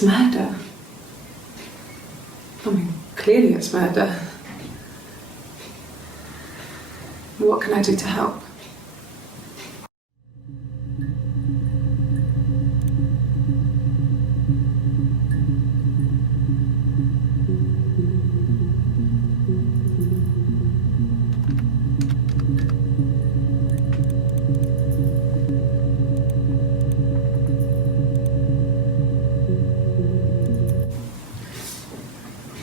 It's murder. I mean, clearly it's murder. What can I do to help?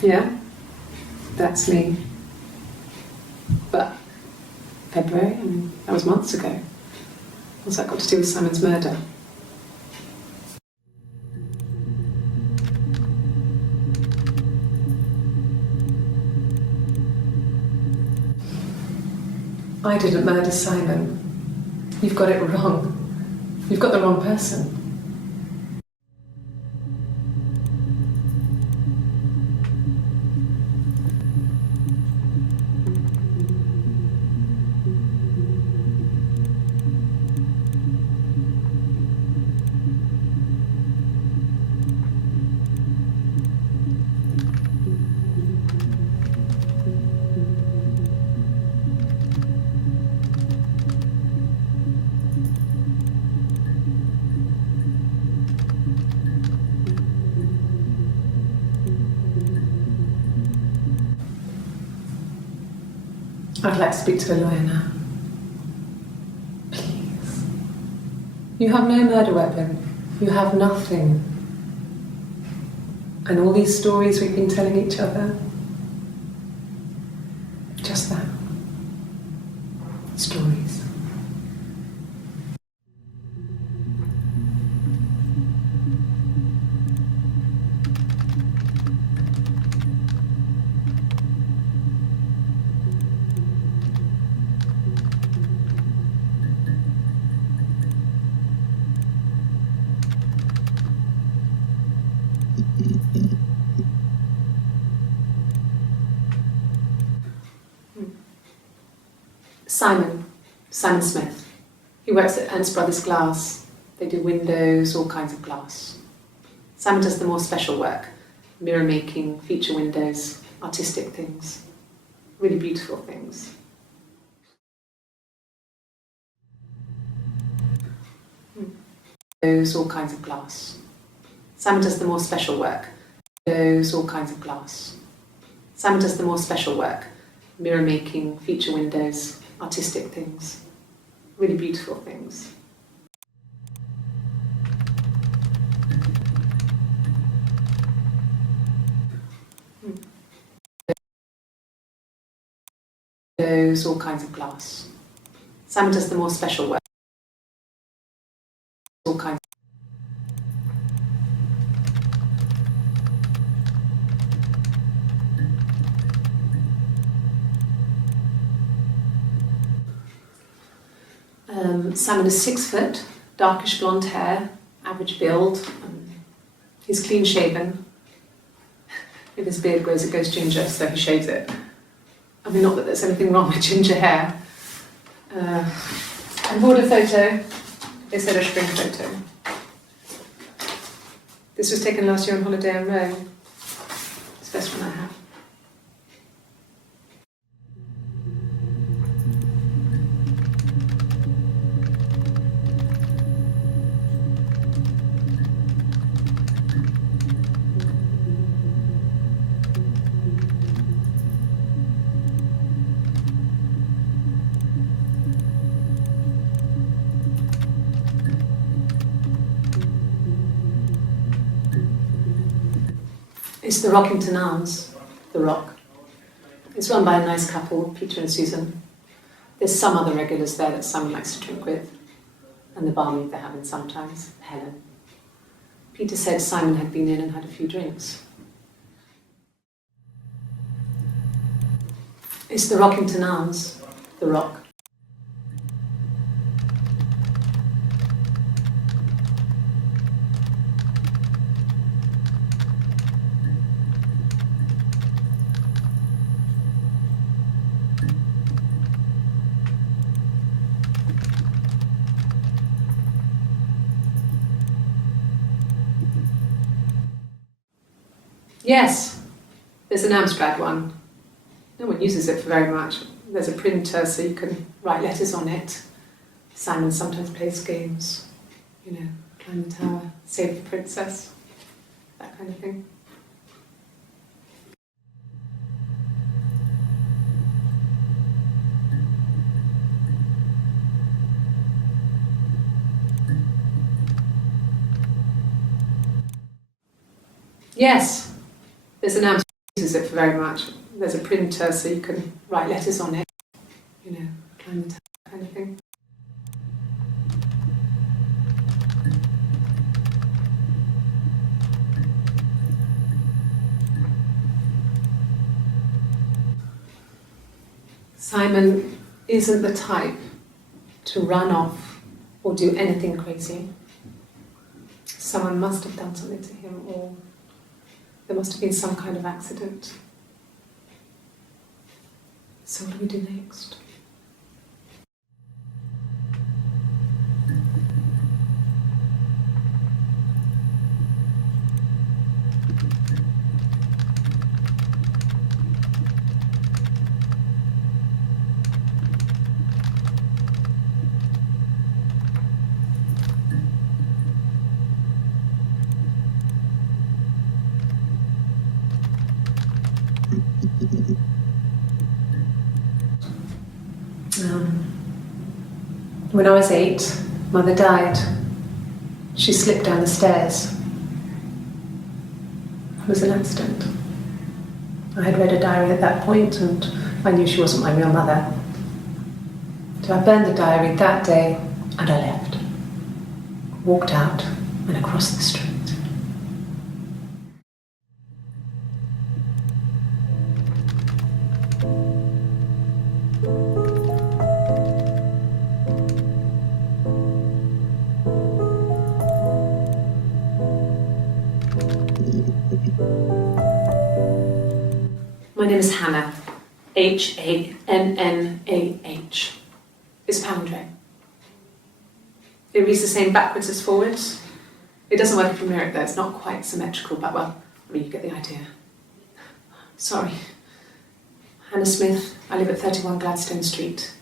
Yeah, that's me. But February, I mean, that was months ago. What's that got to do with Simon's murder? I didn't murder Simon. You've got it wrong. You've got the wrong person. I'd like to speak to a lawyer now. Please. You have no murder weapon. You have nothing. And all these stories we've been telling each other, just that. Stories. Simon Smith. He works at Ernst Brothers Glass. They do windows, all kinds of glass. Simon does the more special work, mirror making, feature windows, artistic things, really beautiful things. Windows, all kinds of glass. Simon does the more special work, windows, all kinds of glass. Simon does the more special work, mirror making, feature windows, artistic things, really beautiful things. Windows, all kinds of glass. Simon does the more special work, all kinds. Simon is 6 foot, darkish blonde hair, average build. He's clean shaven. If his beard grows, it goes ginger, so he shaves it. I mean, not that there's anything wrong with ginger hair. I bought a photo. They said a spring photo. This was taken last year on holiday in Rome. It's the best one I have. It's the Rockington Arms, The Rock. It's run by a nice couple, Peter and Susan. There's some other regulars there that Simon likes to drink with, and the barmaid they're having sometimes, Helen. Peter said Simon had been in and had a few drinks. It's the Rockington Arms, The Rock. Yes, there's an Amstrad one. No one uses it for very much. There's a printer so you can write letters on it. Simon sometimes plays games, you know, climb the tower, save the princess, that kind of thing. Yes, there's an Amstrad uses it for very much. There's a printer so you can write letters on it, you know, climb the tower, that kind of thing. Simon isn't the type to run off or do anything crazy. Someone must have done something to him, or there must have been some kind of accident. So what do we do next? When I was 8, Mother died. She slipped down the stairs. It was an accident. I had read a diary at that point and I knew she wasn't my real mother. So I burned the diary that day and I left. Walked out and across the street. My name is Hannah, Hannah. It's palindrome. It reads the same backwards as forwards. It doesn't work if you mirror it though, it's not quite symmetrical, but well, I mean, you get the idea. Sorry. Hannah Smith, I live at 31 Gladstone Street.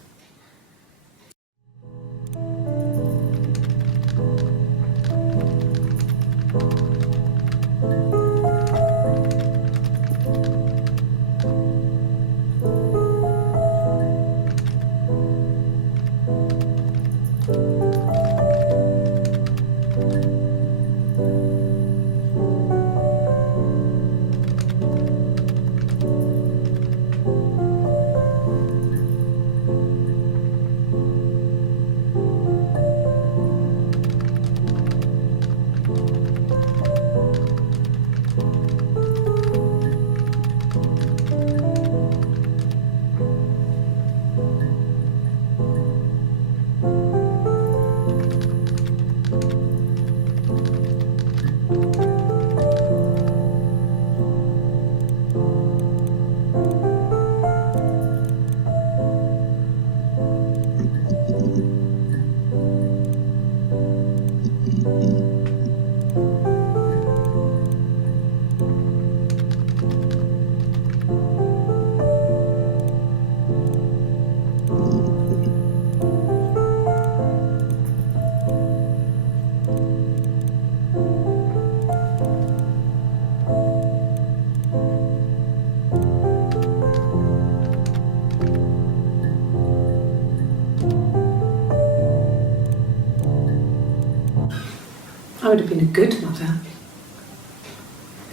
I would have been a good mother.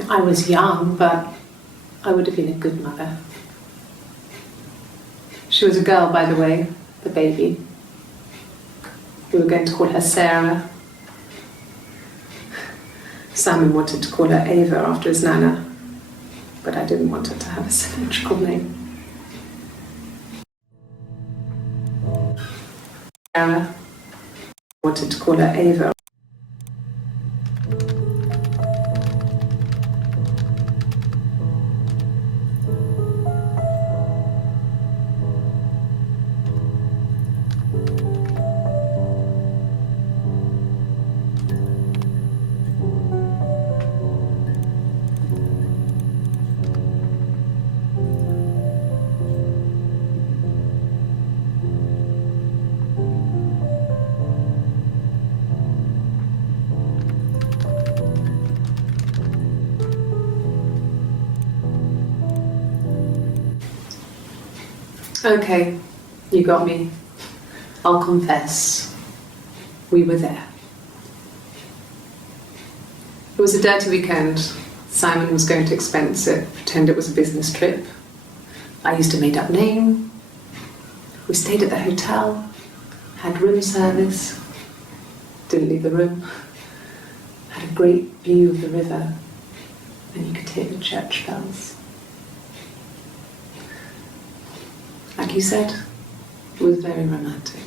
I was young, but I would have been a good mother. She was a girl, by the way, the baby. We were going to call her Sarah. Simon wanted to call her Ava after his nana, but I didn't want her to have a symmetrical name. Sarah wanted to call her Ava. Okay, you got me. I'll confess. We were there. It was a dirty weekend. Simon was going to expense it, pretend it was a business trip. I used a made-up name. We stayed at the hotel, had room service, didn't leave the room, had a great view of the river, and you could hear the church bells. Like you said, it was very romantic.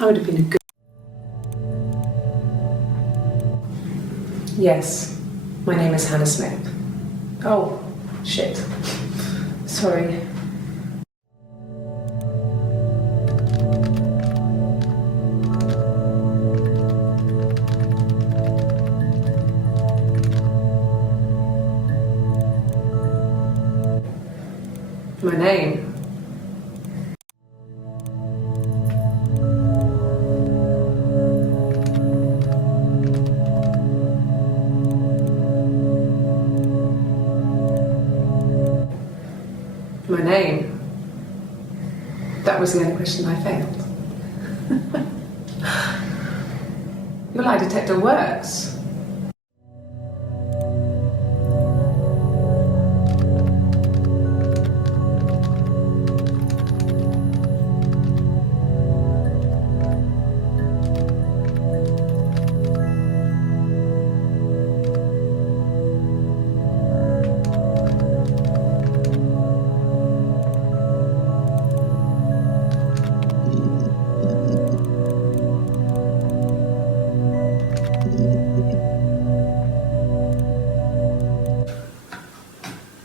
I would have been a good... Yes, my name is Hannah Smith. Oh, shit. Sorry. My name? My name? That was the only question I failed. Your lie detector works.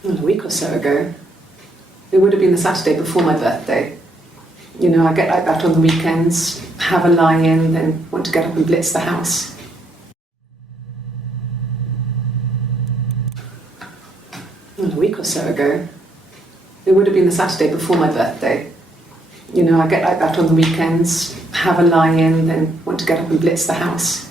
Well, a week or so ago. It would have been the Saturday before my birthday. You know, I get like that on the weekends, have a lie-in, then want to get up and blitz the house. Well, a week or so ago. It would have been the Saturday before my birthday. You know, I get like that on the weekends, have a lie-in, then want to get up and blitz the house.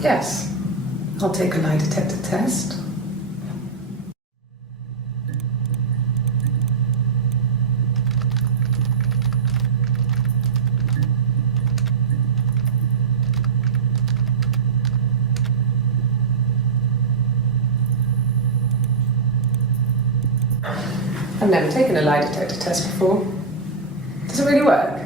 Yes, I'll take a lie detector test. I've never taken a lie detector test before. Does it really work?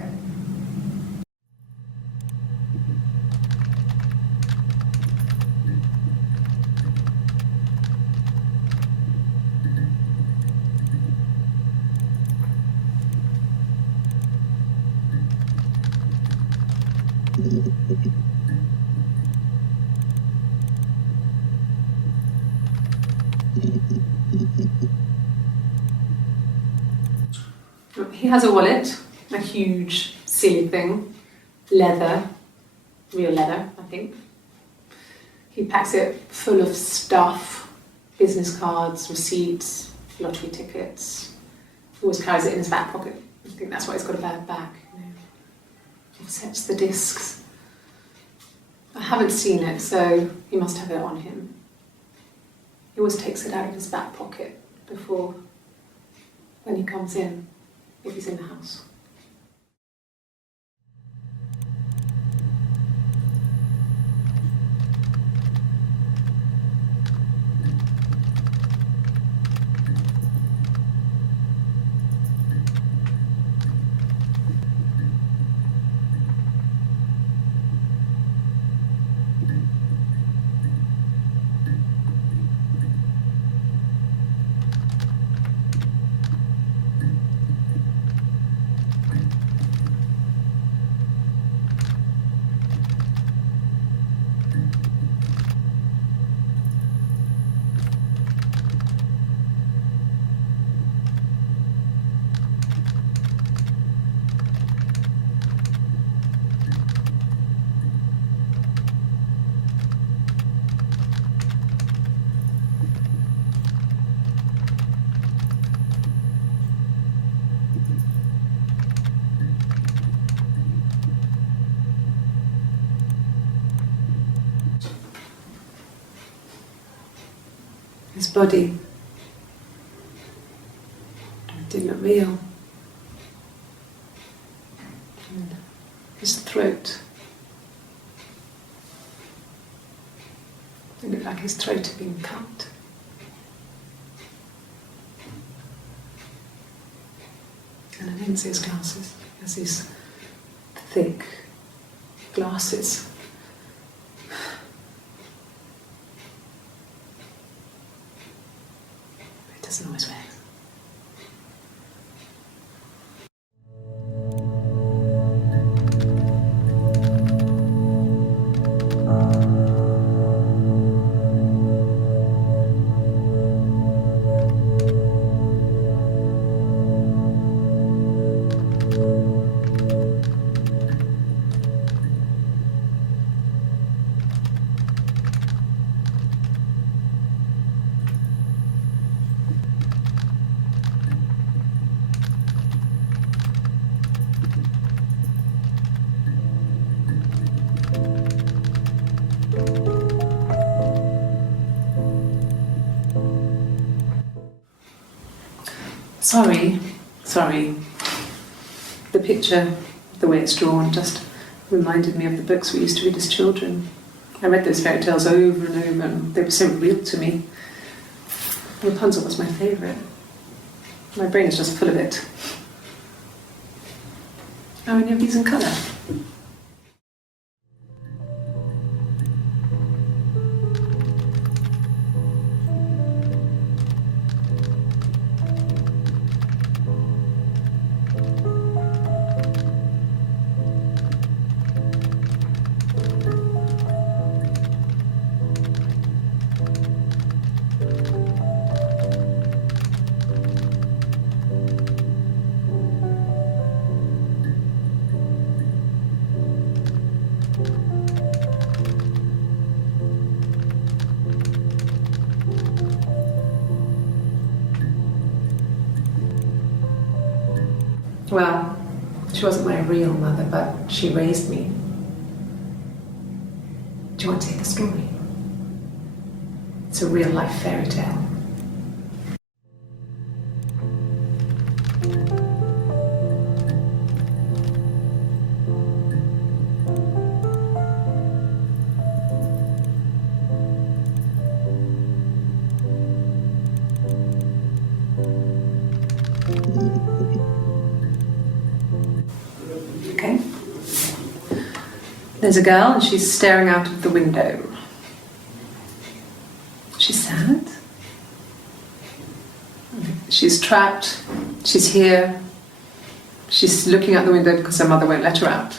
He has a wallet, a huge, silly thing, leather, real leather, I think. He packs it full of stuff, business cards, receipts, lottery tickets. He always carries it in his back pocket. I think that's why he's got a bad back. You know. Offsets the discs. I haven't seen it, so he must have it on him. He always takes it out of his back pocket before, when he comes in, if he's in the house. His body didn't look real. And his throat, it looked like his throat had been cut. And I didn't see his glasses. He has these thick glasses. Doesn't always wear. Sorry. The picture, the way it's drawn, just reminded me of the books we used to read as children. I read those fairy tales over and over, and they were so real to me. Rapunzel was my favourite. My brain is just full of it. Are any of these in colour? Well, she wasn't my real mother, but she raised me. Do you want to hear the story? It's a real life fairy tale. Okay. There's a girl and she's staring out of the window. She's sad. She's trapped. She's here. She's looking out the window because her mother won't let her out.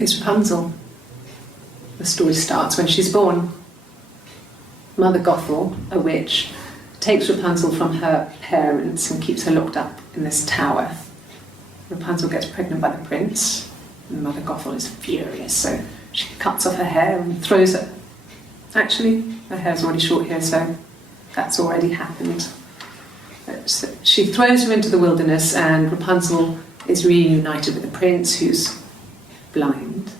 It's Rapunzel. The story starts when she's born. Mother Gothel, a witch, takes Rapunzel from her parents and keeps her locked up in this tower. Rapunzel gets pregnant by the prince, and Mother Gothel is furious, so she cuts off her hair and throws it. Actually, her hair's already short here, so that's already happened. So she throws her into the wilderness, and Rapunzel is reunited with the prince, who's blind,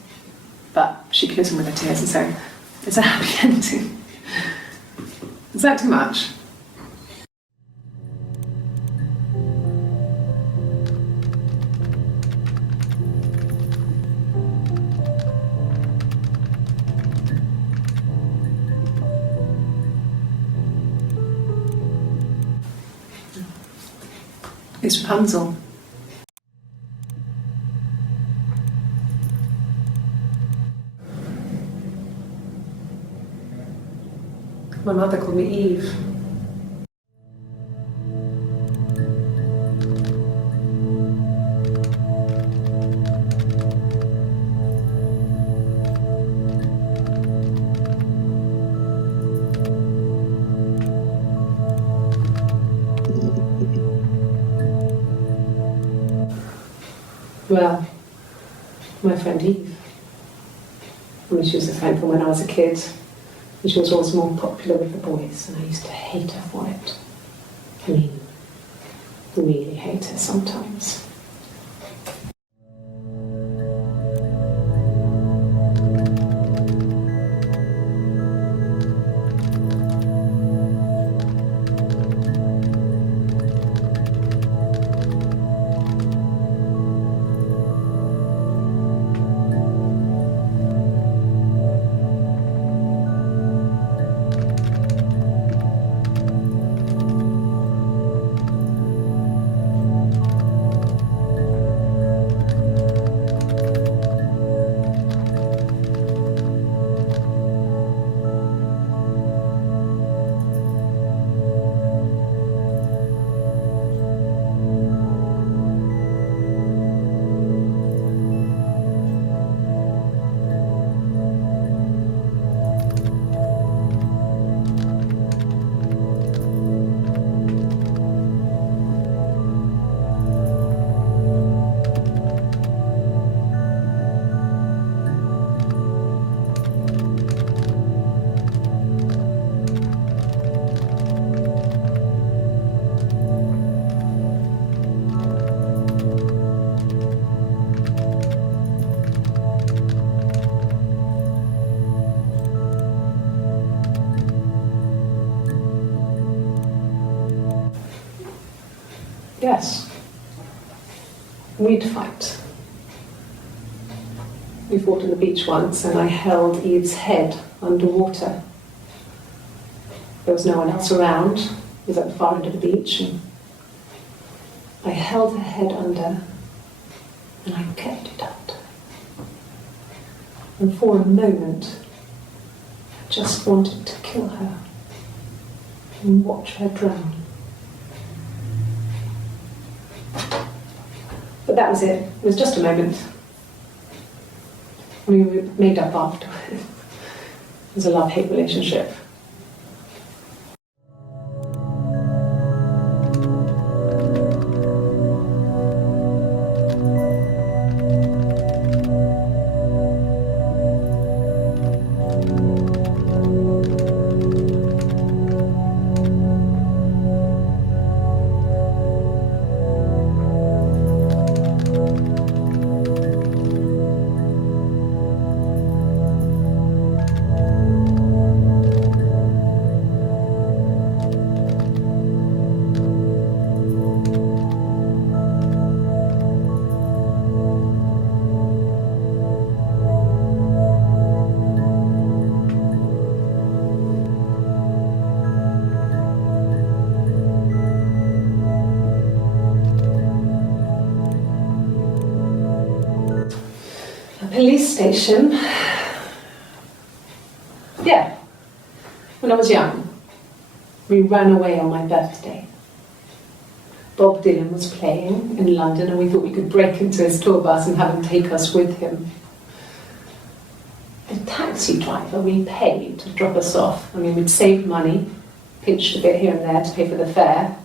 but she kills him with her tears, and so it's a happy ending. Is that too much? It's Rapunzel. My mother called me Eve. Well, my friend Eve. I mean, she was a friend from when I was a kid. And she was always more popular with the boys, and I used to hate her for it. I mean, really hate her sometimes. Yes. We'd fight. We fought on the beach once, and I held Eve's head underwater. There was no one else around. It was at the far end of the beach, and I held her head under, and I kept it up. And for a moment, I just wanted to kill her and watch her drown. But that was it. It was just a moment. We made up after. It was a love-hate relationship. Police station. Yeah, when I was young, we ran away on my birthday. Bob Dylan was playing in London, and we thought we could break into his tour bus and have him take us with him. The taxi driver we paid to drop us off. I mean, we'd saved money, pinched a bit here and there to pay for the fare,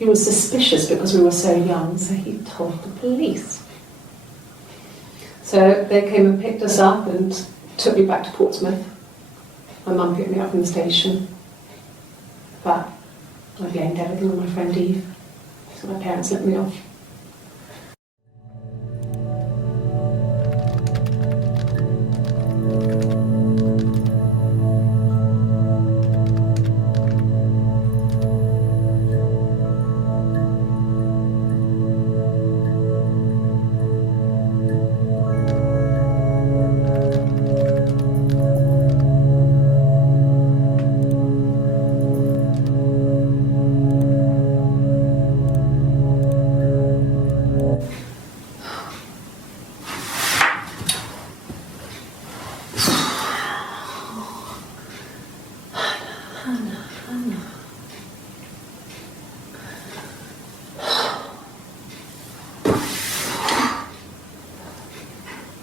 He was suspicious because we were so young, so he told the police. So they came and picked us up and took me back to Portsmouth. My mum picked me up from the station. But I blamed everything on my friend Eve. So my parents let me off.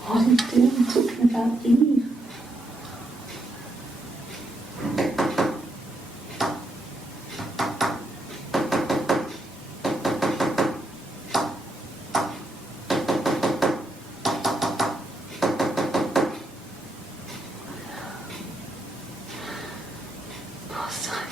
What are you doing talking about Eve? Poor Simon.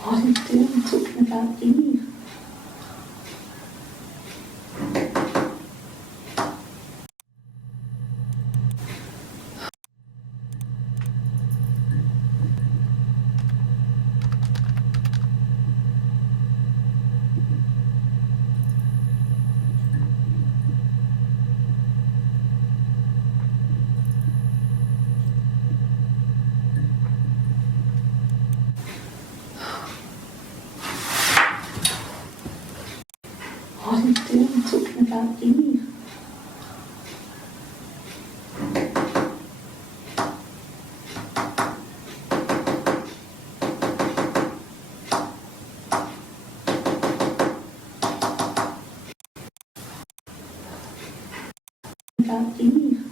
What are you doing talking about Eve? What are you doing talking about Eve? About Eve.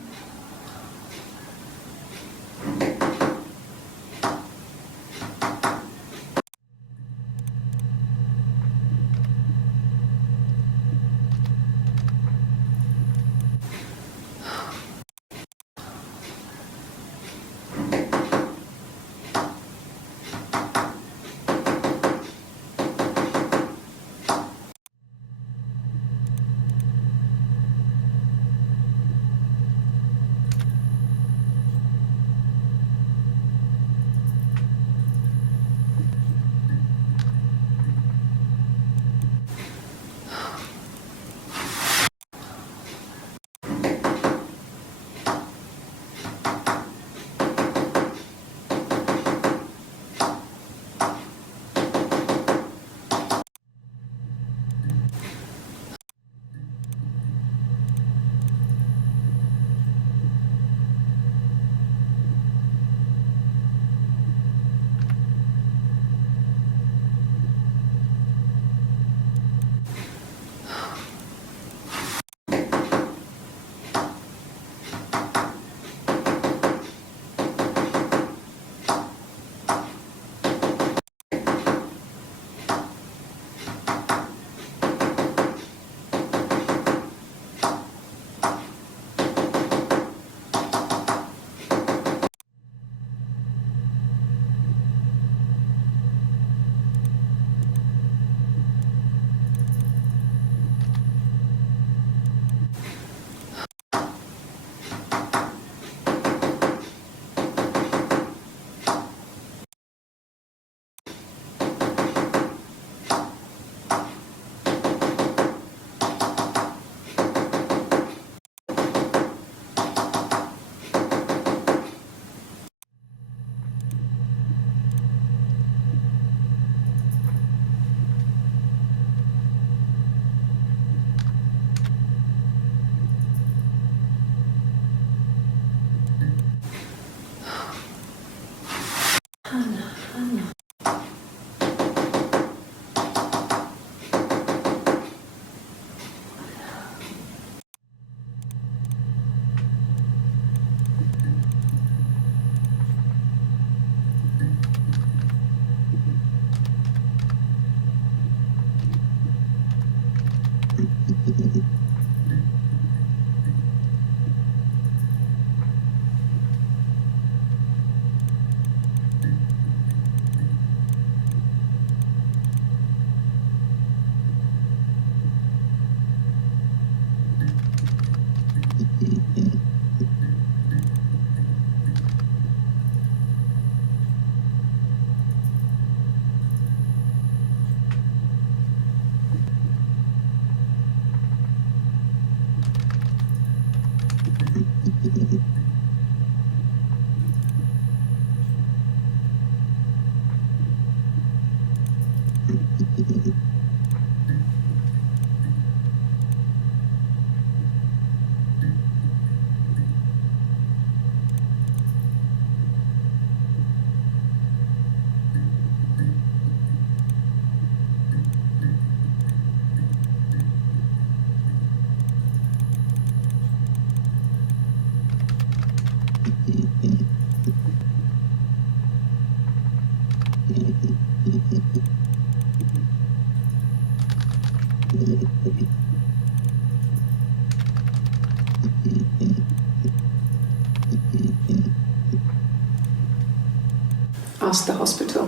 Ask the hospital.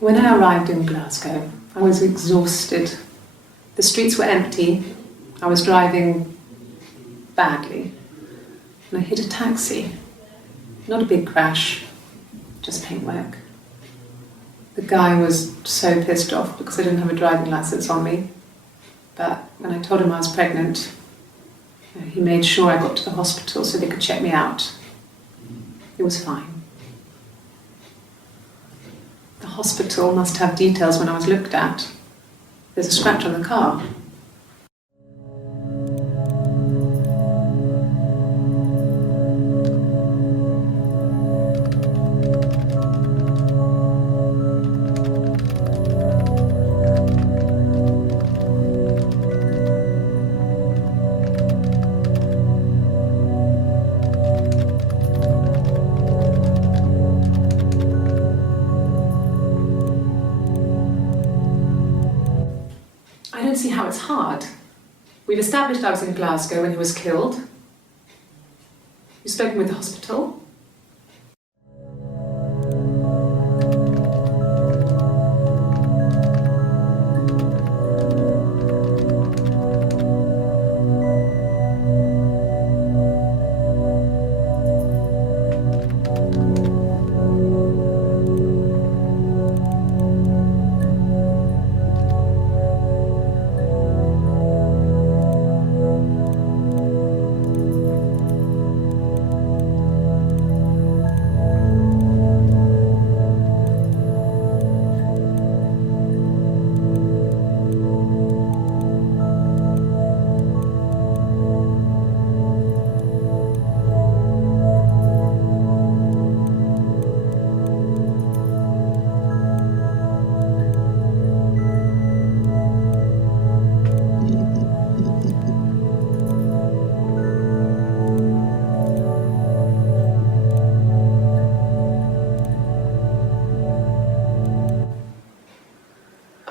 When I arrived in Glasgow, I was exhausted. The streets were empty. I was driving badly. And I hit a taxi. Not a big crash, just paintwork. The guy was so pissed off because I didn't have a driving license on me. But when I told him I was pregnant, he made sure I got to the hospital so they could check me out. It was fine. The hospital must have details when I was looked at. There's a scratch on the car. I don't see how it's hard. We've established I was in Glasgow when he was killed. You've spoken with the hospital.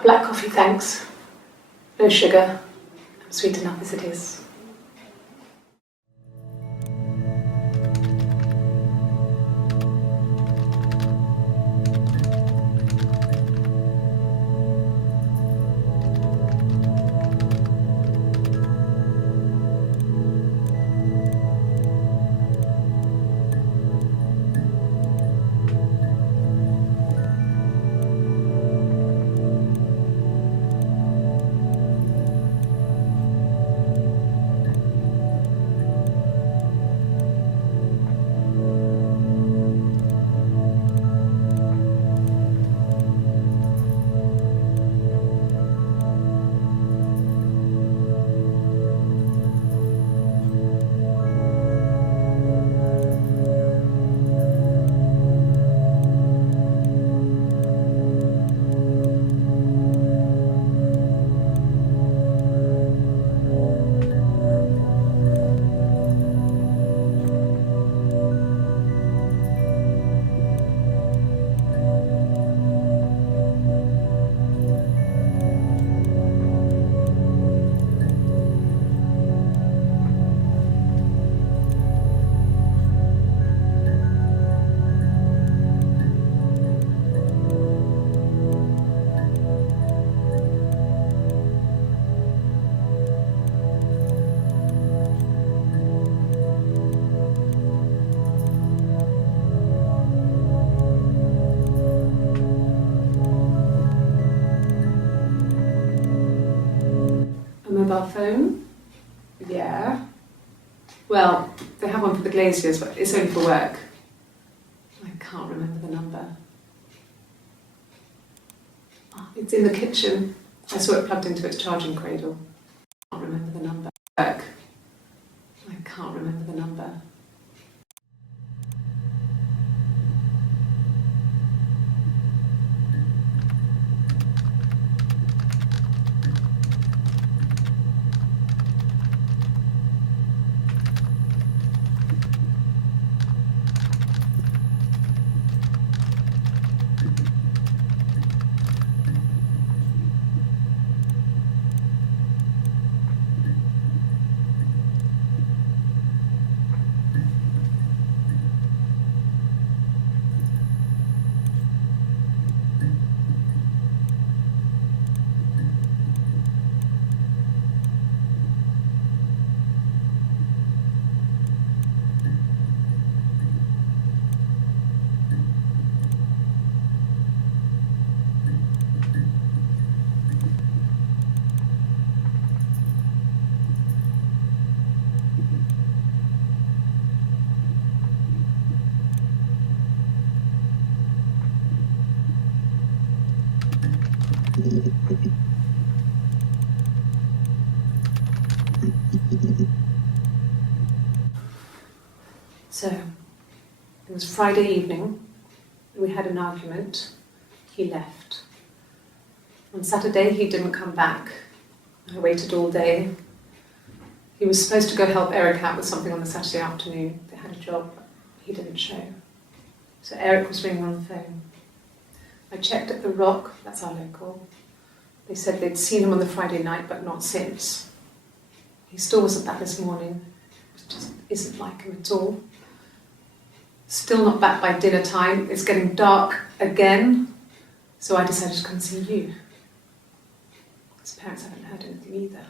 Black coffee, thanks. No sugar. I'm sweet enough as it is. mobile phone? Yeah. Well, they have one for the glaziers, but it's only for work. I can't remember the number. Oh, it's in the kitchen. I saw it plugged into its charging cradle. I can't remember the number. Work. I can't remember the number. So, it was Friday evening. We had an argument. He left. On Saturday, he didn't come back. I waited all day. He was supposed to go help Eric out with something on the Saturday afternoon. They had a job, but he didn't show. So Eric was ringing on the phone. I checked at the Rock, that's our local. They said they'd seen him on the Friday night, but not since. He still wasn't back this morning. It just isn't like him at all. Still not back by dinner time. It's getting dark again. So I decided to come and see you. His parents haven't heard anything either.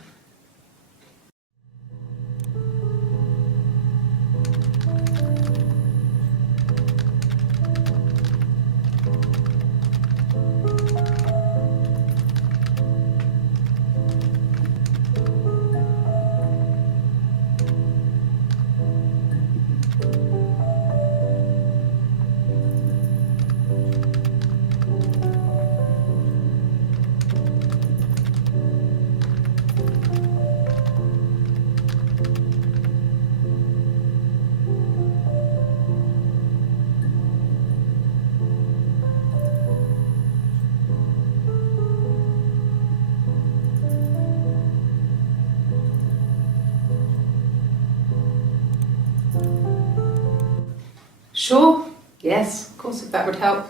Sure, yes, of course, if that would help.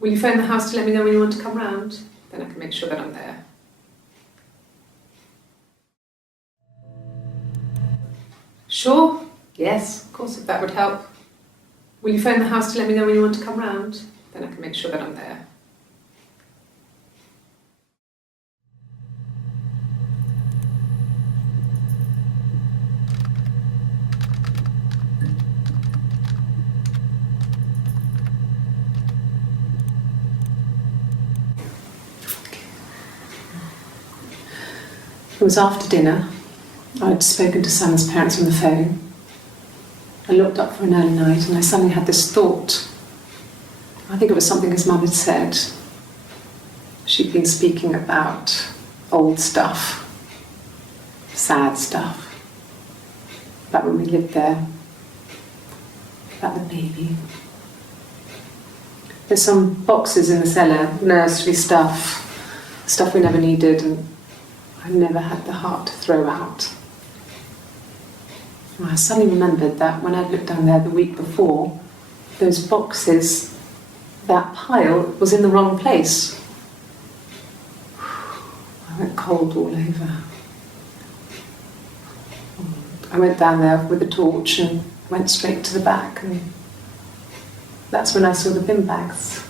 Will you phone the house to let me know when you want to come round? Then I can make sure that I'm there. Sure, yes, of course, if that would help. Will you phone the house to let me know when you want to come round? Then I can make sure that I'm there. It was after dinner. I'd spoken to Sam's parents on the phone. I looked up for an early night and I suddenly had this thought. I think it was something his mum had said. She'd been speaking about old stuff, sad stuff, about when we lived there, about the baby. There's some boxes in the cellar, nursery stuff we never needed, and I never had the heart to throw out. And I suddenly remembered that when I looked down there the week before, those boxes, that pile was in the wrong place. I went cold all over. I went down there with a torch and went straight to the back, and that's when I saw the bin bags.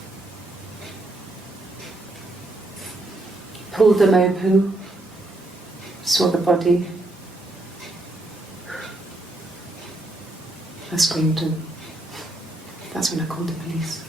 Pulled them open, saw the body. I screamed, and that's when I called the police.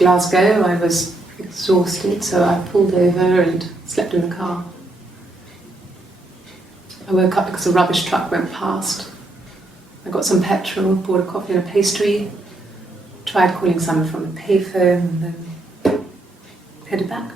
Glasgow, I was exhausted, so I pulled over and slept in the car. I woke up because a rubbish truck went past. I got some petrol, bought a coffee and a pastry, tried calling someone from a payphone, and then headed back.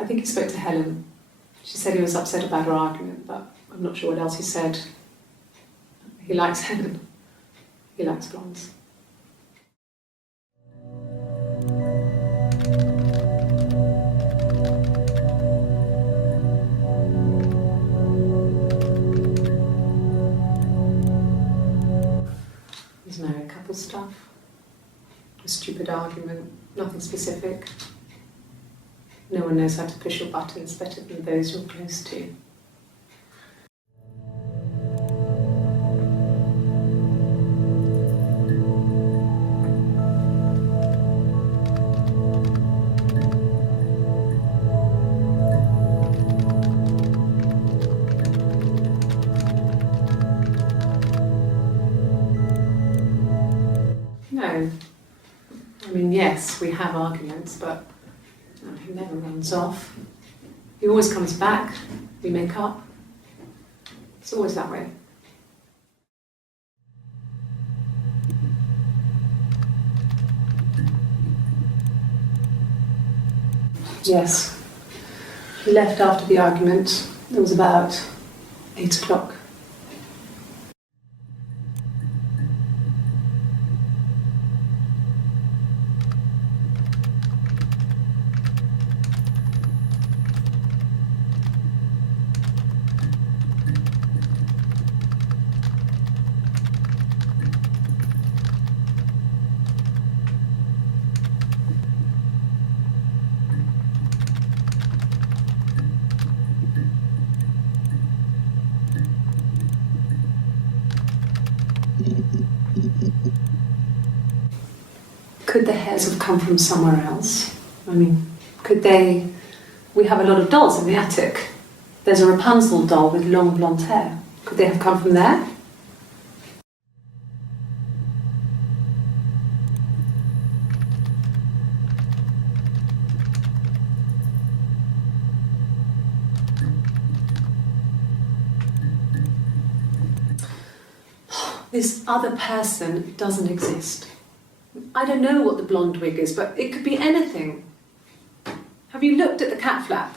I think he spoke to Helen. She said he was upset about her argument, but I'm not sure what else he said. He likes Helen. He likes blondes. He's married couple stuff. A stupid argument, nothing specific. No one knows how to push your buttons better than those you're close to. No. I mean, yes, we have arguments, but he never runs off. He always comes back. We make up. It's always that way. Yes. He left after the argument. It was about 8 o'clock. Could the hairs have come from somewhere else? I mean, could they... We have a lot of dolls in the attic. There's a Rapunzel doll with long blonde hair. Could they have come from there? This other person doesn't exist. I don't know what the blonde wig is, but it could be anything. Have you looked at the cat flap?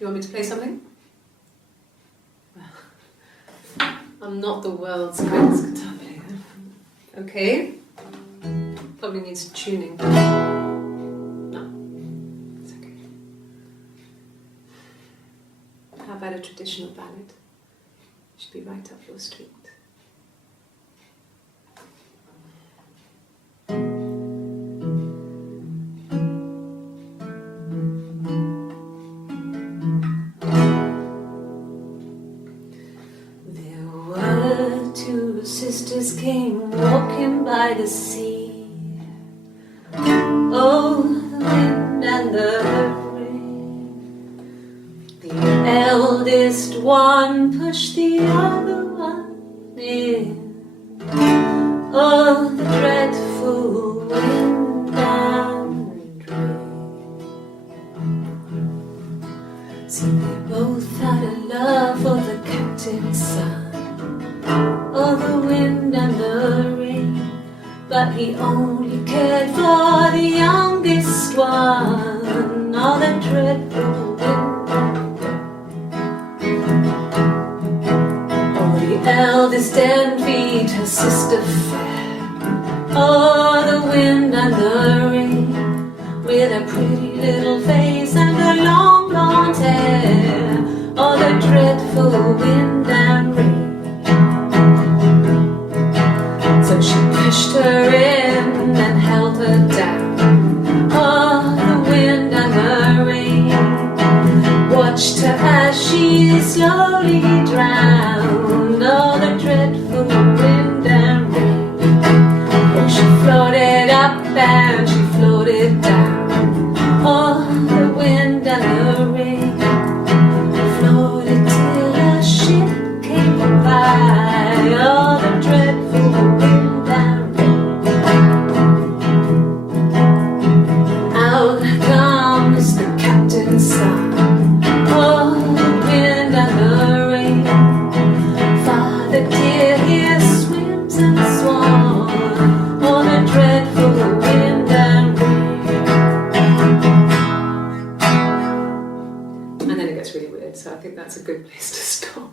You want me to play something? I'm not the world's greatest guitar player. Okay. Probably needs tuning. No, it's okay. How about a traditional ballad? Should be right up your street. Sisters came walking by the sea. Oh, the wind and the rain. The eldest one pushed the other one in. Oh, the dreadful wind and rain. See, they both had a love for the captain's son. Oh, the wind and the rain, but he only cared for the youngest one. Oh, the dreadful wind and rain. Oh, the eldest envied her sister fair. Oh, the wind and the rain, with a pretty little face and her long blonde hair. Oh, the dreadful wind and rain. So she pushed her in and held her down. Oh, the wind and the rain watched her as she slowly drowned. Oh, the dreadful wind and rain. Oh, she floated up and she floated down. Oh, the wind and the rain floated till a ship came by. Oh, the dreadful wind. So I think that's a good place to stop.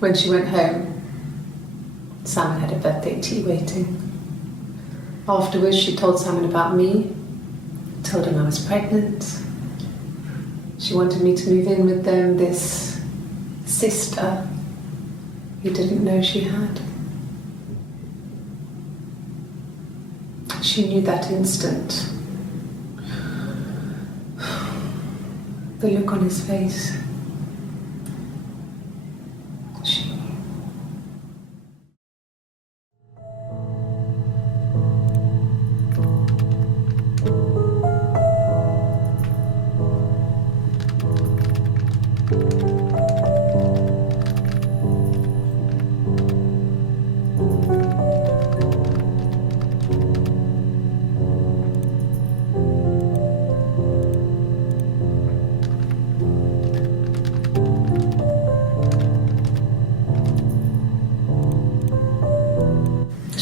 When she went home, Simon had a birthday tea waiting. Afterwards, she told Simon about me, told him I was pregnant. She wanted me to move in with them, this sister he didn't know she had. She knew that instant. The look on his face.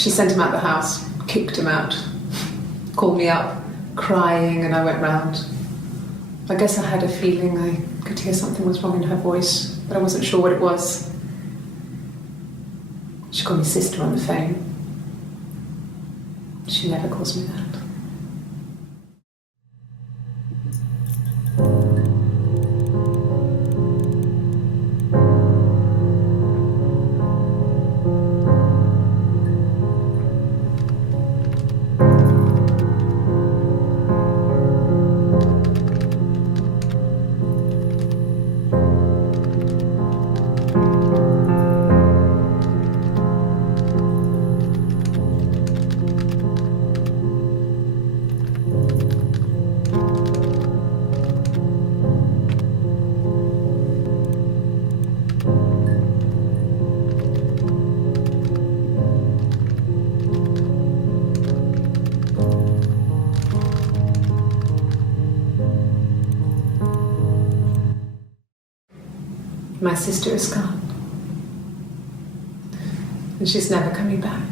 She sent him out the house, kicked him out, called me up, crying, and I went round. I guess I had a feeling I could hear something was wrong in her voice, but I wasn't sure what it was. She called me sister on the phone. She never calls me that. My sister is gone, and she's never coming back.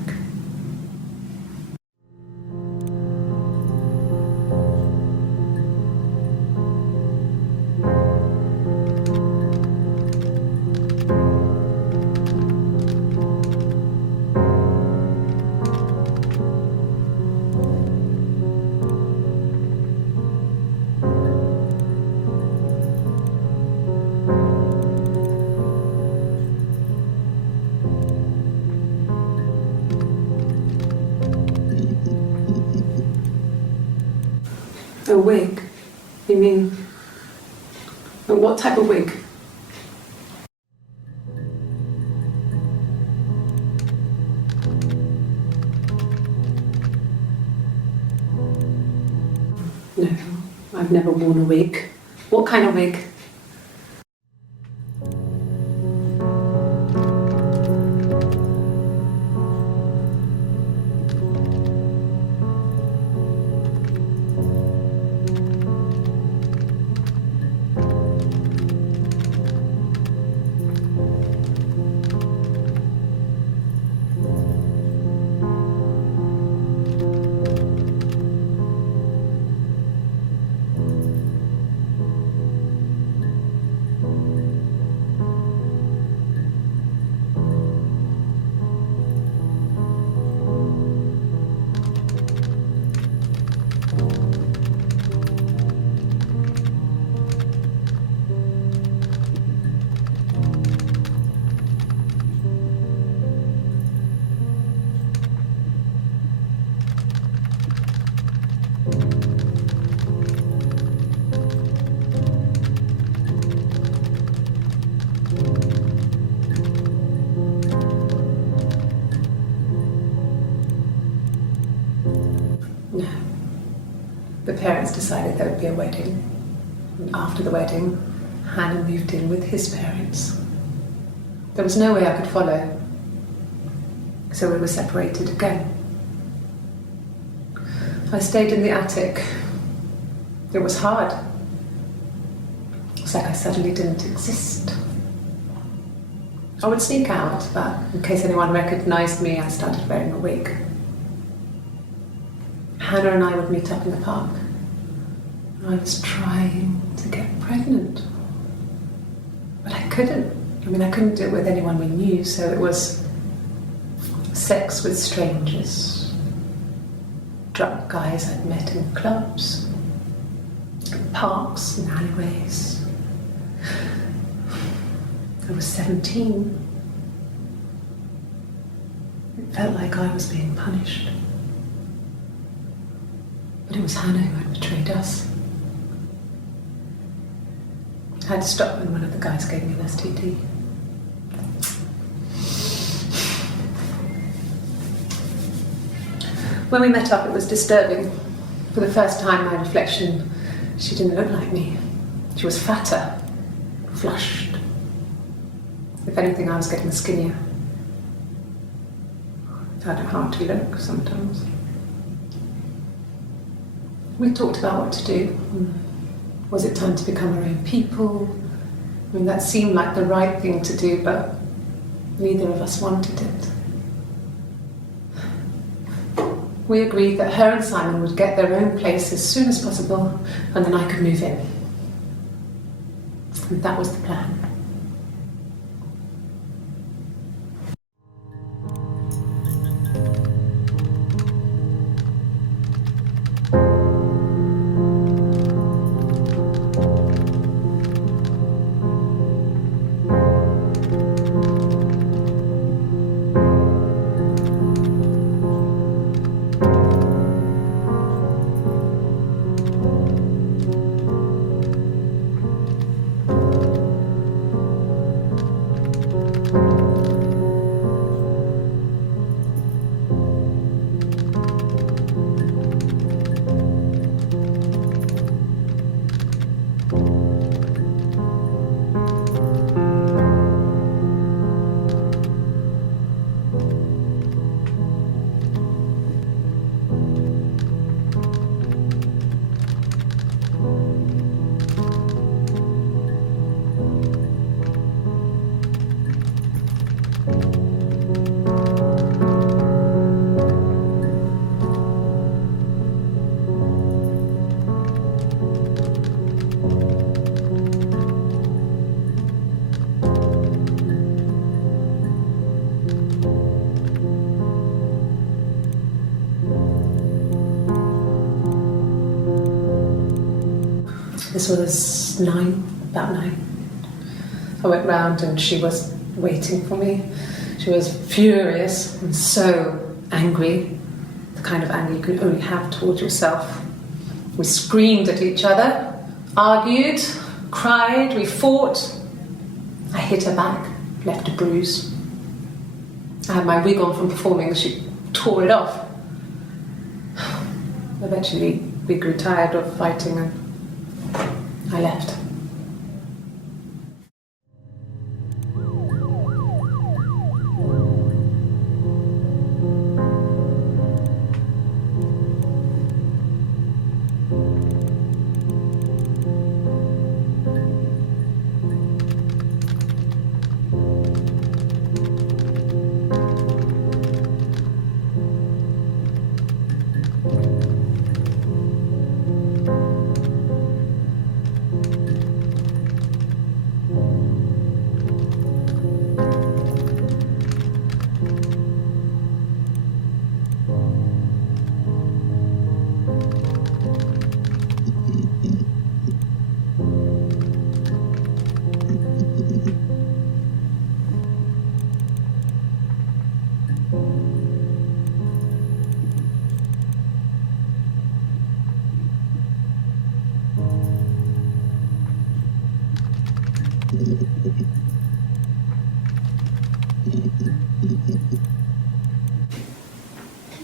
A wig? You mean, what type of wig? No, I've never worn a wig. What kind of wig? No. The parents decided there would be a wedding. And after the wedding, Hannah moved in with his parents. There was no way I could follow, so we were separated again. I stayed in the attic. It was hard. It's like I suddenly didn't exist. I would sneak out, but in case anyone recognized me, I started wearing a wig. Hannah and I would meet up in the park. I was trying to get pregnant, but I couldn't. I couldn't do it with anyone we knew, so it was sex with strangers, drunk guys I'd met in clubs, parks and alleyways. I was 17. It felt like I was being punished. But it was Hannah who had betrayed us. I had to stop when one of the guys gave me an STD. When we met up, it was disturbing. For the first time, my reflection, she didn't look like me. She was fatter, flushed. If anything, I was getting skinnier. I found it hard to look sometimes. We talked about what to do. Was it time to become our own people? That seemed like the right thing to do, but neither of us wanted it. we agreed that her and Simon would get their own place as soon as possible, and then I could move in. And that was the plan. This was about 9. I went round and she was waiting for me. She was furious and so angry, the kind of anger you can only have towards yourself. We screamed at each other, argued, cried, we fought. I hit her back, left a bruise. I had my wig on from performing, she tore it off. Eventually, we grew tired of fighting and I left.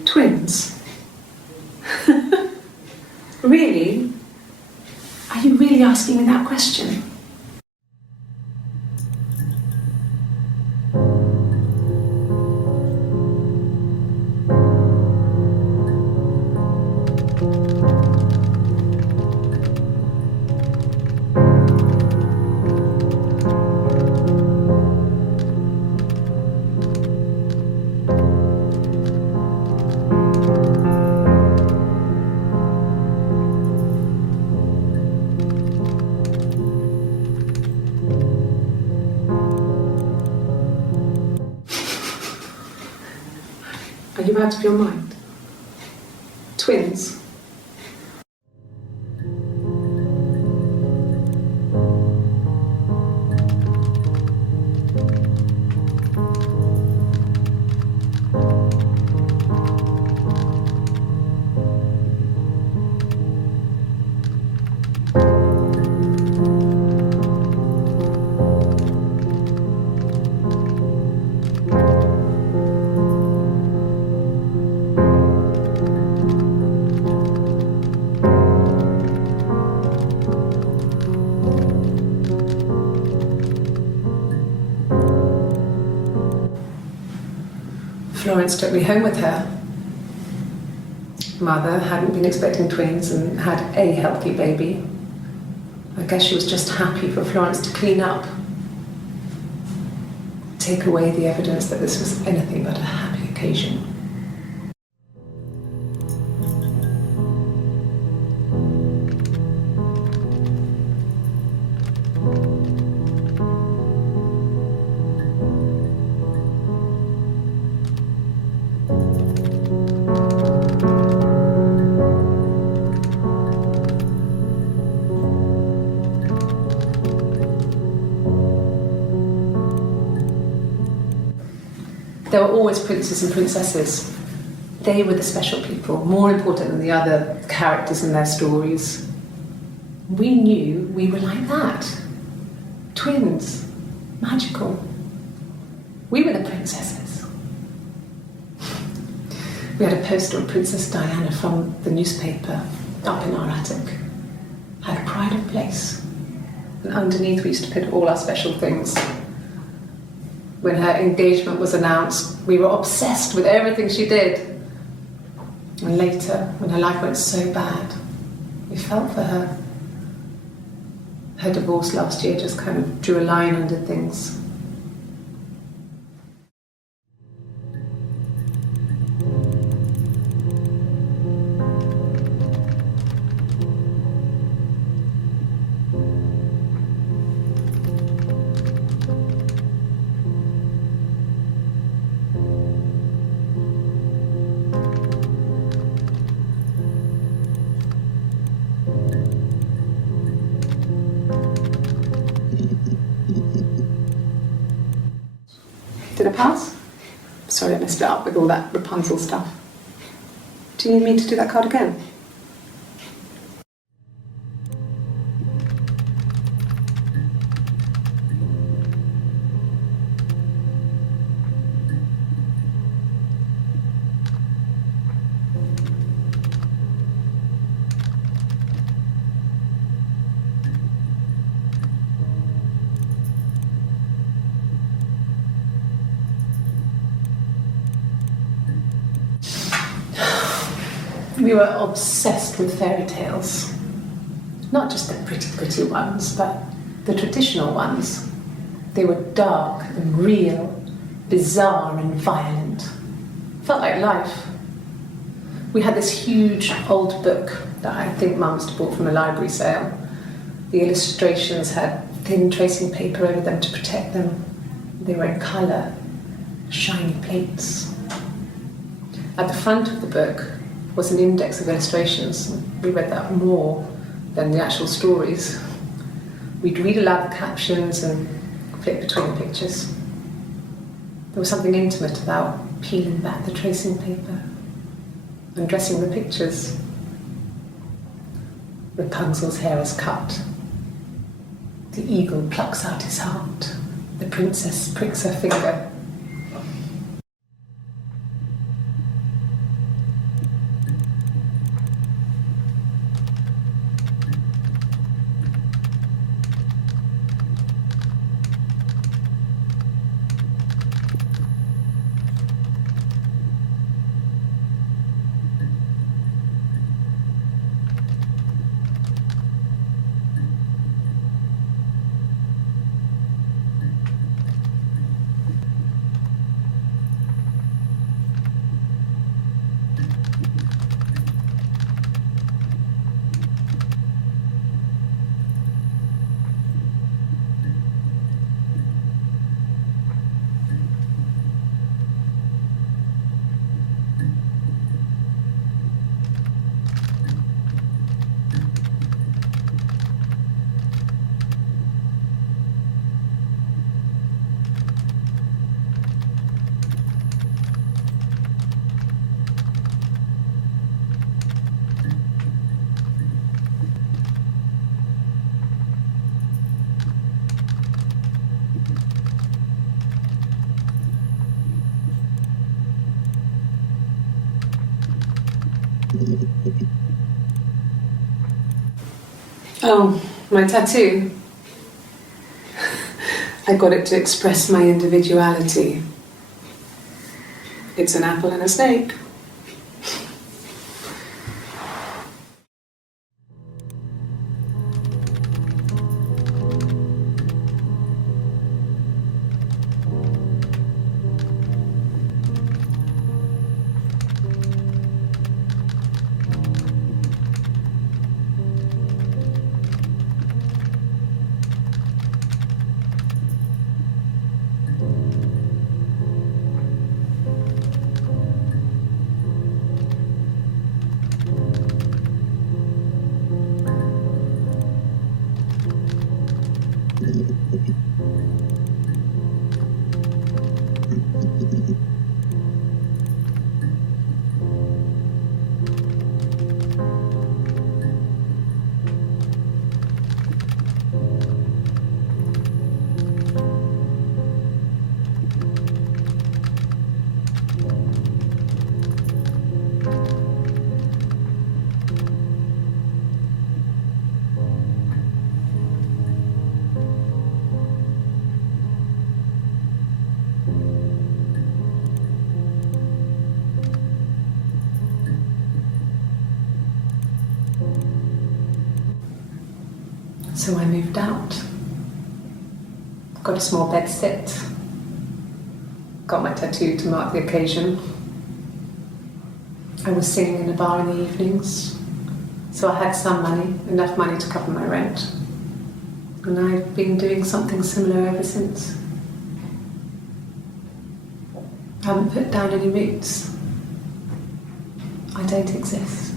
Twins? Really? Are you really asking me that question? Are you out of your mind? Twins? Florence took me home with her. Mother hadn't been expecting twins and had a healthy baby. I guess she was just happy for Florence to clean up. Take away the evidence that this was anything but a happy occasion. There were always princes and princesses. They were the special people, more important than the other characters in their stories. We knew we were like that. Twins. Magical. We were the princesses. We had a poster of Princess Diana from the newspaper up in our attic. Had a pride of place. And underneath we used to put all our special things. When her engagement was announced, we were obsessed with everything she did. And later, when her life went so bad, we felt for her. Her divorce last year just kind of drew a line under things. Did I pass? Sorry, I messed it up with all that Rapunzel stuff. Do you need me to do that card again? We were obsessed with fairy tales. Not just the pretty ones, but the traditional ones. They were dark and real, bizarre and violent. Felt like life. We had this huge old book that I think Mum must have bought from a library sale. The illustrations had thin tracing paper over them to protect them. They were in colour, shiny plates. At the front of the book was an index of illustrations. We read that more than the actual stories. We'd read aloud the captions and flip between the pictures. There was something intimate about peeling back the tracing paper, undressing the pictures. Rapunzel's hair is cut. The eagle plucks out his heart. The princess pricks her finger. Oh, my tattoo. I got it to express my individuality. It's an apple and a snake. So I moved out. Got a small bed sit. Got my tattoo to mark the occasion. I was singing in a bar in the evenings, so I had some money, enough money to cover my rent. And I've been doing something similar ever since. I haven't put down any roots. I don't exist.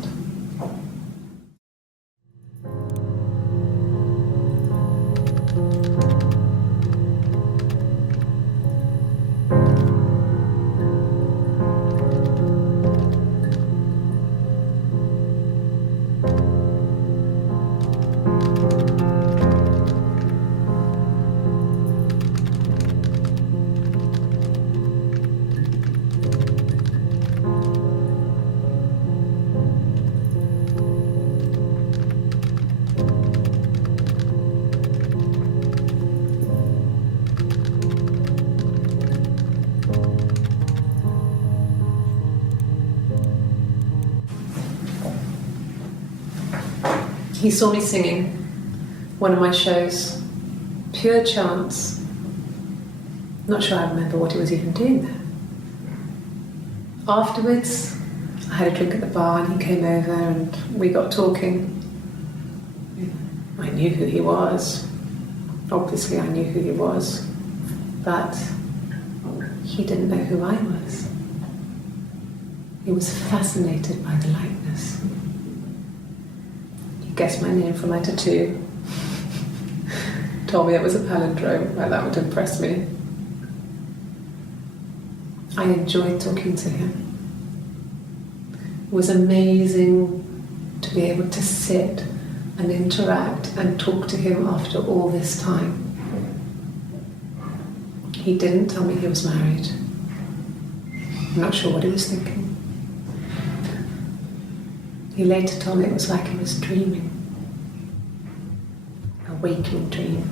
He saw me singing one of my shows, pure chance. Not sure I remember what he was even doing there. Afterwards, I had a drink at the bar and he came over and we got talking. I knew who he was. Obviously I knew who he was, but he didn't know who I was. He was fascinated by the likeness. Guessed my name from my tattoo. Told me it was a palindrome, like that would impress me. I enjoyed talking to him. It was amazing to be able to sit and interact and talk to him after all this time. He didn't tell me he was married. I'm not sure what he was thinking. He later told me it was like he was dreaming. A waking dream.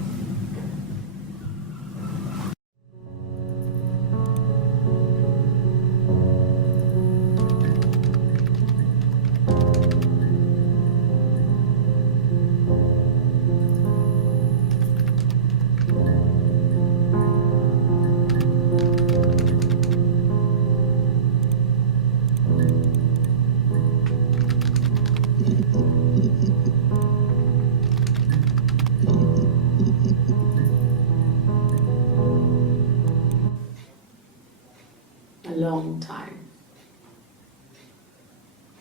Long time.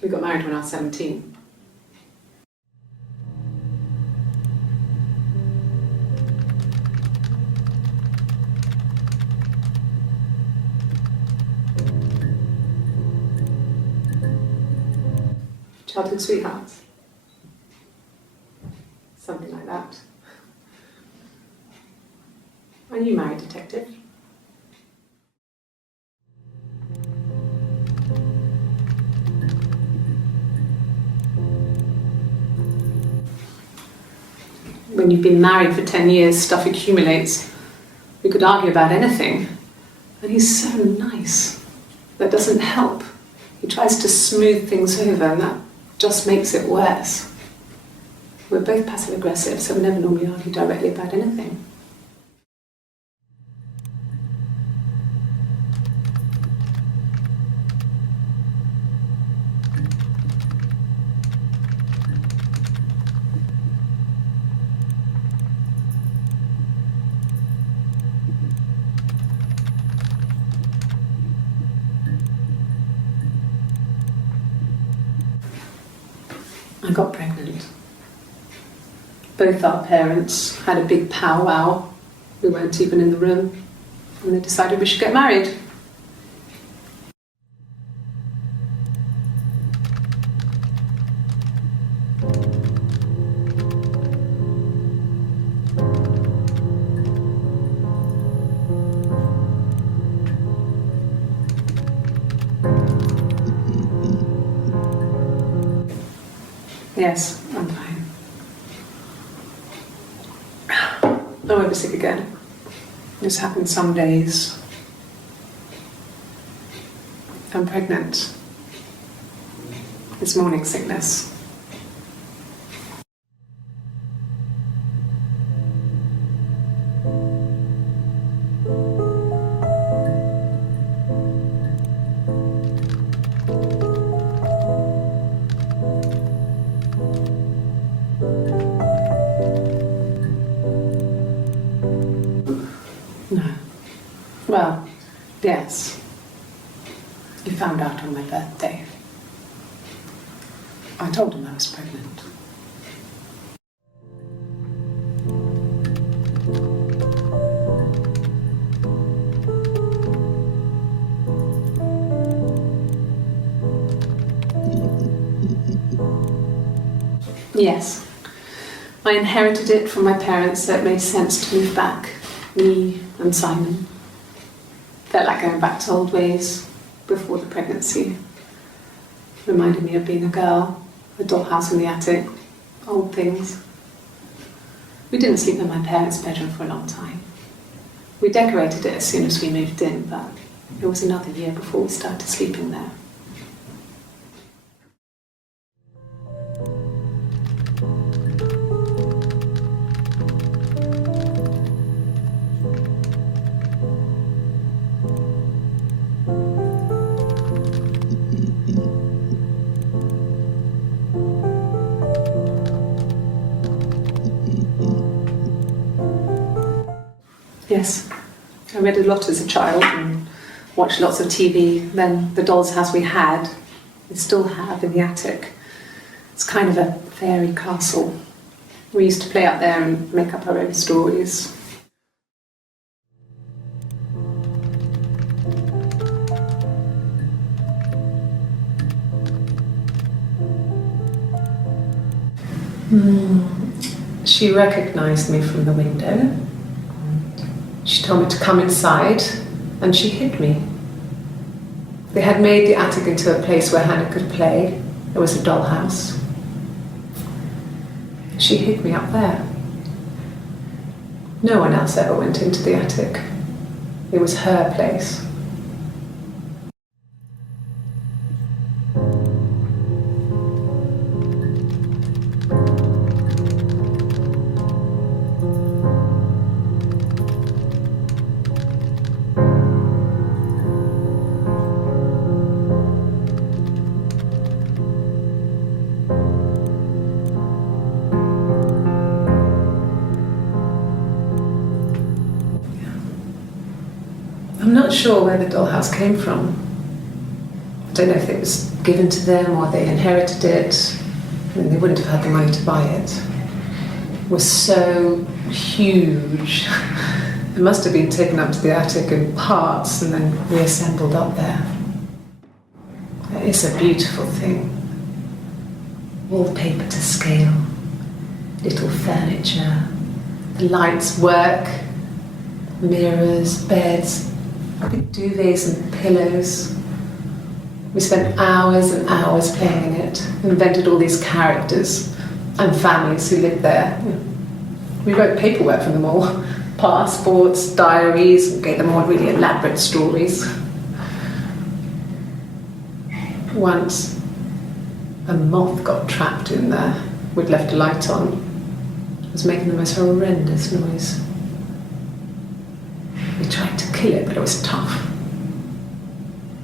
We got married when I was 17. Childhood sweethearts. Something like that. Are you married, detective? When you've been married for 10 years, stuff accumulates. We could argue about anything. And he's so nice. That doesn't help. He tries to smooth things over and that just makes it worse. We're both passive aggressive, so we never normally argue directly about anything. I got pregnant. Both our parents had a big powwow. We weren't even in the room. And they decided we should get married. Yes, I'm fine. I won't be sick again. This happens some days. I'm pregnant. It's morning sickness. Well, yes. He found out on my birthday. I told him I was pregnant. Yes. I inherited it from my parents, so it made sense to move back. Me and Simon. Felt like going back to old ways before the pregnancy. Reminded me of being a girl, a dollhouse in the attic, old things. We didn't sleep in my parents' bedroom for a long time. We decorated it as soon as we moved in, but it was another year before we started sleeping there. Yes, I read a lot as a child and watched lots of TV. Then the doll's house we still have in the attic. It's kind of a fairy castle. We used to play out there and make up our own stories. She recognised me from the window. She told me to come inside, and she hid me. They had made the attic into a place where Hannah could play. It was a dollhouse. She hid me up there. No one else ever went into the attic. It was her place. I'm not sure where the dollhouse came from. I don't know if it was given to them or they inherited it. I mean, they wouldn't have had the money to buy it. It was so huge. It must have been taken up to the attic in parts and then reassembled up there. It's a beautiful thing. Wallpaper to scale, little furniture, the lights work, mirrors, beds, big duvets and pillows. We spent hours and hours playing in it, invented all these characters and families who lived there. We wrote paperwork for them all, passports, diaries, and gave them all really elaborate stories. Once, a moth got trapped in there. We'd left a light on. It was making the most horrendous noise. We tried to kill it, but it was tough.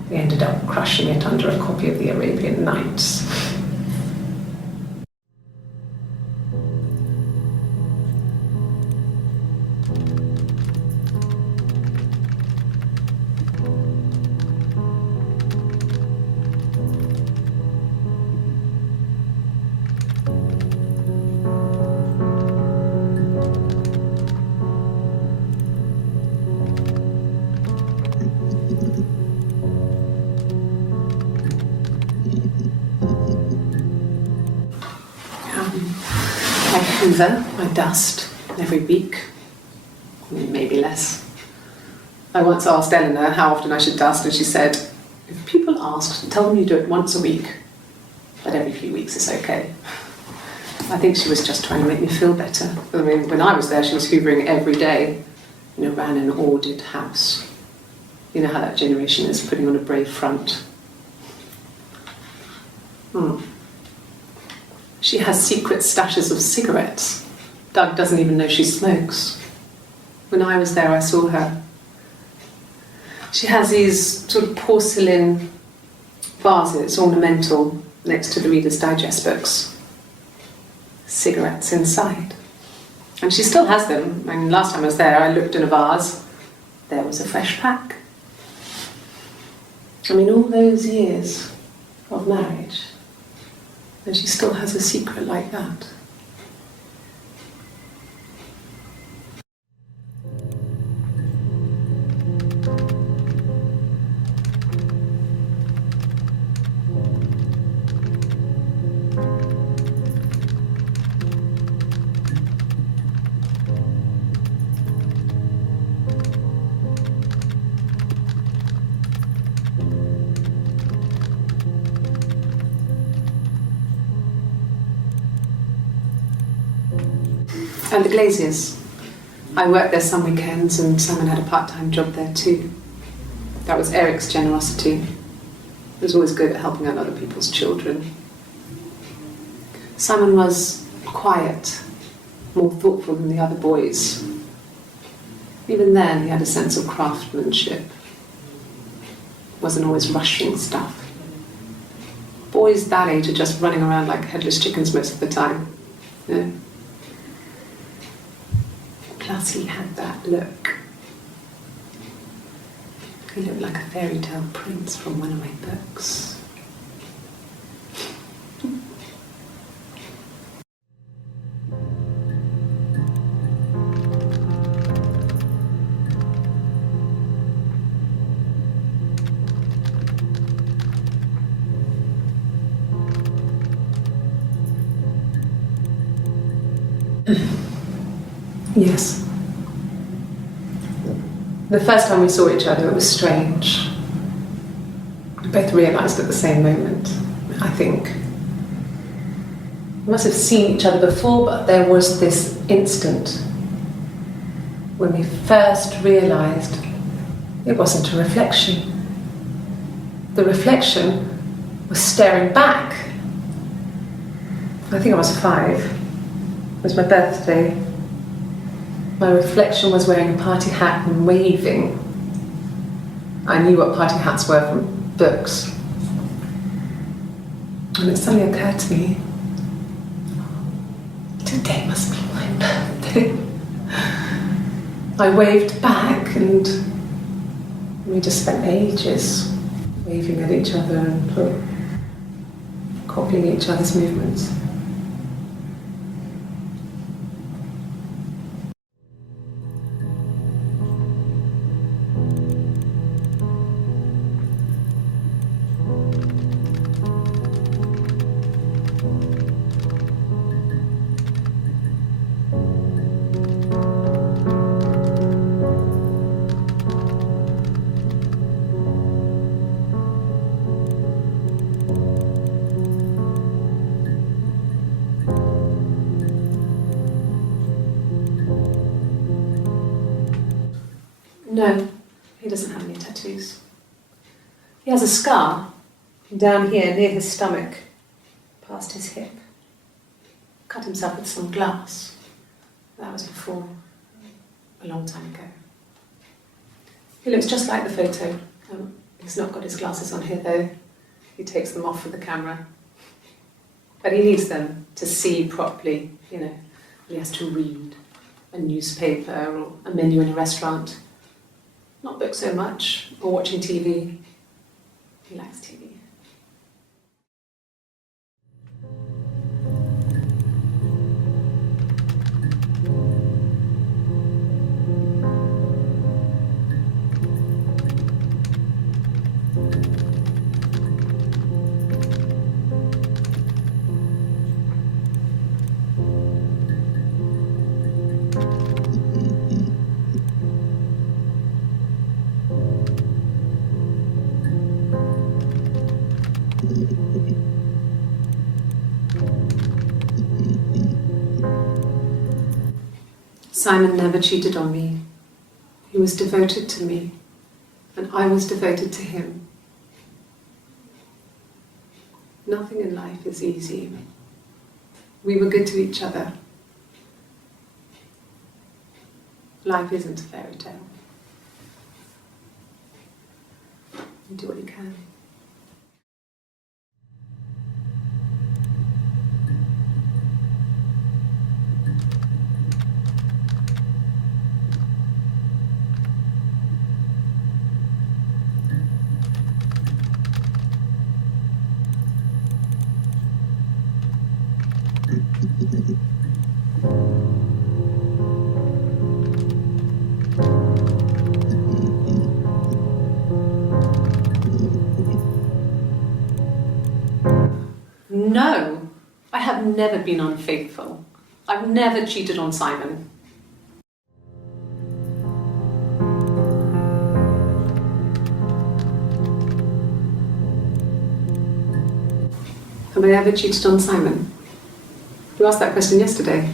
We ended up crushing it under a copy of the Arabian Nights. I hoover, I dust every week, maybe less. I once asked Eleanor how often I should dust, and she said, if people ask, tell them you do it once a week, but every few weeks is okay. I think she was just trying to make me feel better. I mean, when I was there, she was hoovering every day, ran an ordered house. You know how that generation is, putting on a brave front. She has secret stashes of cigarettes. Doug doesn't even know she smokes. When I was there, I saw her. She has these sort of porcelain vases, ornamental, next to the Reader's Digest books. Cigarettes inside. And she still has them. I mean, last time I was there, I looked in a vase. there was a fresh pack. I mean, all those years of marriage, and she still has a secret like that. And the Glaziers. I worked there some weekends and Simon had a part-time job there too. That was Eric's generosity. He was always good at helping out other people's children. Simon was quiet, more thoughtful than the other boys. Even then, he had a sense of craftsmanship. Wasn't always rushing stuff. Boys that age are just running around like headless chickens most of the time. You know? Plus he had that look. He looked like a fairy tale prince from one of my books. Yes. The first time we saw each other, it was strange. We both realised at the same moment, I think. We must have seen each other before, but there was this instant when we first realised it wasn't a reflection. The reflection was staring back. I think I was 5. It was my birthday. My reflection was wearing a party hat and waving. I knew what party hats were from books. And it suddenly occurred to me, today must be my birthday. I waved back and we just spent ages waving at each other and copying each other's movements. No, he doesn't have any tattoos. He has a scar down here near his stomach, past his hip. Cut himself with some glass. That was before, a long time ago. He looks just like the photo. He's not got his glasses on here though. He takes them off with the camera. But he needs them to see properly, you know. He has to read a newspaper or a menu in a restaurant. Not books so much, or watching TV. He likes TV. Simon never cheated on me. He was devoted to me, and I was devoted to him. Nothing in life is easy. We were good to each other. Life isn't a fairy tale. You do what you can. No, I have never been unfaithful. I've never cheated on Simon. Have I ever cheated on Simon? You asked that question yesterday.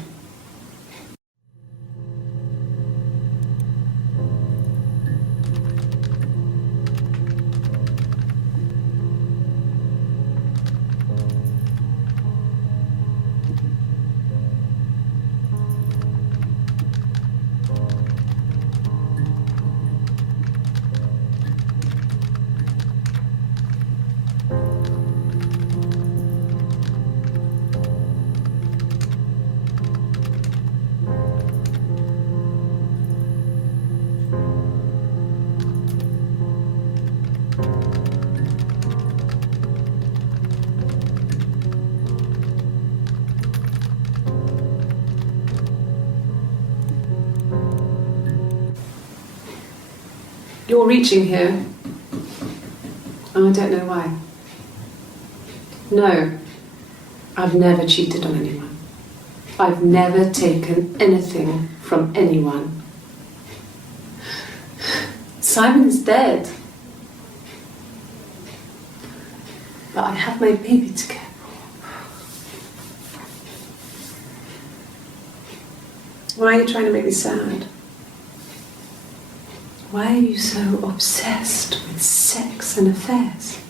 You're reaching here. Oh, I don't know why. No, I've never cheated on anyone. I've never taken anything from anyone. Simon is dead. But I have my baby to care for. Why are you trying to make me sad? Why are you so obsessed with sex and affairs?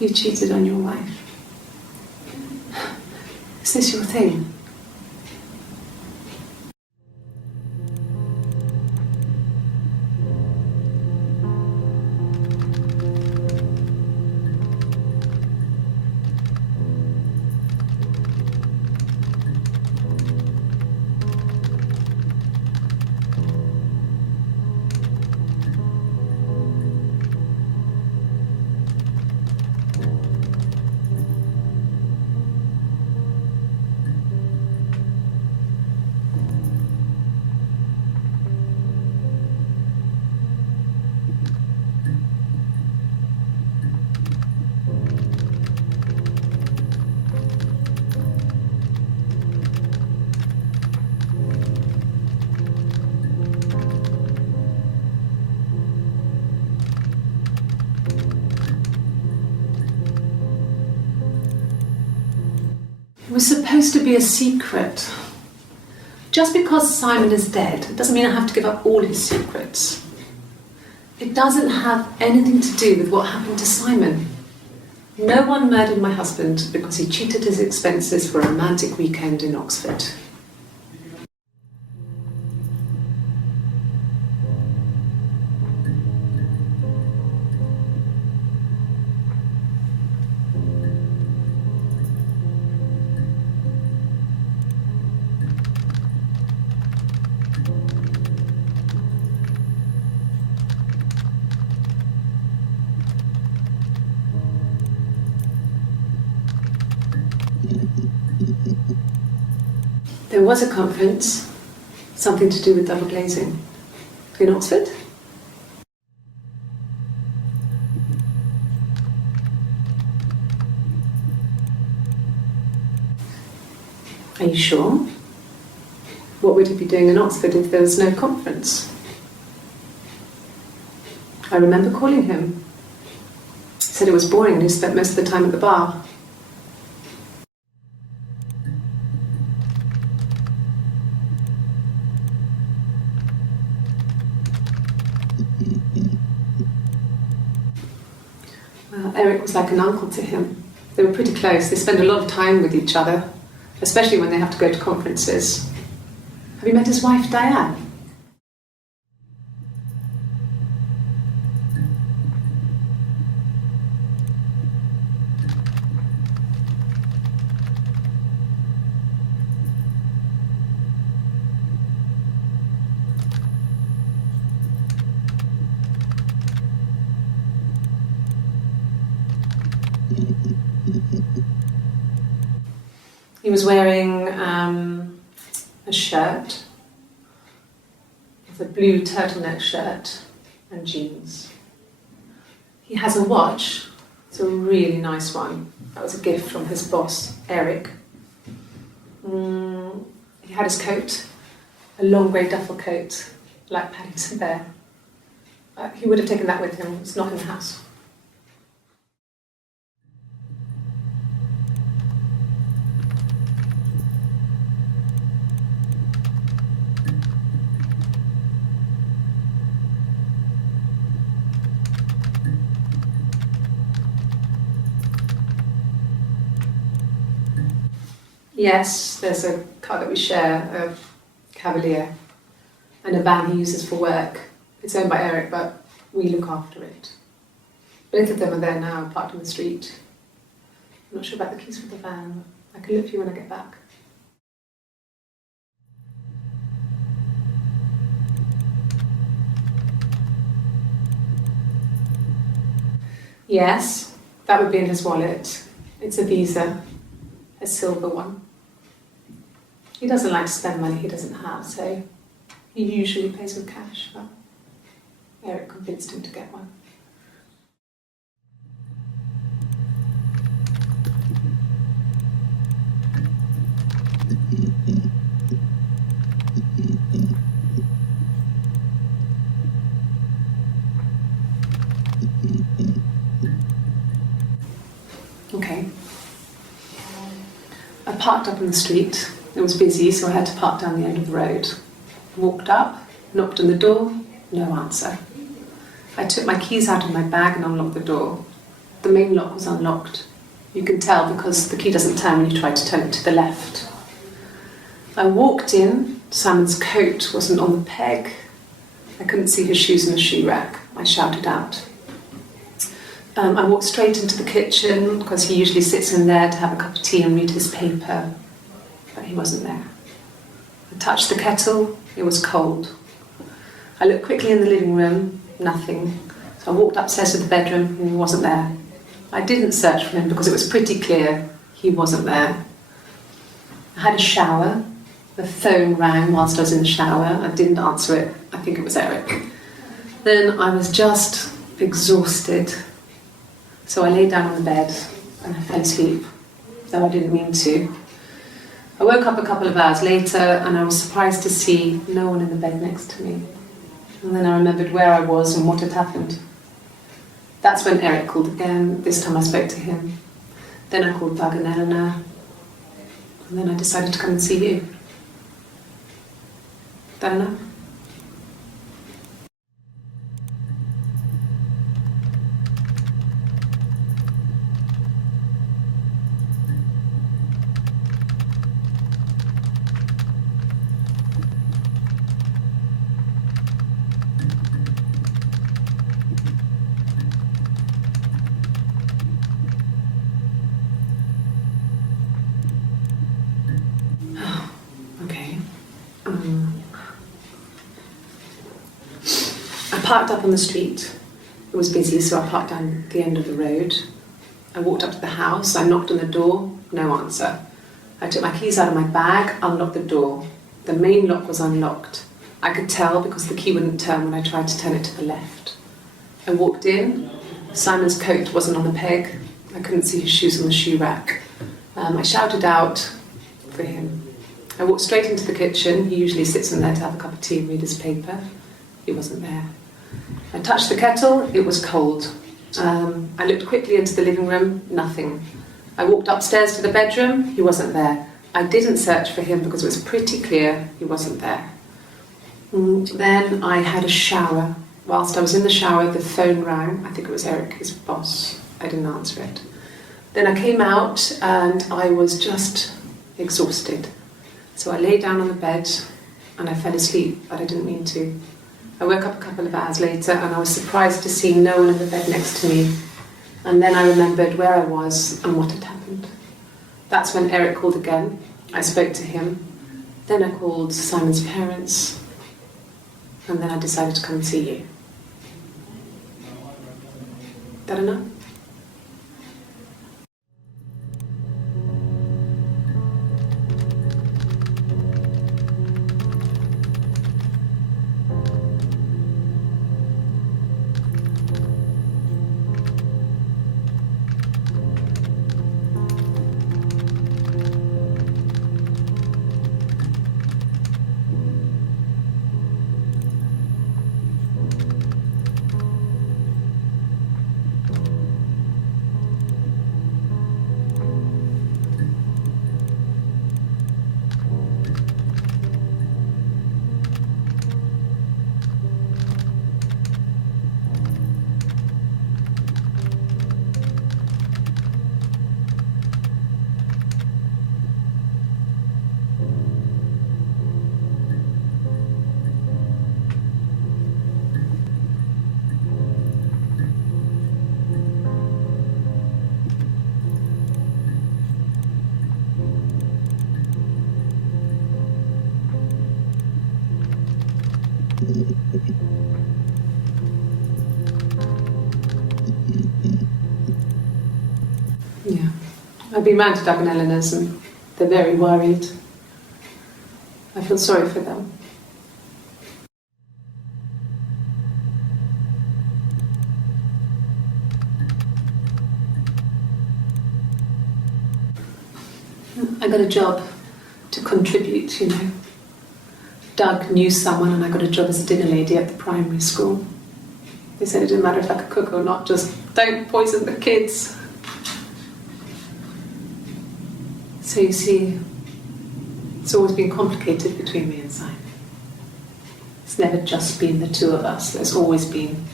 You cheated on your wife. Is this your thing? It was supposed to be a secret. Just because Simon is dead doesn't mean I have to give up all his secrets. It doesn't have anything to do with what happened to Simon. No one murdered my husband because he cheated his expenses for a romantic weekend in Oxford. There was a conference, something to do with double glazing, in Oxford. Are you sure? What would he be doing in Oxford if there was no conference? I remember calling him. He said it was boring and he spent most of the time at the bar. Eric was like an uncle to him. They were pretty close. They spend a lot of time with each other, especially when they have to go to conferences. Have you met his wife, Diane? He was wearing a shirt, with a blue turtleneck shirt and jeans. He has a watch. It's a really nice one. That was a gift from his boss, Eric. He had his coat, a long grey duffel coat, like Paddington Bear. He would have taken that with him. It's not in the house. Yes, there's a car that we share, a Cavalier, and a van he uses for work. It's owned by Eric, but we look after it. Both of them are there now, parked on the street. I'm not sure about the keys for the van. I can look for you when I get back. Yes, that would be in his wallet. It's a Visa, a silver one. He doesn't like to spend money he doesn't have, so he usually pays with cash, but Eric convinced him to get one. Okay. I parked up on the street. It was busy, so I had to park down the end of the road. Walked up, knocked on the door, no answer. I took my keys out of my bag and unlocked the door. The main lock was unlocked. You can tell because the key doesn't turn when you try to turn it to the left. I walked in. Simon's coat wasn't on the peg. I couldn't see his shoes in the shoe rack. I shouted out. I walked straight into the kitchen because he usually sits in there to have a cup of tea and read his paper, but he wasn't there. I touched the kettle, it was cold. I looked quickly in the living room, nothing. So I walked upstairs to the bedroom and he wasn't there. I didn't search for him because it was pretty clear he wasn't there. I had a shower, the phone rang whilst I was in the shower. I didn't answer it, I think it was Eric. Then I was just exhausted. So I lay down on the bed and I fell asleep, though I didn't mean to. I woke up a couple of hours later and I was surprised to see no one in the bed next to me. And then I remembered where I was and what had happened. That's when Eric called again. This time I spoke to him. Then I called Doug and Eleanor. And then I decided to come and see you. That enough? I parked up on the street. It was busy, so I parked down the end of the road. I walked up to the house, I knocked on the door, no answer. I took my keys out of my bag, unlocked the door. The main lock was unlocked. I could tell because the key wouldn't turn when I tried to turn it to the left. I walked in. Simon's coat wasn't on the peg. I couldn't see his shoes on the shoe rack. I shouted out for him. I walked straight into the kitchen. He usually sits in there to have a cup of tea and read his paper. He wasn't there. I touched the kettle, it was cold. I looked quickly into the living room, nothing. I walked upstairs to the bedroom, he wasn't there. I didn't search for him because it was pretty clear he wasn't there. Then I had a shower. Whilst I was in the shower, the phone rang. I think it was Eric, his boss. I didn't answer it. Then I came out and I was just exhausted. So I lay down on the bed and I fell asleep, but I didn't mean to. I woke up a couple of hours later and I was surprised to see no one in the bed next to me. And then I remembered where I was and what had happened. That's when Eric called again. I spoke to him. Then I called Simon's parents. And then I decided to come and see you. That enough? Yeah. I've been round to Doug and Eleanor's and they're very worried. I feel sorry for them. I got a job to contribute, you know. Doug knew someone and I got a job as a dinner lady at the primary school. They said it didn't matter if I could cook or not, just don't poison the kids. So you see, it's always been complicated between me and Simon. It's never just been the two of us, there's always been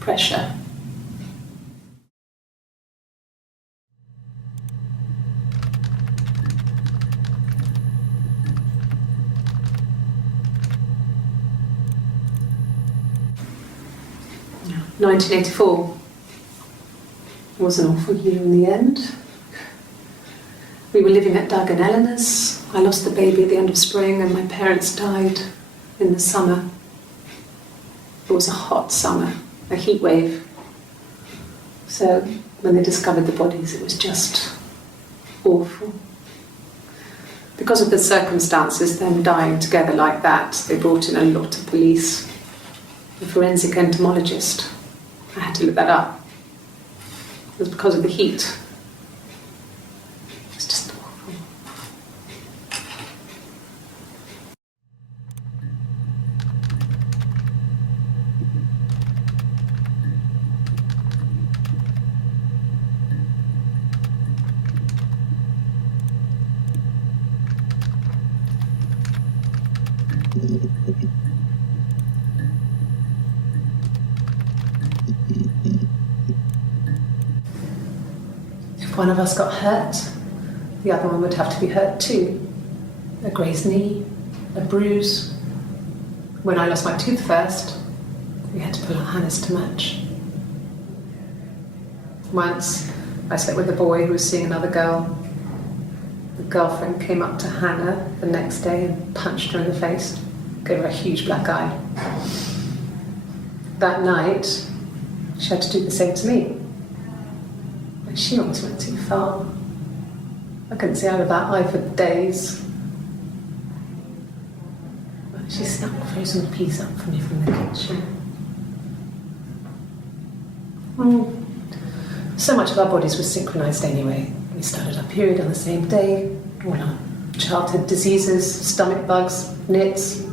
pressure. Yeah. 1984 was an awful year in the end. We were living at Doug and Eleanor's. I lost the baby at the end of spring and my parents died in the summer. It was a hot summer, a heat wave. So when they discovered the bodies, it was just awful. Because of the circumstances, them dying together like that, they brought in a lot of police. A forensic entomologist. I had to look that up. It was because of the heat. It was just awful. If one of us got hurt, the other one would have to be hurt too. A grazed knee, a bruise. When I lost my tooth first, we had to put our harness to match. Once, I slept with a boy who was seeing another girl. The girlfriend came up to Hannah the next day and punched her in the face, gave her a huge black eye. That night, she had to do the same to me. But she almost went too far. I couldn't see out of that eye for days. But she snapped frozen peas up for me from the kitchen. So much of our bodies was synchronised anyway. We started our period on the same day. All our childhood diseases, stomach bugs, nits.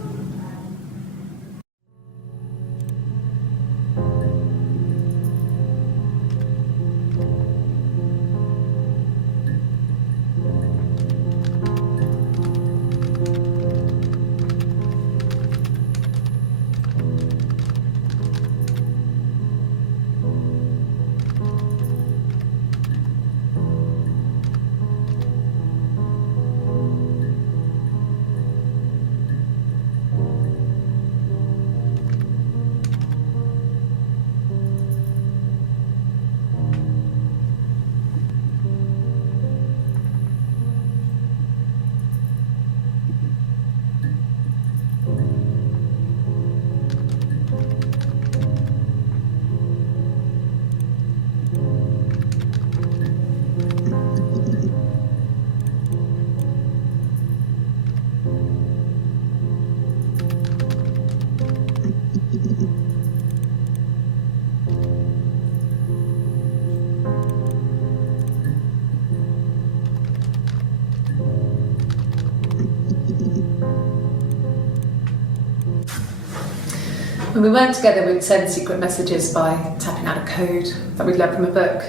When we weren't together, we'd send secret messages by tapping out a code that we'd learned from a book,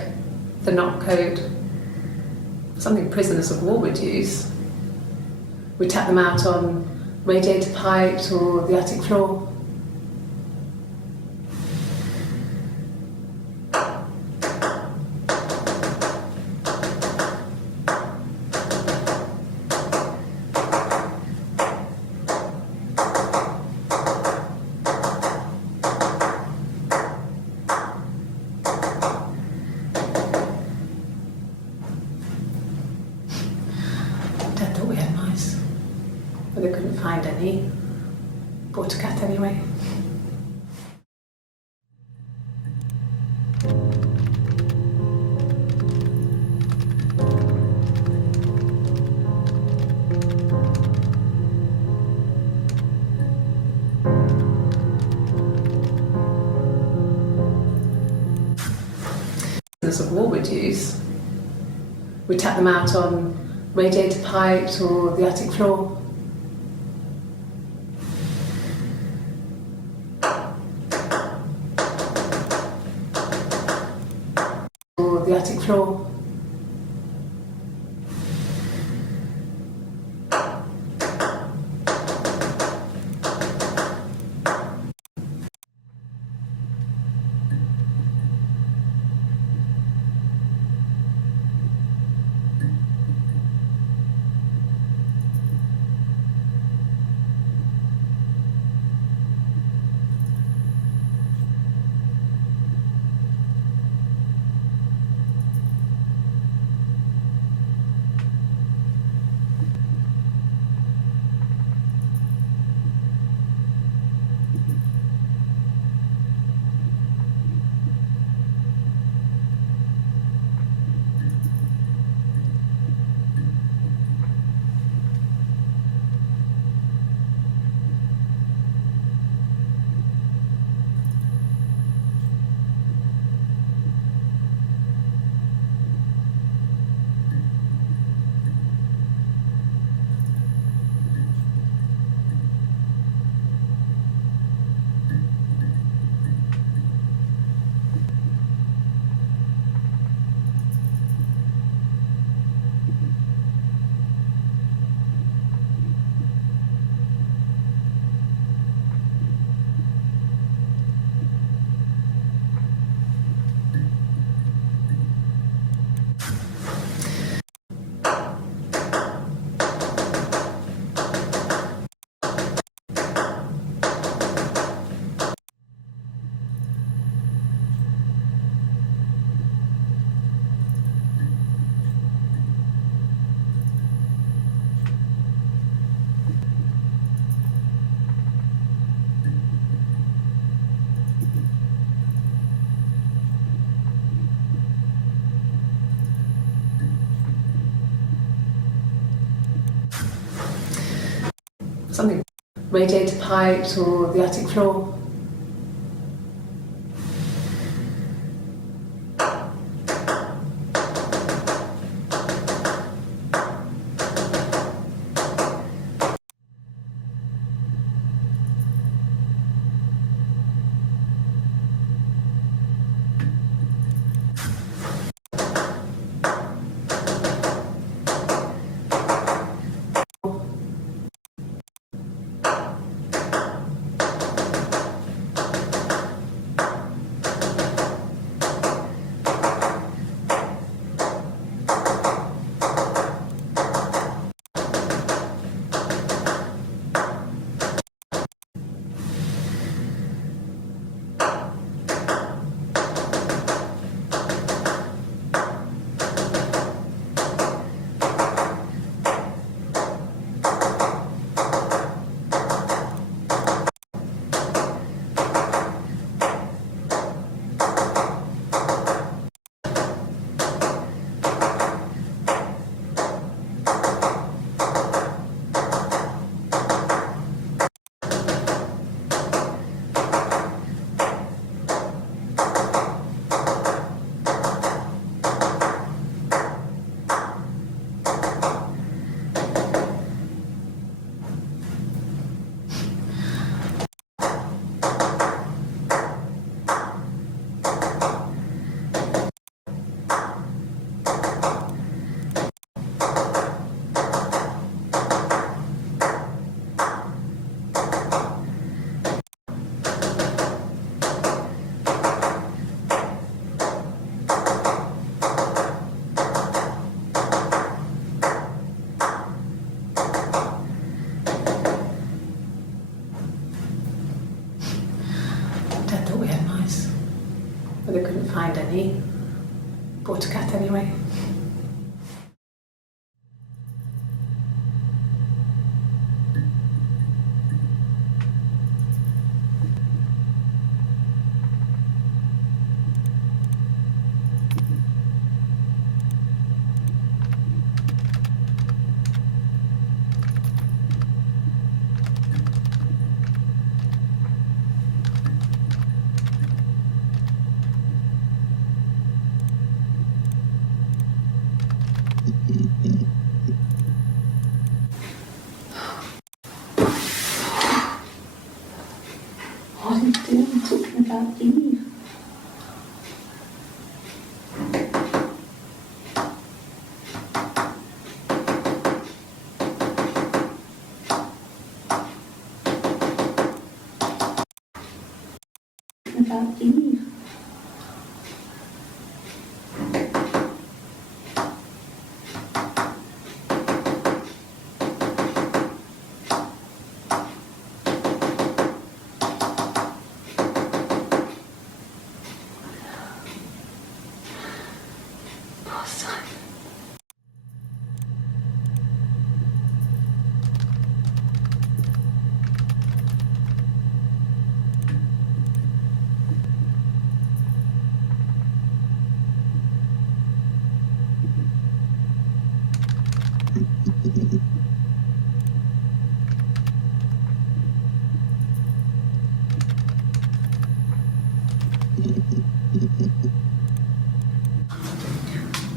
the knock code, something prisoners of war would use. We'd tap them out on radiator pipes or the attic floor. Dad thought we had mice, but they couldn't find any. Bought a cat anyway. Of what we'd use. We tap them out on radiator pipes or the attic floor. Or the attic floor. Something, radiator pipes or the attic floor. but they couldn't find any. Bought a cat anyway. What are you doing talking about Eve? About Eve. Poor Simon.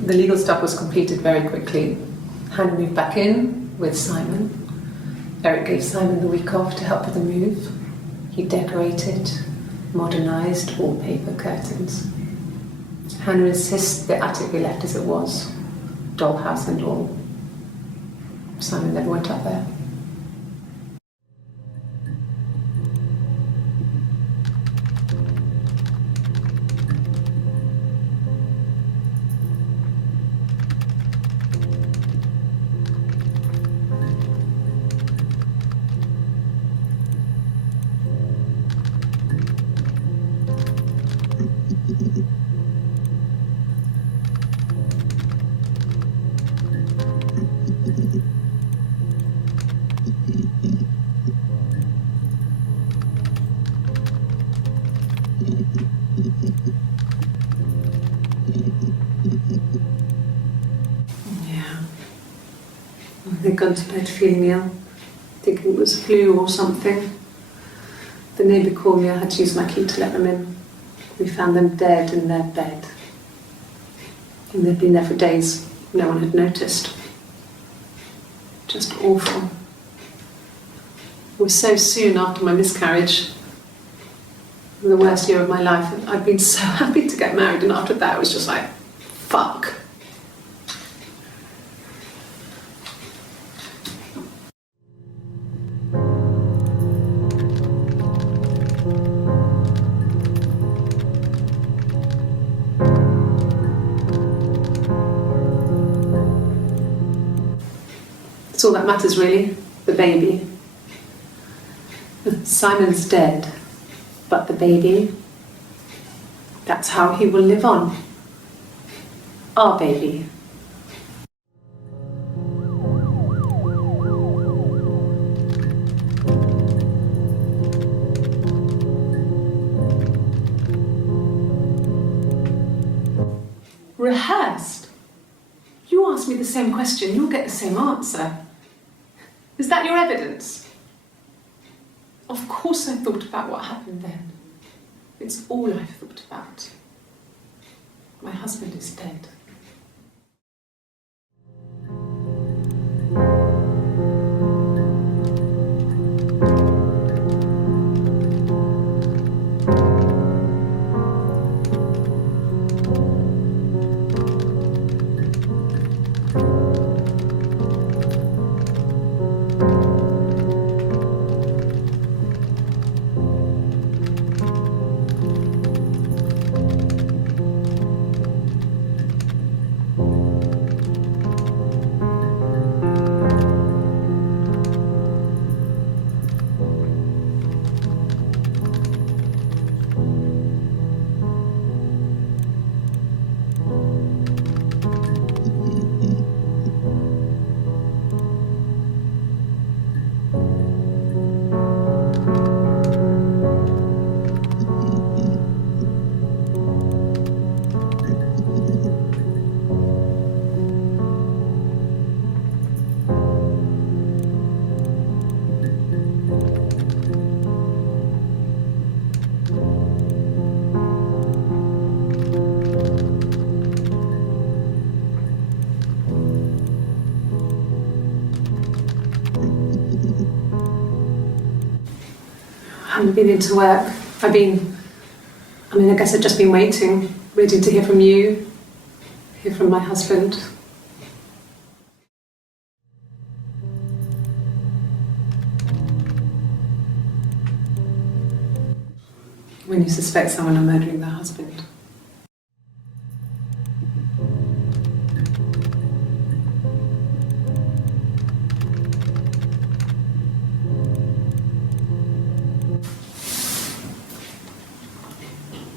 The legal stuff was completed very quickly. Hannah moved back in with Simon. Eric gave Simon the week off to help with the move. He decorated, modernised wallpaper, curtains. Hannah insists the attic be left as it was, dollhouse and all. Simon never went up there. Yeah. They'd gone to bed feeling ill, thinking it was flu or something. The neighbour called me, I had to use my key to let them in. We found them dead in their bed. And they'd been there for days, no one had noticed. Just awful. It was so soon after my miscarriage, the worst year of my life. I'd been so happy to get married, and after that it was just like, fuck. It's all that matters, really, the baby. Simon's dead, but the baby, that's how he will live on. Our baby. Rehearsed? You ask me the same question, you'll get the same answer. Is that your evidence? Of course I thought about what happened then. It's all I've thought about. My husband is dead. haven't been into work. I guess I've just been waiting, ready to hear from you, hear from my husband. When you suspect someone of murdering their husband.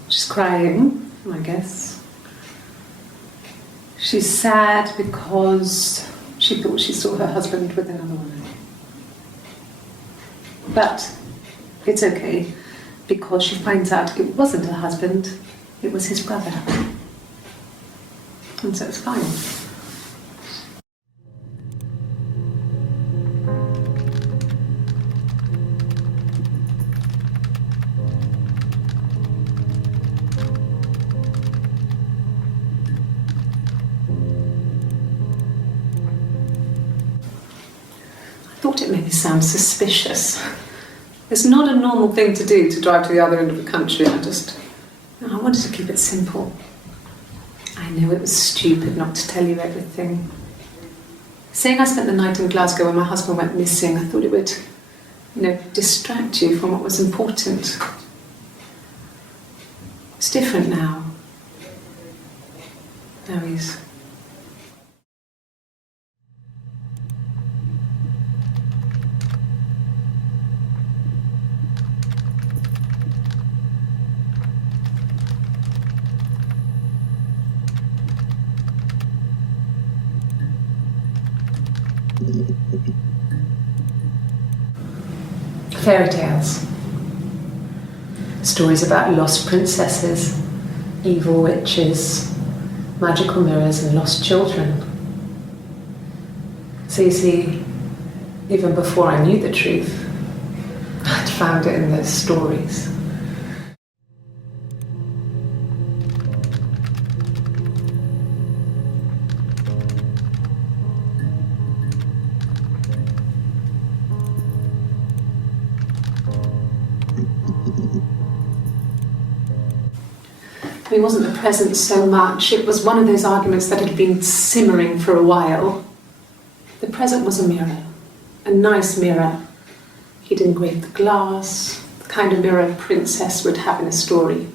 She's crying, I guess. She's sad because she thought she saw her husband with another woman. But it's okay, because she finds out it wasn't her husband, it was his brother. And so it's fine. I thought it made me sound suspicious. It's not a normal thing to do, to drive to the other end of the country. I wanted to keep it simple. I know it was stupid not to tell you everything. Saying I spent the night in Glasgow when my husband went missing, I thought it would, distract you from what was important. It's different now. Now he's... Fairy tales. Stories about lost princesses, evil witches, magical mirrors and lost children. So you see, even before I knew the truth, I'd found it in those stories. It wasn't the present so much, it was one of those arguments that had been simmering for a while. The present was a mirror, a nice mirror. He'd engraved the glass, the kind of mirror a princess would have in a story.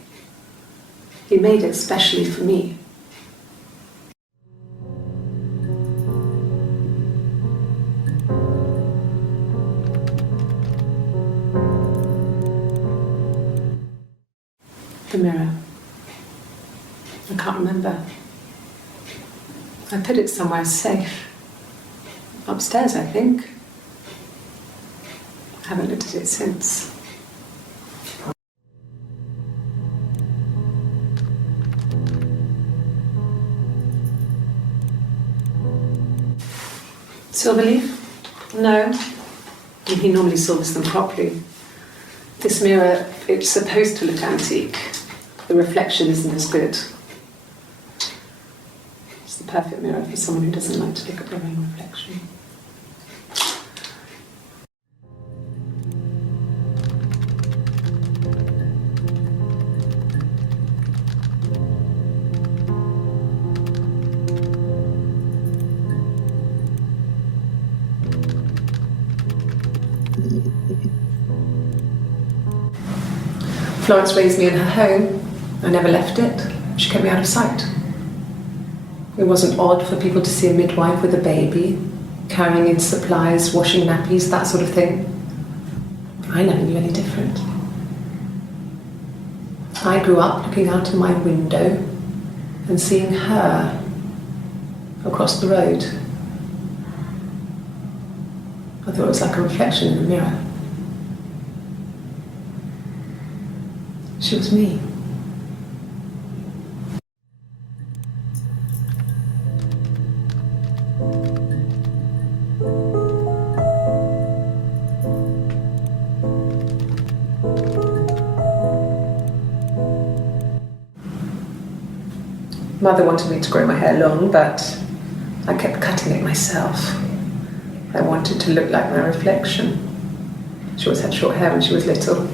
He made it specially for me. The mirror. I can't remember. I put it somewhere safe. Upstairs, I think. I haven't looked at it since. Silver leaf? No. He normally silvers them properly. This mirror, it's supposed to look antique. The reflection isn't as good. It's the perfect mirror for someone who doesn't like to look at their own reflection. Florence raised me in her home. I never left it. She kept me out of sight. It wasn't odd for people to see a midwife with a baby, carrying in supplies, washing nappies, that sort of thing. I never knew any different. I grew up looking out of my window and seeing her across the road. I thought it was like a reflection in the mirror. She was me. Mother wanted me to grow my hair long, but I kept cutting it myself. I wanted to look like my reflection. She always had short hair when she was little.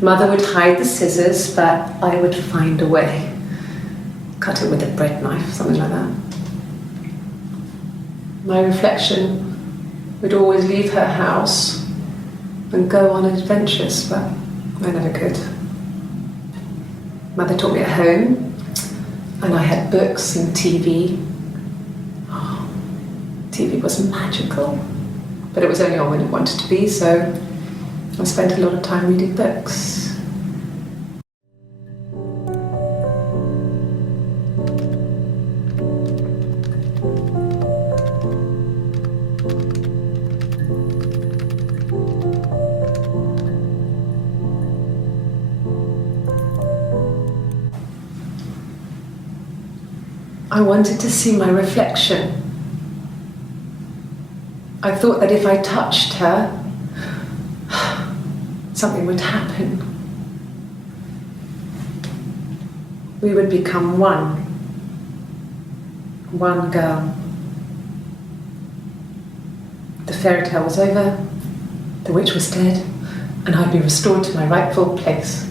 Mother would hide the scissors, but I would find a way. Cut it with a bread knife, something like that. My reflection would always leave her house and go on adventures, but I never could. Mother taught me at home, and I had books and TV. Oh, TV was magical, but it was only on when it wanted to be, so I spent a lot of time reading books. I wanted to see my reflection. I thought that if I touched her, something would happen. We would become one girl. The fairy tale was over, the witch was dead, and I'd be restored to my rightful place.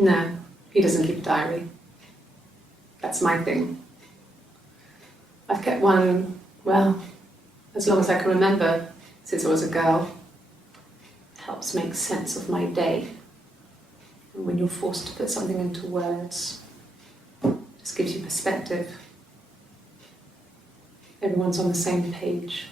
No, he doesn't keep a diary. That's my thing. I've kept one, well, as long as I can remember, since I was a girl. It helps make sense of my day. And when you're forced to put something into words, it just gives you perspective. Everyone's on the same page.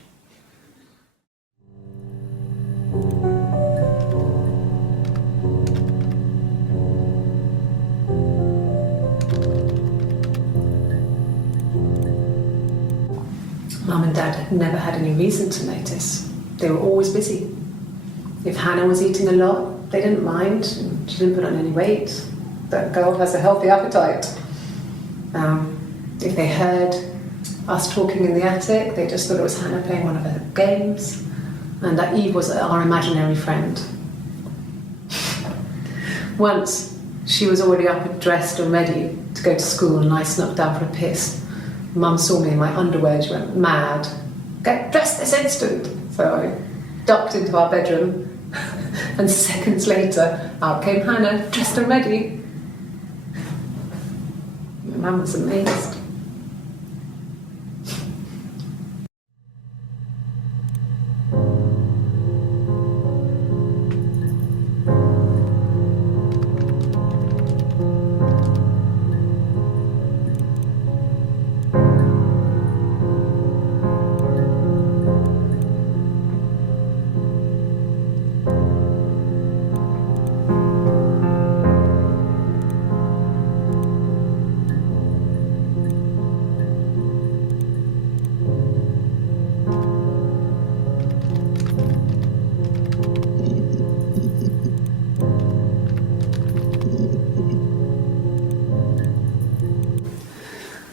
Mum and Dad had never had any reason to notice. They were always busy. If Hannah was eating a lot, they didn't mind. She didn't put on any weight. That girl has a healthy appetite. If they heard us talking in the attic, they just thought it was Hannah playing one of her games, and that Eve was our imaginary friend. Once, she was already up and dressed and ready to go to school, and I snuck down for a piss. Mum saw me in my underwear, she went mad. Get dressed this instant! So I ducked into our bedroom, and seconds later, out came Hannah, dressed and ready. My mum was amazed.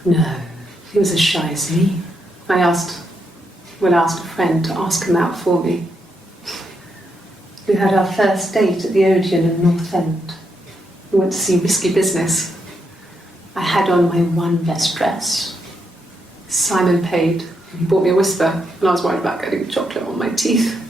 No, he was as shy as me. I asked a friend to ask him out for me. We had our first date at the Odeon in North End. We went to see Risky Business. I had on my one best dress. Simon paid, and he bought me a whisper, and I was worried about getting chocolate on my teeth.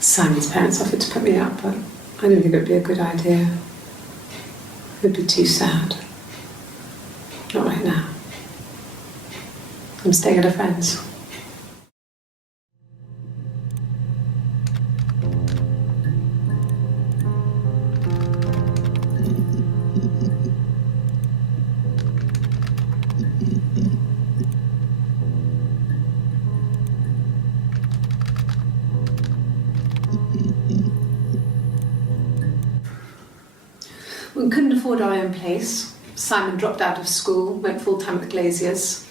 Simon's parents offered to put me up, but I didn't think it would be a good idea. It would be too sad. Not right now. I'm staying at a friend's. We couldn't afford our own place. Simon dropped out of school, went full-time at Glazier's.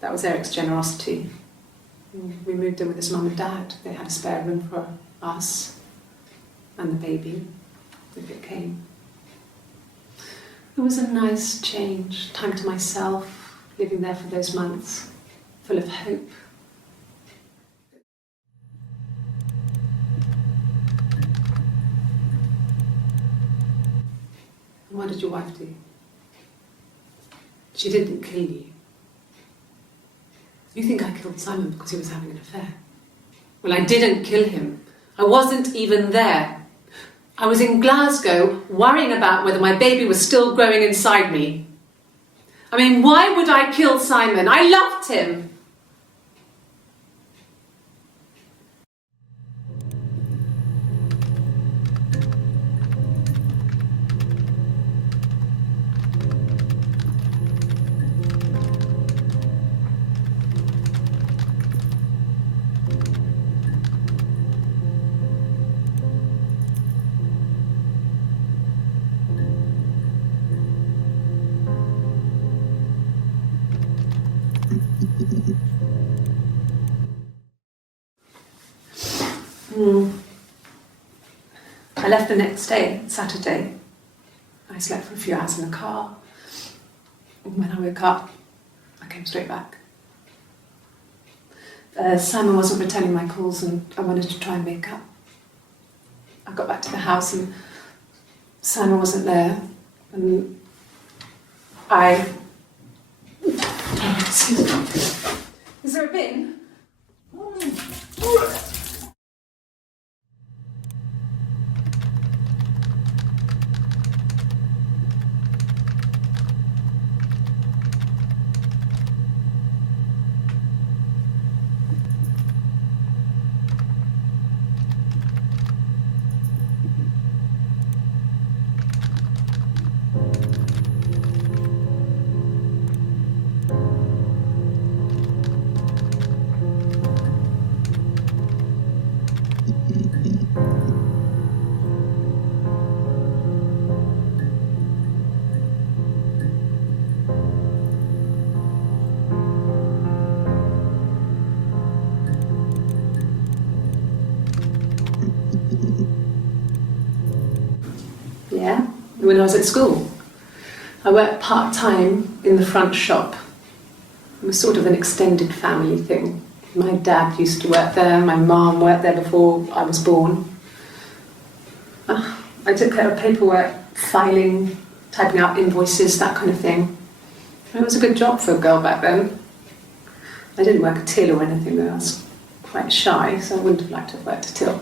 That was Eric's generosity. We moved in with his mum and dad. They had a spare room for us and the baby, if it came. It was a nice change, time to myself, living there for those months, full of hope. And what did your wife do? She didn't kill you. You think I killed Simon because he was having an affair? Well, I didn't kill him. I wasn't even there. I was in Glasgow worrying about whether my baby was still growing inside me. I mean, why would I kill Simon? I loved him. I left the next day, Saturday. I slept for a few hours in the car. And when I woke up, I came straight back. Simon wasn't returning my calls and I wanted to try and make up. I got back to the house and Simon wasn't there. And excuse me. Is there a bin? Yeah, when I was at school. I worked part-time in the front shop. It was sort of an extended family thing. My dad used to work there, my mum worked there before I was born. I took care of paperwork, filing, typing out invoices, that kind of thing. It was a good job for a girl back then. I didn't work a till or anything though. I was quite shy, so I wouldn't have liked to have worked a till.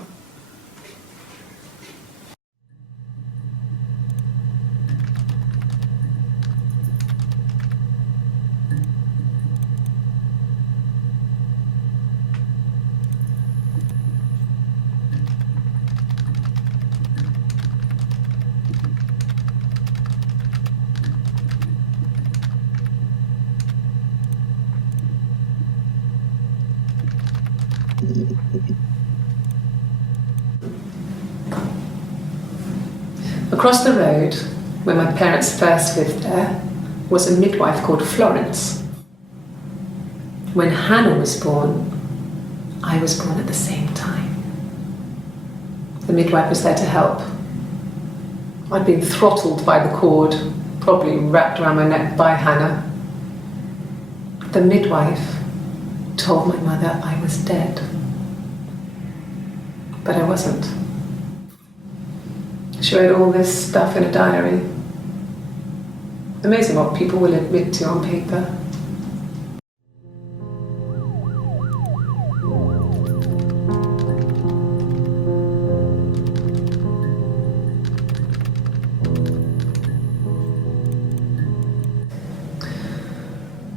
Across the road, where my parents first lived there, was a midwife called Florence. When Hannah was born, I was born at the same time. The midwife was there to help. I'd been throttled by the cord, probably wrapped around my neck by Hannah. The midwife told my mother I was dead, but I wasn't. She wrote all this stuff in a diary. Amazing what people will admit to on paper.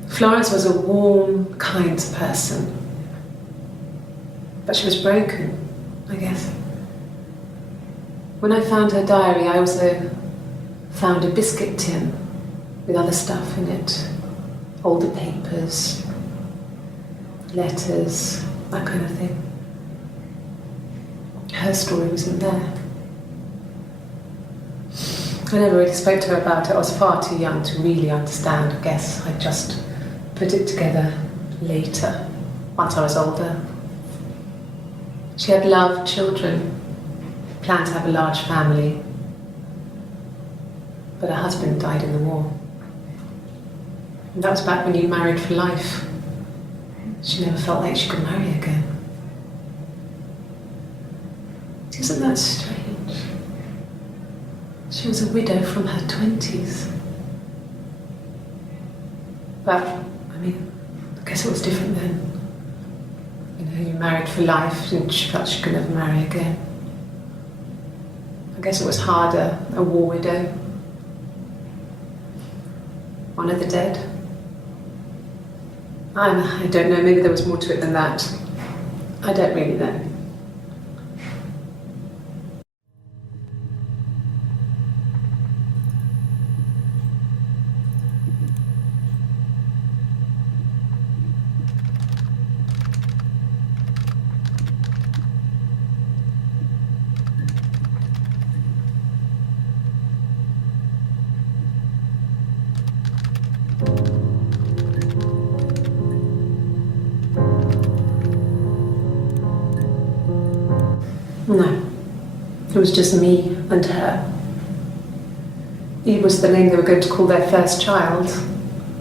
Florence was a warm, kind person, but she was broken, I guess. When I found her diary, I also found a biscuit tin with other stuff in it, older papers, letters, that kind of thing. Her story was in there. I never really spoke to her about it. I was far too young to really understand, I guess. I just put it together later, once I was older. She had loved children, planned to have a large family, but her husband died in the war. And that was back when you married for life. She never felt like she could marry again. Isn't that strange? She was a widow from her 20s. But, I mean, I guess it was different then. You know, you married for life and she felt she could never marry again. I guess it was harder, a war widow. One of the dead. I don't know, maybe there was more to it than that. I don't really know. No, it was just me and her. Eve was the name they were going to call their first child.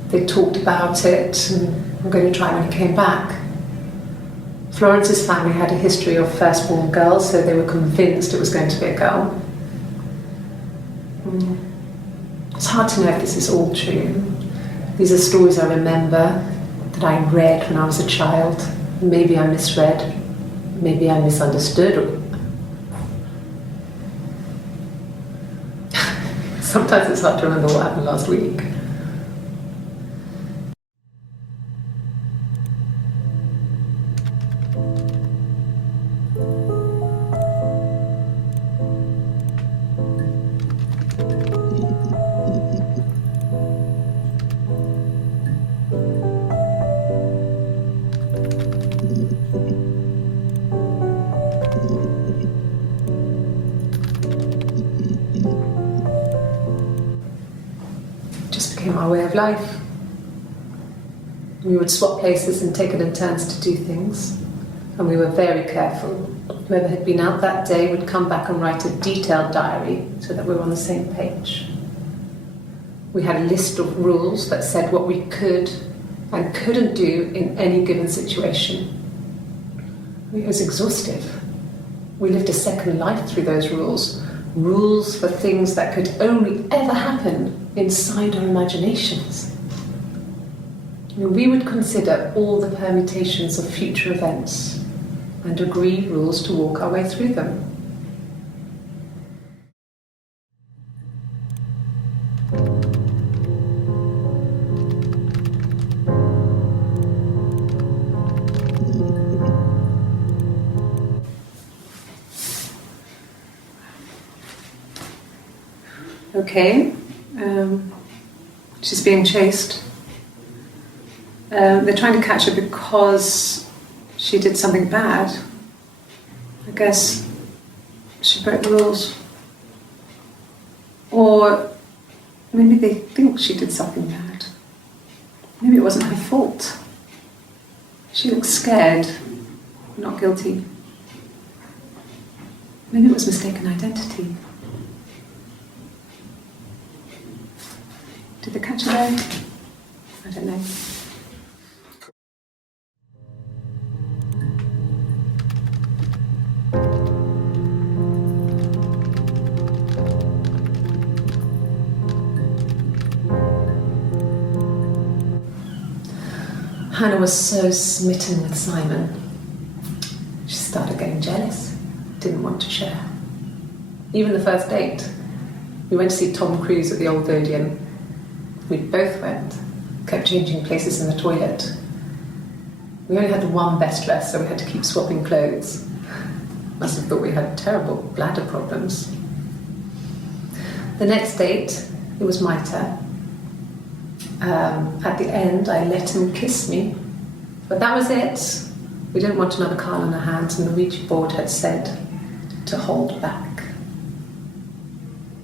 They talked about it and were going to try when he came back. Florence's family had a history of firstborn girls, so they were convinced it was going to be a girl. It's hard to know if this is all true. These are stories I remember, that I read when I was a child. Maybe I misread, maybe I misunderstood. Sometimes it's hard to remember what happened last week. Became our way of life. We would swap places and take it in turns to do things, and we were very careful. Whoever had been out that day would come back and write a detailed diary so that we were on the same page. We had a list of rules that said what we could and couldn't do in any given situation. It was exhaustive. We lived a second life through those rules. Rules for things that could only ever happen inside our imaginations. We would consider all the permutations of future events and agree rules to walk our way through them. Okay. She's being chased. They're trying to catch her because she did something bad. I guess she broke the rules. Or maybe they think she did something bad. Maybe it wasn't her fault. She looks scared, not guilty. Maybe it was mistaken identity. Did they catch her there? I don't know. Hannah was so smitten with Simon. She started getting jealous, didn't want to share. Even the first date. We went to see Tom Cruise at the Old Odeon. We both went, kept changing places in the toilet. We only had the one best dress, so we had to keep swapping clothes. Must have thought we had terrible bladder problems. The next date, it was my turn. At the end, I let him kiss me, but that was it. We didn't want another card on our hands, and the Ouija board had said to hold back.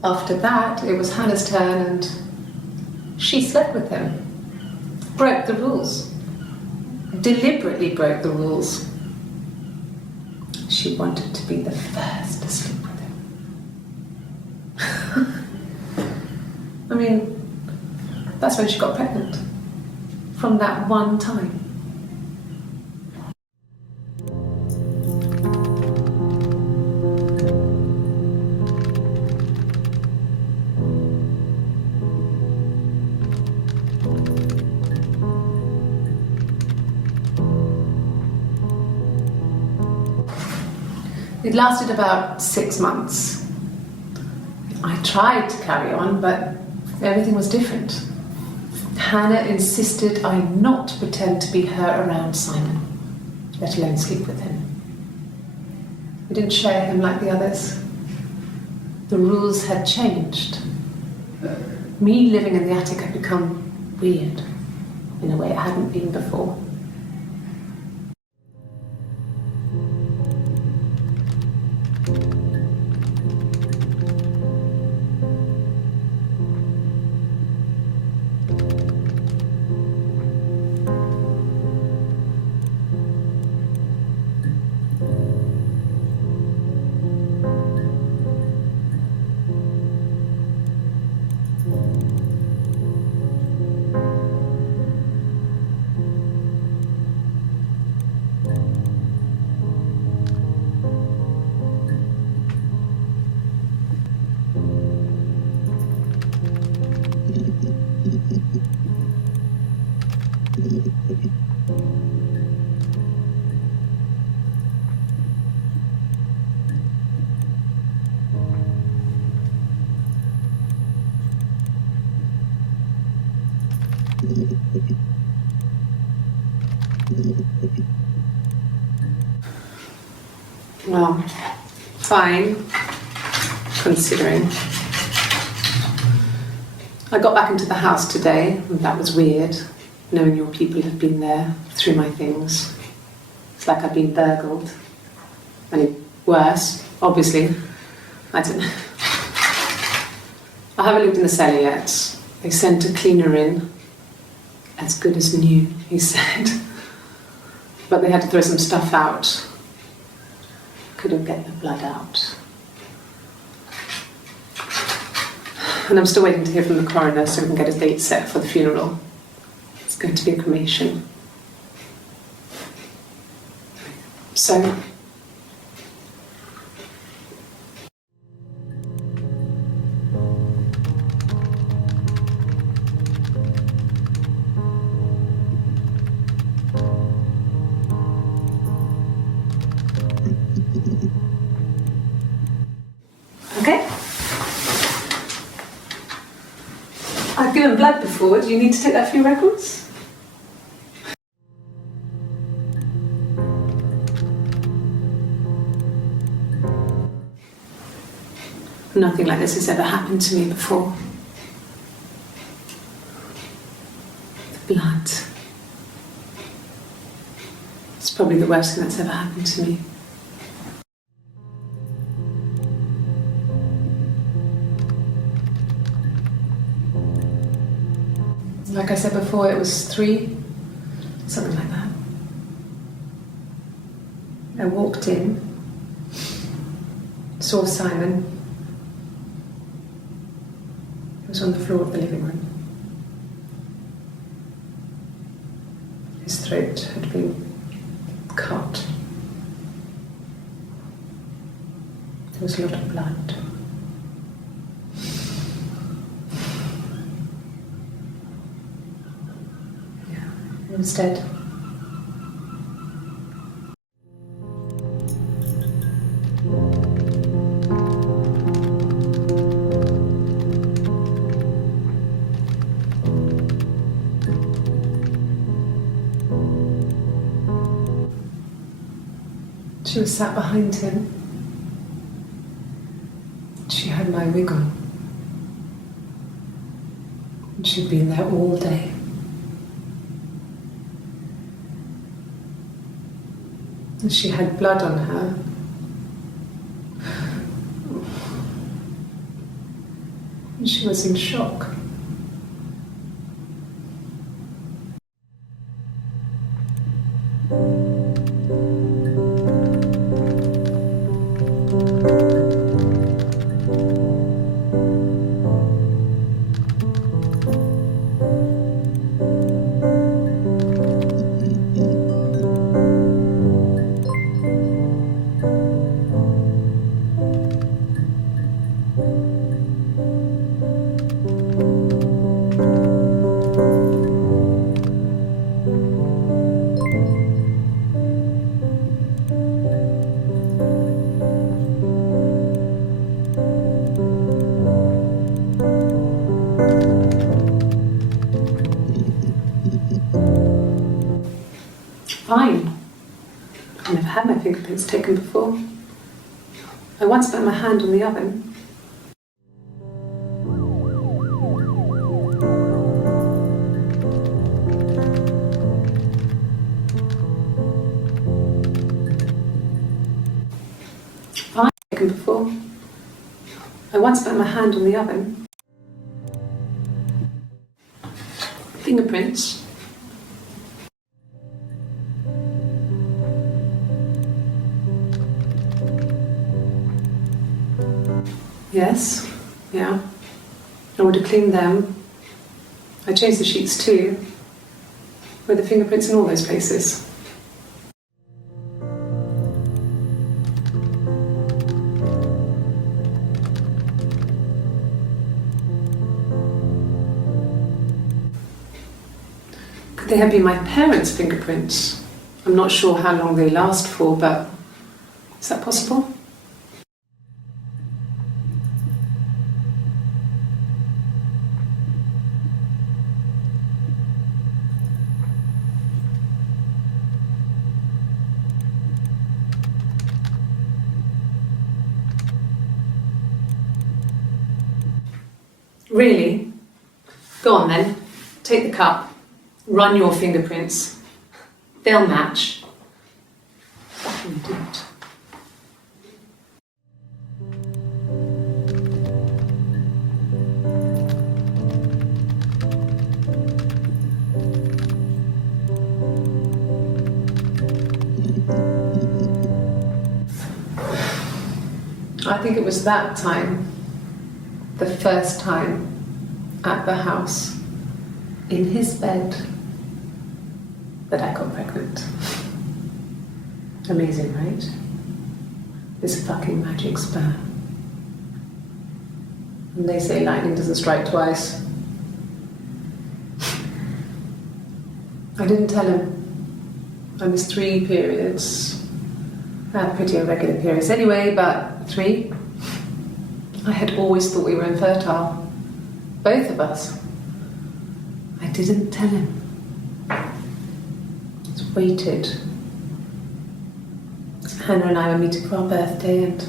After that, it was Hannah's turn and she slept with him. Broke the rules. Deliberately broke the rules. She wanted to be the first to sleep with him. I mean, that's when she got pregnant. From that one time. It lasted about 6 months. I tried to carry on, but everything was different. Hannah insisted I not pretend to be her around Simon, let alone sleep with him. We didn't share him like the others. The rules had changed. Me living in the attic had become weird in a way it hadn't been before. Well, fine, considering. I got back into the house today, and that was weird, knowing your people have been there through my things. It's like I've been burgled. I mean, worse, obviously. I don't know. I haven't lived in the cellar yet. They sent a cleaner in. As good as new, he said. But they had to throw some stuff out. Couldn't get the blood out. And I'm still waiting to hear from the coroner so we can get a date set for the funeral. It's going to be a cremation. So... Okay. I've given blood before. Do you need to take that for your records? Nothing like this has ever happened to me before. The blood. It's probably the worst thing that's ever happened to me. Like I said before, it was 3, something like that. I walked in, saw Simon. He was on the floor of the living room. His throat had been cut. There was a lot of blood. He was dead. She was sat behind him. She had my wig on. And she'd been there all day. And she had blood on her. She was in shock. Fine. I've never had my fingerprints taken before. I once burnt my hand on the oven. Fine. Taken before. I once burnt my hand on the oven. Fingerprints. Yes, yeah. I would have cleaned them. I changed the sheets too. Were the fingerprints in all those places? Could they have been my parents' fingerprints? I'm not sure how long they last for, but is that possible? Really? Go on then. Take the cup. Run your fingerprints. They'll match. Fucking idiot. I think it was that time, the first time at the house, in his bed, that I got pregnant. Amazing, right? This fucking magic sperm. And they say lightning doesn't strike twice. I didn't tell him. I missed 3 periods. I had pretty irregular periods anyway, but 3. I had always thought we were infertile. Both of us. I didn't tell him. Just waited. Hannah and I were meeting for our birthday, and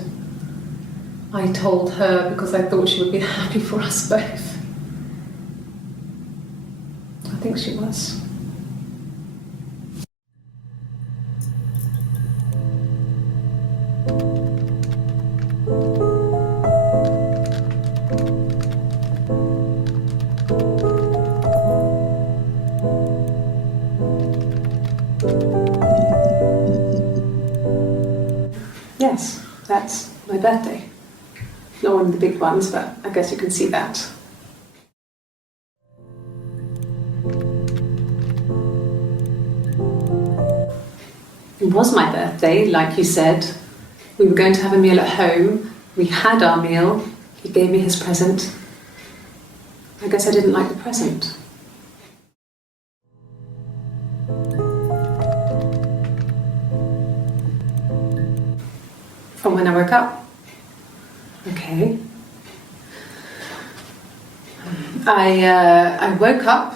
I told her because I thought she would be happy for us both. I think she was. Yes, that's my birthday. Not one of the big ones, but I guess you can see that. It was my birthday, like you said. We were going to have a meal at home. We had our meal. He gave me his present. I guess I didn't like the present. From when I woke up. Okay. I woke up.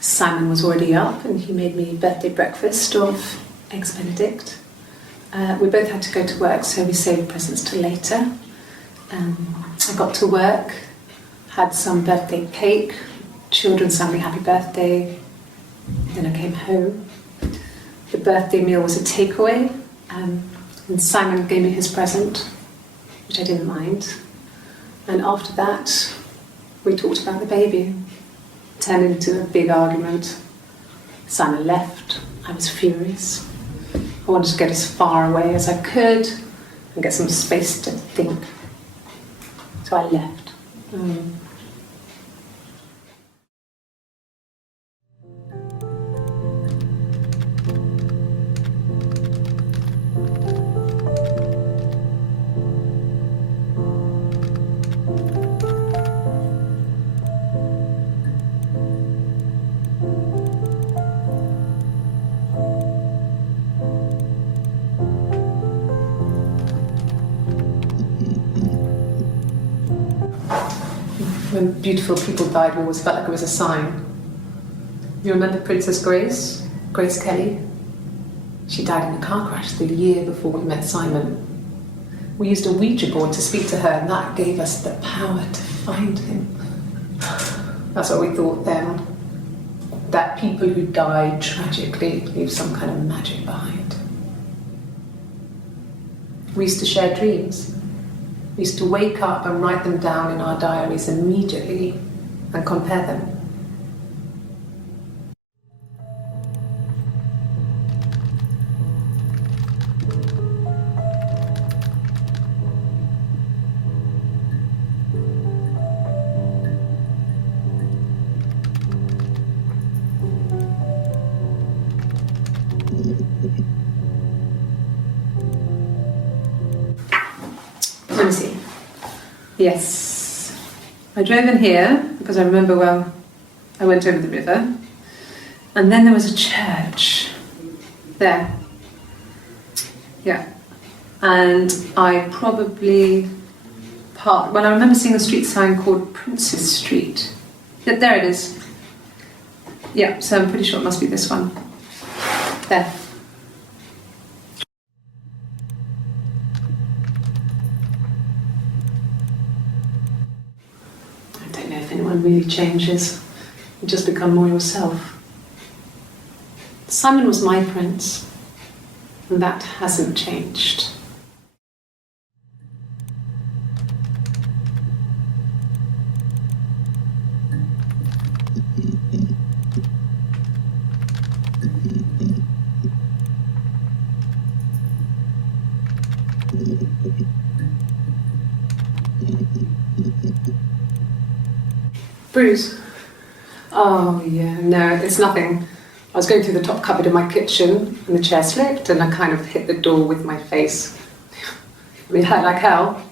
Simon was already up, and he made me birthday breakfast of eggs Benedict. We both had to go to work, so we saved presents till later. I got to work, had some birthday cake. Children sang me happy birthday. Then I came home. The birthday meal was a takeaway. And Simon gave me his present, which I didn't mind. And after that, We talked about the baby. It turned into a big argument. Simon left. I was furious. I wanted to get as far away as I could and get some space to think. So I left. When beautiful people died, we always felt like it was a sign. You remember Princess Grace? Grace Kelly? She died in a car crash the year before we met Simon. We used a Ouija board to speak to her, and that gave us the power to find him. That's what we thought then. That people who died tragically leave some kind of magic behind. We used to share dreams. We used to wake up and write them down in our diaries immediately and compare them. Let me see. Yes. I drove in here because I remember, well, I went over the river. And then there was a church. There. Yeah. And I probably parked. Well, I remember seeing a street sign called Princess Street. Yeah, there it is. Yeah, so I'm pretty sure it must be this one. There. I don't know if anyone really changes. You just become more yourself. Simon was my prince, and that hasn't changed. Bruce? Oh yeah, no, it's nothing. I was going through the top cupboard in my kitchen and the chair slipped and I kind of hit the door with my face. I mean, it hurt like hell.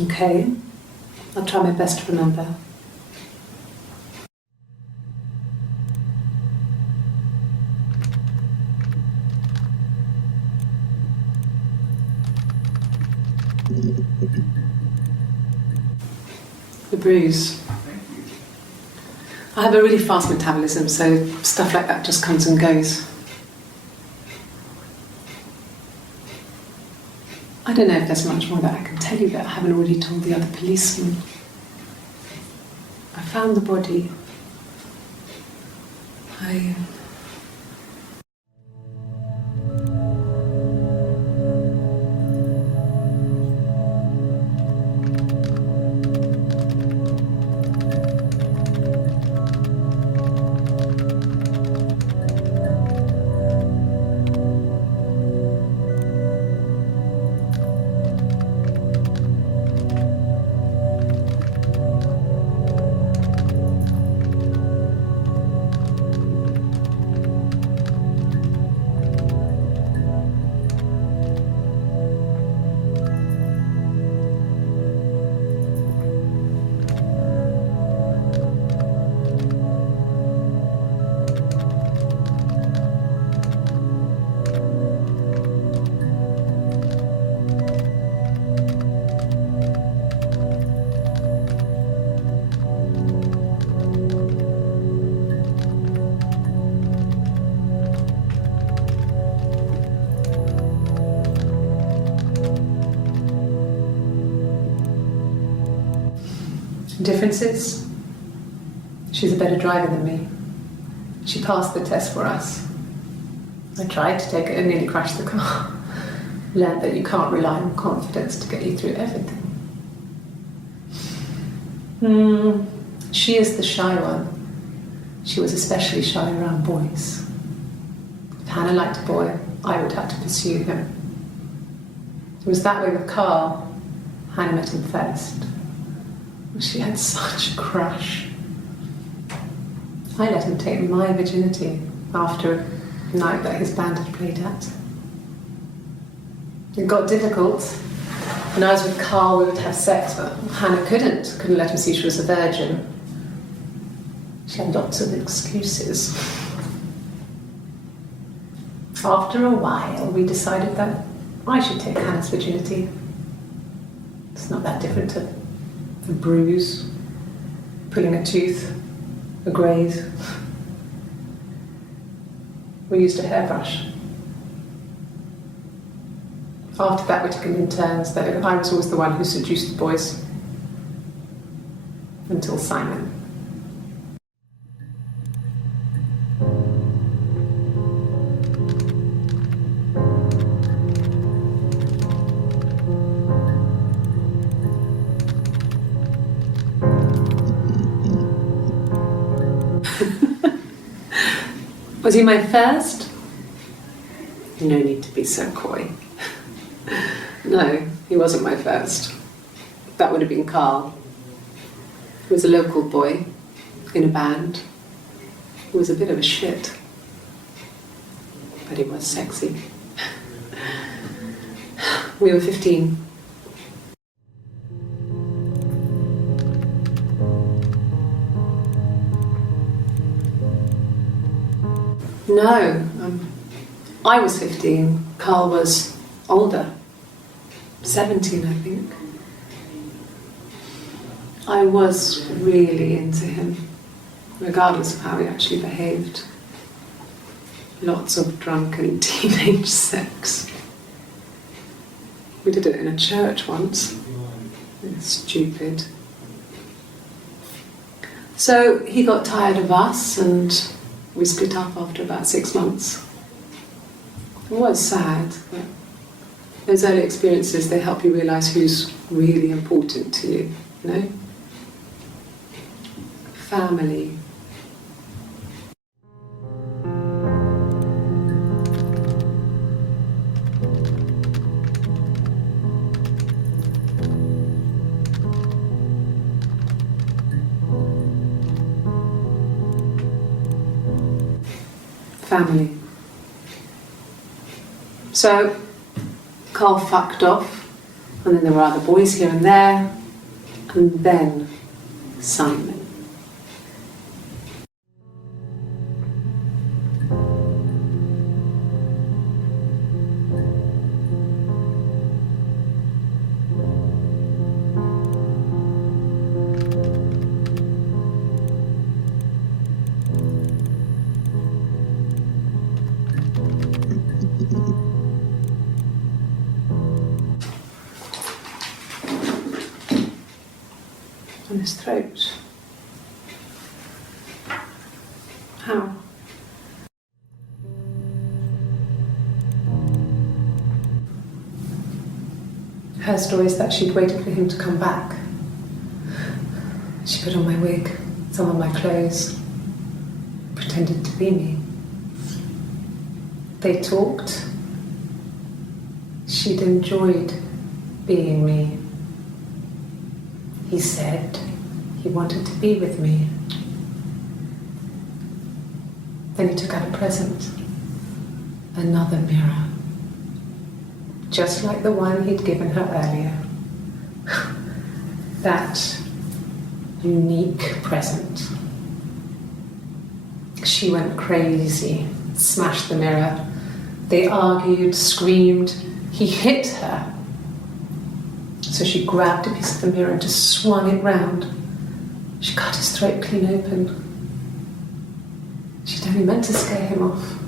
Okay, I'll try my best to remember. The bruise. I have a really fast metabolism, so stuff like that just comes and goes. I don't know if there's much more that I can tell you that I haven't already told the other policemen. I found the body. Difference is, she's a better driver than me. She passed the test for us. I tried to take it and nearly crashed the car. Learned that you can't rely on confidence to get you through everything. She is the shy one. She was especially shy around boys. If Hannah liked a boy, I would have to pursue him. It was that way with Carl. Hannah met him first. She had such a crush. I let him take my virginity after a night that his band had played at. It got difficult. When I was with Carl, we would have sex, but Hannah couldn't let him see she was a virgin. She had lots of excuses. After a while, we decided that I should take Hannah's virginity. It's not that different to a bruise, pulling a tooth, a graze. We used a hairbrush. After that, we took it in turns, though I was always the one who seduced the boys. Until Simon. Was he my first? No need to be so coy. No, he wasn't my first. That would have been Carl. He was a local boy in a band. He was a bit of a shit. But he was sexy. We were 15. No, I was 15. Carl was older. 17, I think. I was really into him, regardless of how he actually behaved. Lots of drunken teenage sex. We did it in a church once. Stupid. So he got tired of us and we split up after about 6 months. It was sad, but those early experiences, they help you realise who's really important to you, you know? Family. Family. So, Carl fucked off, and then there were other boys here and there, and then Simon. On his throat. How? Her story is that she'd waited for him to come back. She put on my wig, some of my clothes, pretended to be me. They talked. She'd enjoyed being me. He said he wanted to be with me. Then he took out a present. Another mirror. Just like the one he'd given her earlier. That unique present. She went crazy, smashed the mirror. They argued, screamed. He hit her. So she grabbed a piece of the mirror and just swung it round. She cut his throat clean open. She'd only meant to scare him off.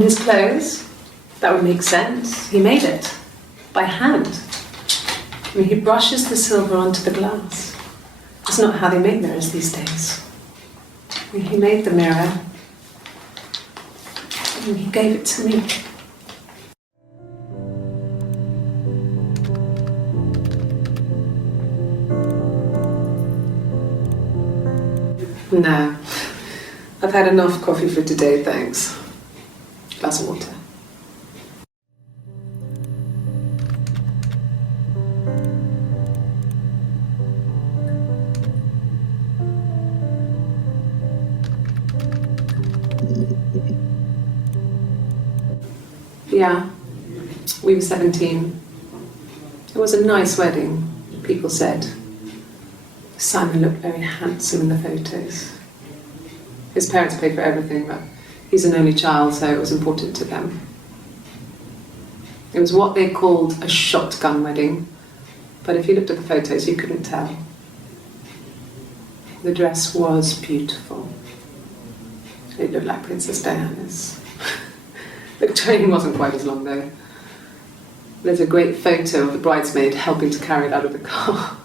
On his clothes? That would make sense. He made it. By hand. I mean, he brushes the silver onto the glass. It's not how they make mirrors these days. I mean, he made the mirror and he gave it to me. No, I've had enough coffee for today, thanks. Glass of water. Yeah, we were 17. It was a nice wedding, people said. Simon looked very handsome in the photos. His parents paid for everything, but he's an only child, so it was important to them. It was what they called a shotgun wedding, but if you looked at the photos, you couldn't tell. The dress was beautiful. It looked like Princess Diana's. The train wasn't quite as long, though. There's a great photo of the bridesmaid helping to carry it out of the car.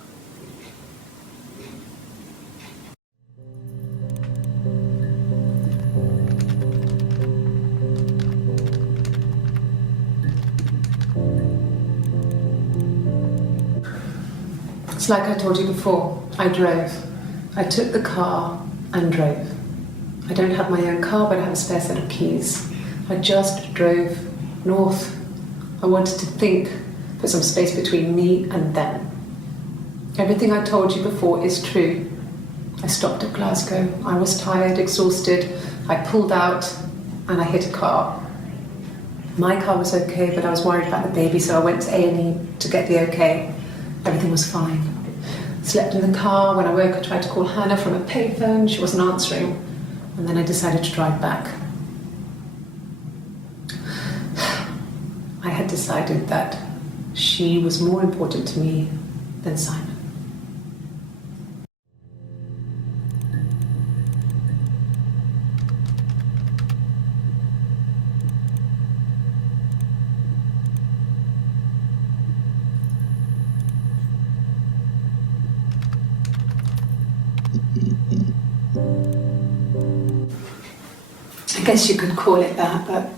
It's like I told you before, I drove. I took the car and drove. I don't have my own car, but I have a spare set of keys. I just drove north. I wanted to think, put some space between me and them. Everything I told you before is true. I stopped at Glasgow. I was tired, exhausted. I pulled out and I hit a car. My car was okay, but I was worried about the baby, so I went to A&E to get the okay. Everything was fine. Slept in the car. When I woke, I tried to call Hannah from a payphone. She wasn't answering. And then I decided to drive back. I had decided that she was more important to me than Simon. I guess you could call it that, but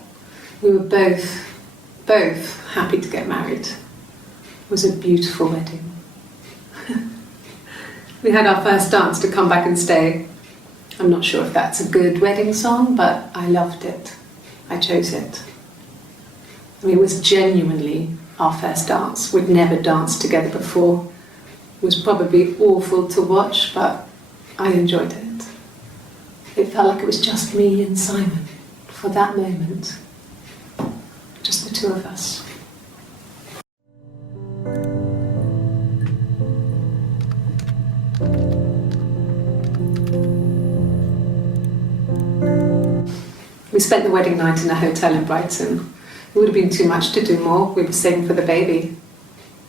we were both happy to get married. It was a beautiful wedding. We had our first dance to Come Back and Stay. I'm not sure if that's a good wedding song, but I loved it. I chose it. I mean, it was genuinely our first dance. We'd never danced together before. It was probably awful to watch, but I enjoyed it. It felt like it was just me and Simon for that moment. Just the two of us. We spent the wedding night in a hotel in Brighton. It would have been too much to do more. We were saving for the baby.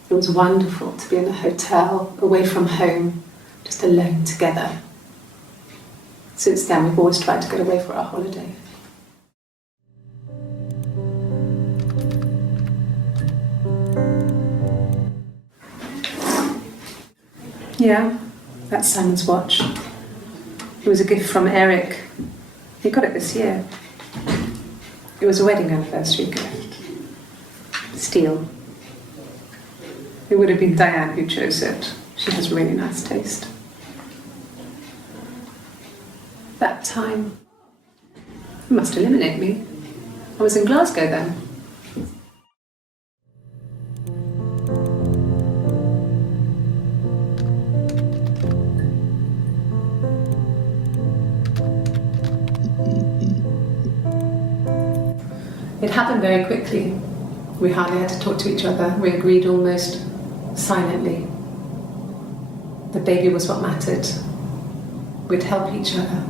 It was wonderful to be in a hotel, away from home, just alone together. Since then, we've always tried to get away for our holiday. Yeah, that's Simon's watch. It was a gift from Eric. He got it this year. It was a wedding anniversary gift. Steel. It would have been Diane who chose it. She has really nice taste. That time, it must eliminate me. I was in Glasgow then. It happened very quickly. We hardly had to talk to each other. We agreed almost silently. The baby was what mattered. We'd help each other.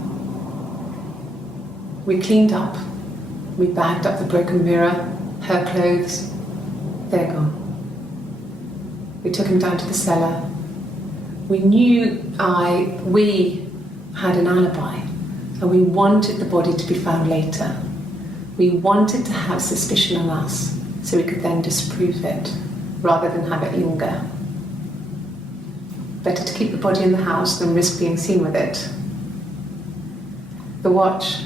We cleaned up. We bagged up the broken mirror, her clothes. They're gone. We took him down to the cellar. We knew we had an alibi, and we wanted the body to be found later. We wanted to have suspicion on us so we could then disprove it rather than have it linger. Better to keep the body in the house than risk being seen with it. The watch,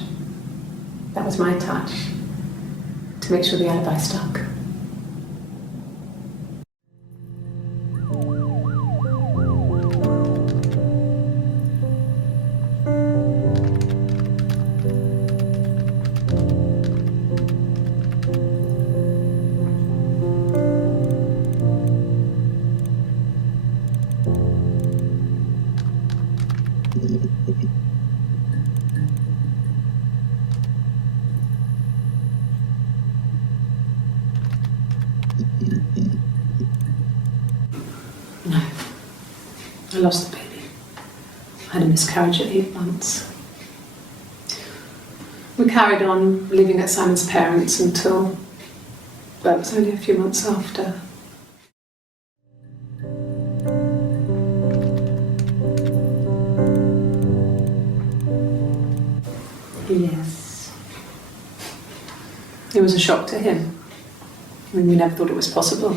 that was my touch to make sure the alibi stuck. No, I lost the baby. I had a miscarriage at 8 months. We carried on living at Simon's parents until, well, it was only a few months after. Yes. It was a shock to him. I mean, we never thought it was possible.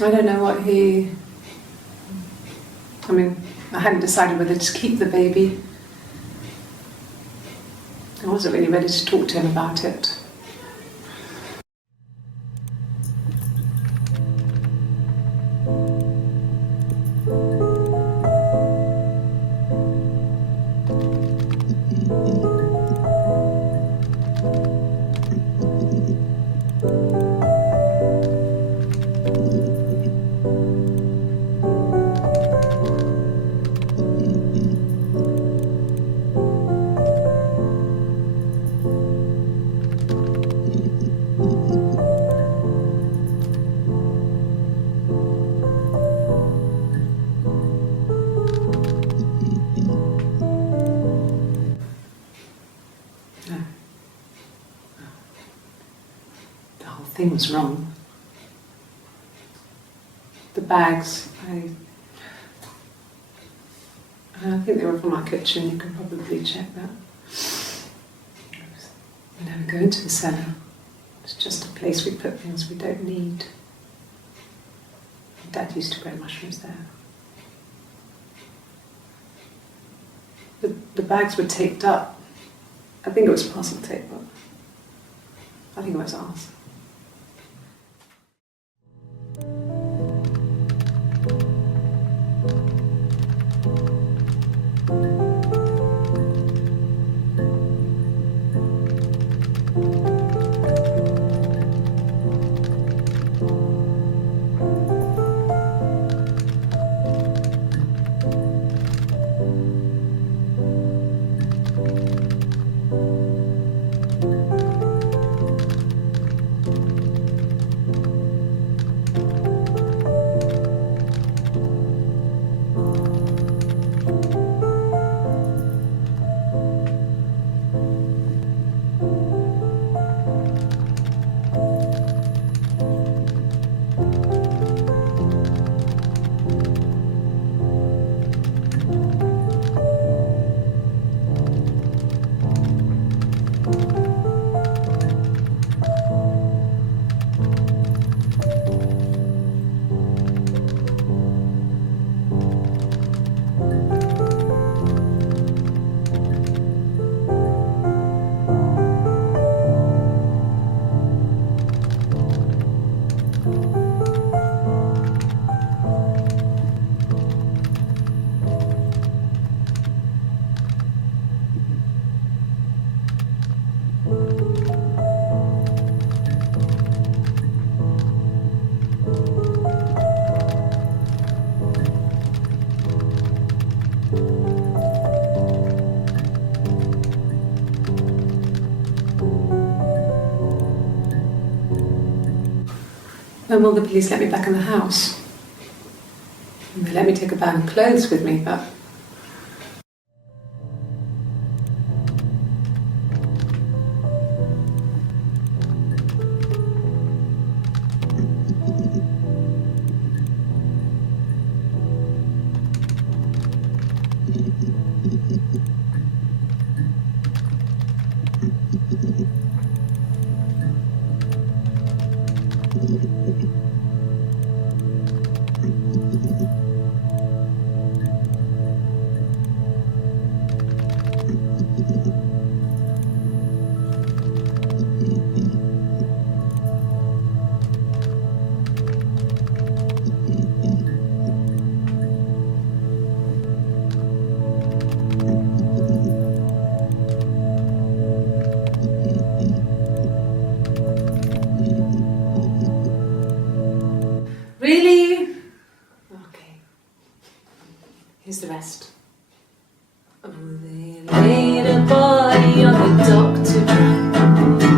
I don't know what I hadn't decided whether to keep the baby. I wasn't really ready to talk to him about it. The whole thing was wrong. The bags, I think they were from our kitchen, you can probably check that. We never go into the cellar. It's just a place we put things we don't need. Dad used to grow mushrooms there. The bags were taped up. I think it was parcel tape, but I think it was ours. When will the police let me back in the house? And they let me take a bag of clothes with me, but Really? Okay. Here's the rest. Oh, they laid a body on the dock to dry.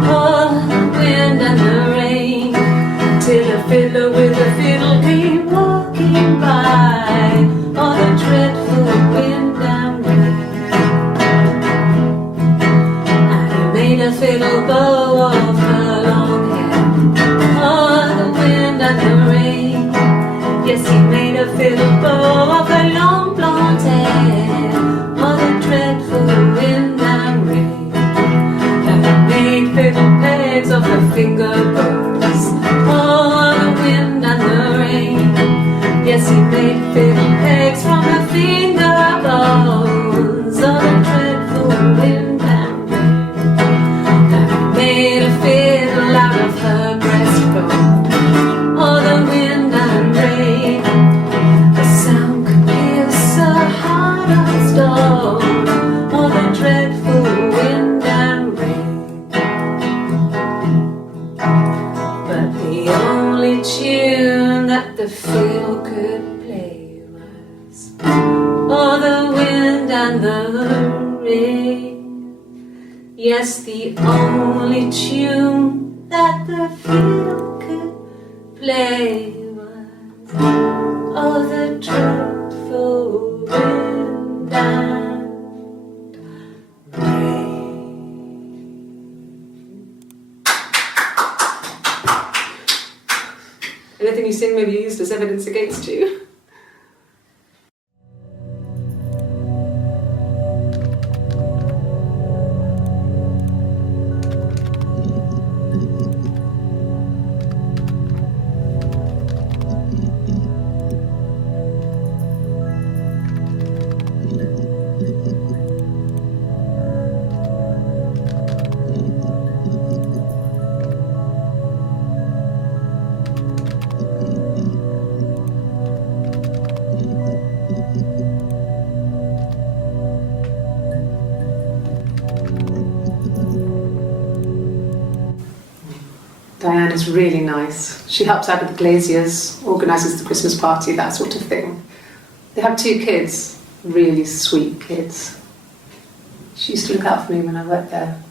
Oh, the wind and the rain, till a fiddler with a fiddle came walking by. Oh, the dreadful wind and rain. And he made a fiddle bow of her long hair. Oh, the wind and the rain. Yes, he made a fiddle bow of her long blonde hair. Oh, the dreadful wind and rain. And he made fiddle pegs of her finger bows. Oh, the wind and the rain. Yes, he made fiddle pegs from her finger bows. Oh, the dreadful wind and rain. And he made a fiddle out of her breastbone. Oh, the wind and rain. The sound could pierce a heart of stone. Oh, the dreadful wind and rain. But the only tune that the fiddle could play was oh, the wind and the rain. Yes, the only tune that the fiddle could play was oh, the dreadful wind and rain. Anything you sing may be used as evidence against you. Diane is really nice. She helps out with the glaziers, organises the Christmas party, that sort of thing. They have 2 kids, really sweet kids. She used to look out for me when I worked there.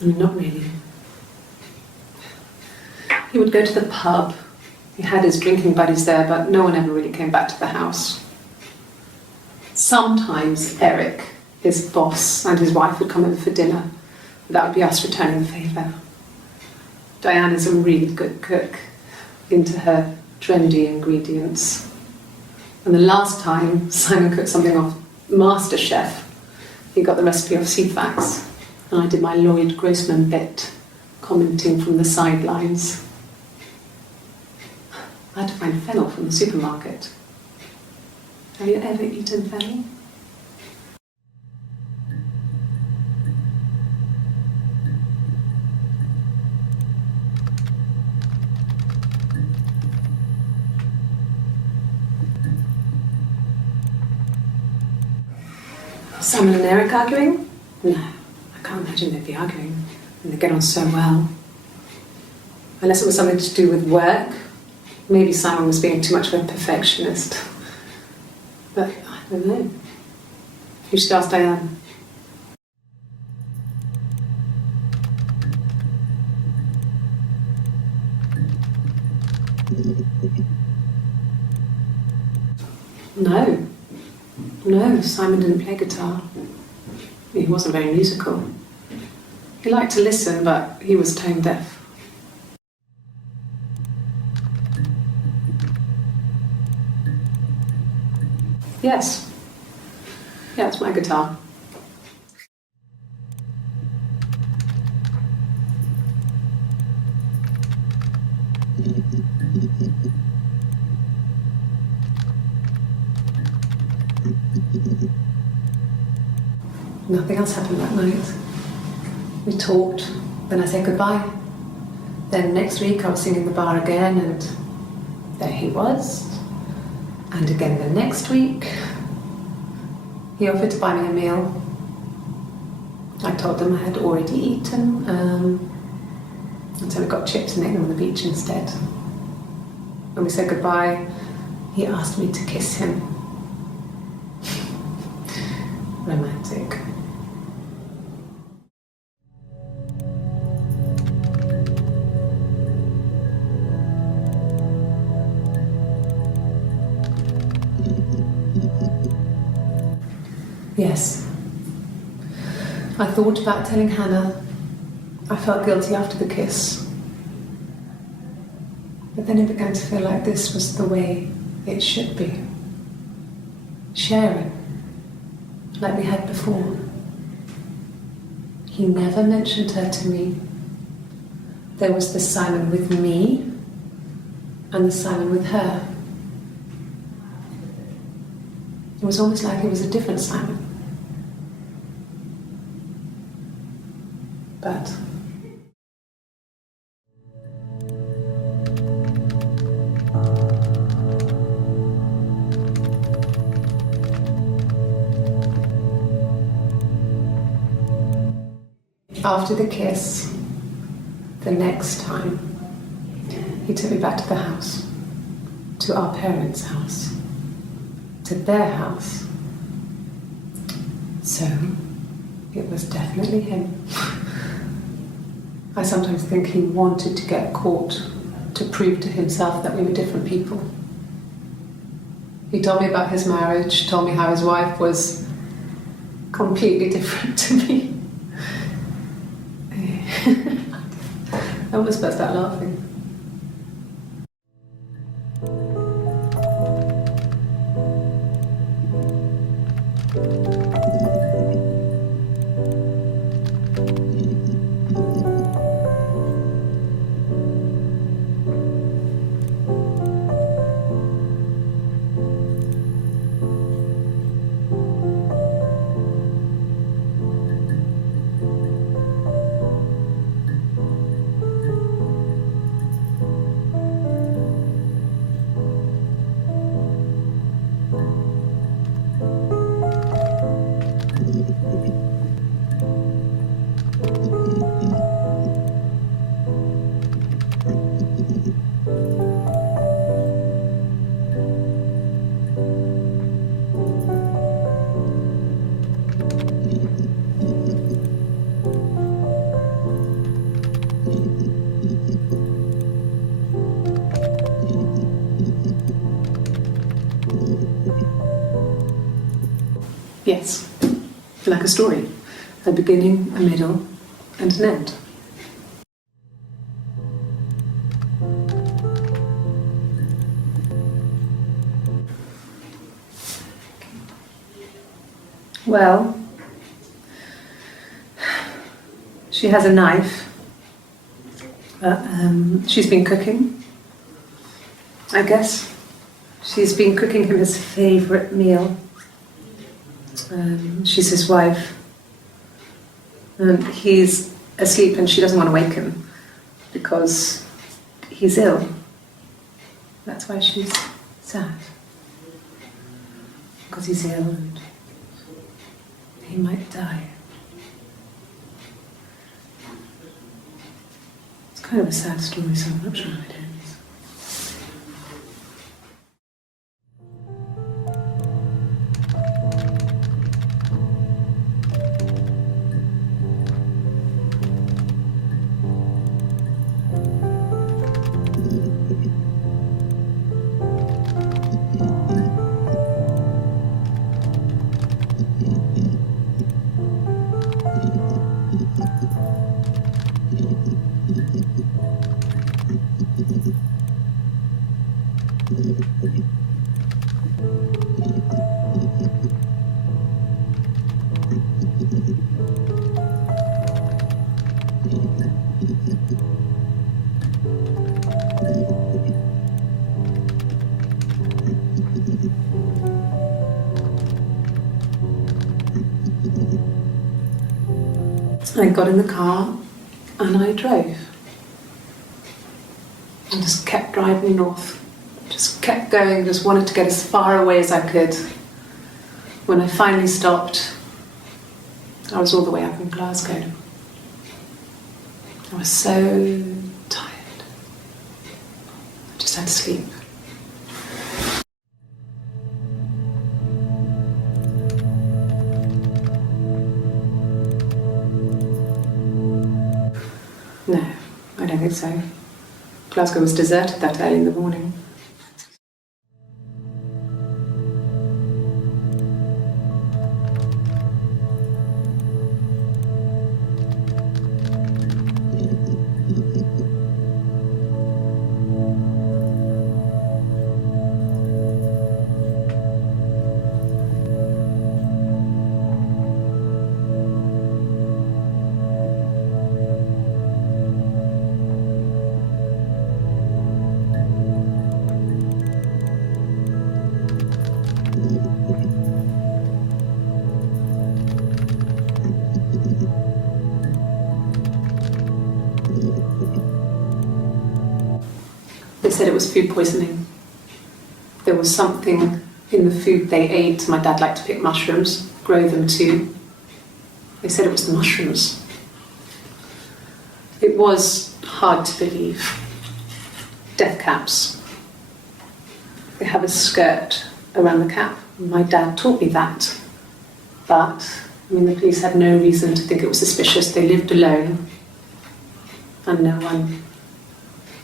I mean, not really. He would go to the pub. He had his drinking buddies there, but no one ever really came back to the house. Sometimes Eric, his boss, and his wife would come over for dinner. That would be us returning the favour. Diane is a really good cook, into her trendy ingredients. And the last time Simon cooked something off MasterChef, he got the recipe off CFAX, and I did my Lloyd Grossman bit, commenting from the sidelines. I had to find fennel from the supermarket. Have you ever eaten fennel? Simon and Eric arguing? No, I can't imagine they'd be arguing. And they get on so well. Unless it was something to do with work. Maybe Simon was being too much of a perfectionist. But I don't know. You should ask Diane. No, Simon didn't play guitar. He wasn't very musical. He liked to listen, but he was tone deaf. Yes. Yeah, it's my guitar. Nothing else happened that night. We talked, then I said goodbye. Then next week I was singing in the bar again, and there he was. And again the next week, he offered to buy me a meal. I told him I had already eaten, and so we got chips and ate them on the beach instead. When we said goodbye, he asked me to kiss him. Romantic. Yes. I thought about telling Hannah. I felt guilty after the kiss. But then it began to feel like this was the way it should be. Sharing, like we had before. He never mentioned her to me. There was the Simon with me and the Simon with her. It was almost like it was a different Simon. But after the kiss, the next time, he took me back to the house, to our parents' house, to their house. So, it was definitely him. I sometimes think he wanted to get caught to prove to himself that we were different people. He told me about his marriage, told me how his wife was completely different to me. I almost burst out laughing. Yes, like a story. A beginning, a middle, and an end. Well, she has a knife. She's been cooking, I guess. She's been cooking him his favourite meal. She's his wife. And he's asleep and she doesn't want to wake him because he's ill. That's why she's sad. Because he's ill and he might die. It's kind of a sad story, so I'm not sure how it ends. I got in the car and I drove. And just kept driving north. Just kept going, just wanted to get as far away as I could. When I finally stopped, I was all the way up in Glasgow. I was so tired. I just had to sleep. No, I don't think so. Glasgow was deserted that early in the morning. They said it was food poisoning. There was something in the food they ate. My dad liked to pick mushrooms, grow them too. They said it was the mushrooms. It was hard to believe. Death caps. They have a skirt around the cap. My dad taught me that. But, the police had no reason to think it was suspicious. They lived alone. And no one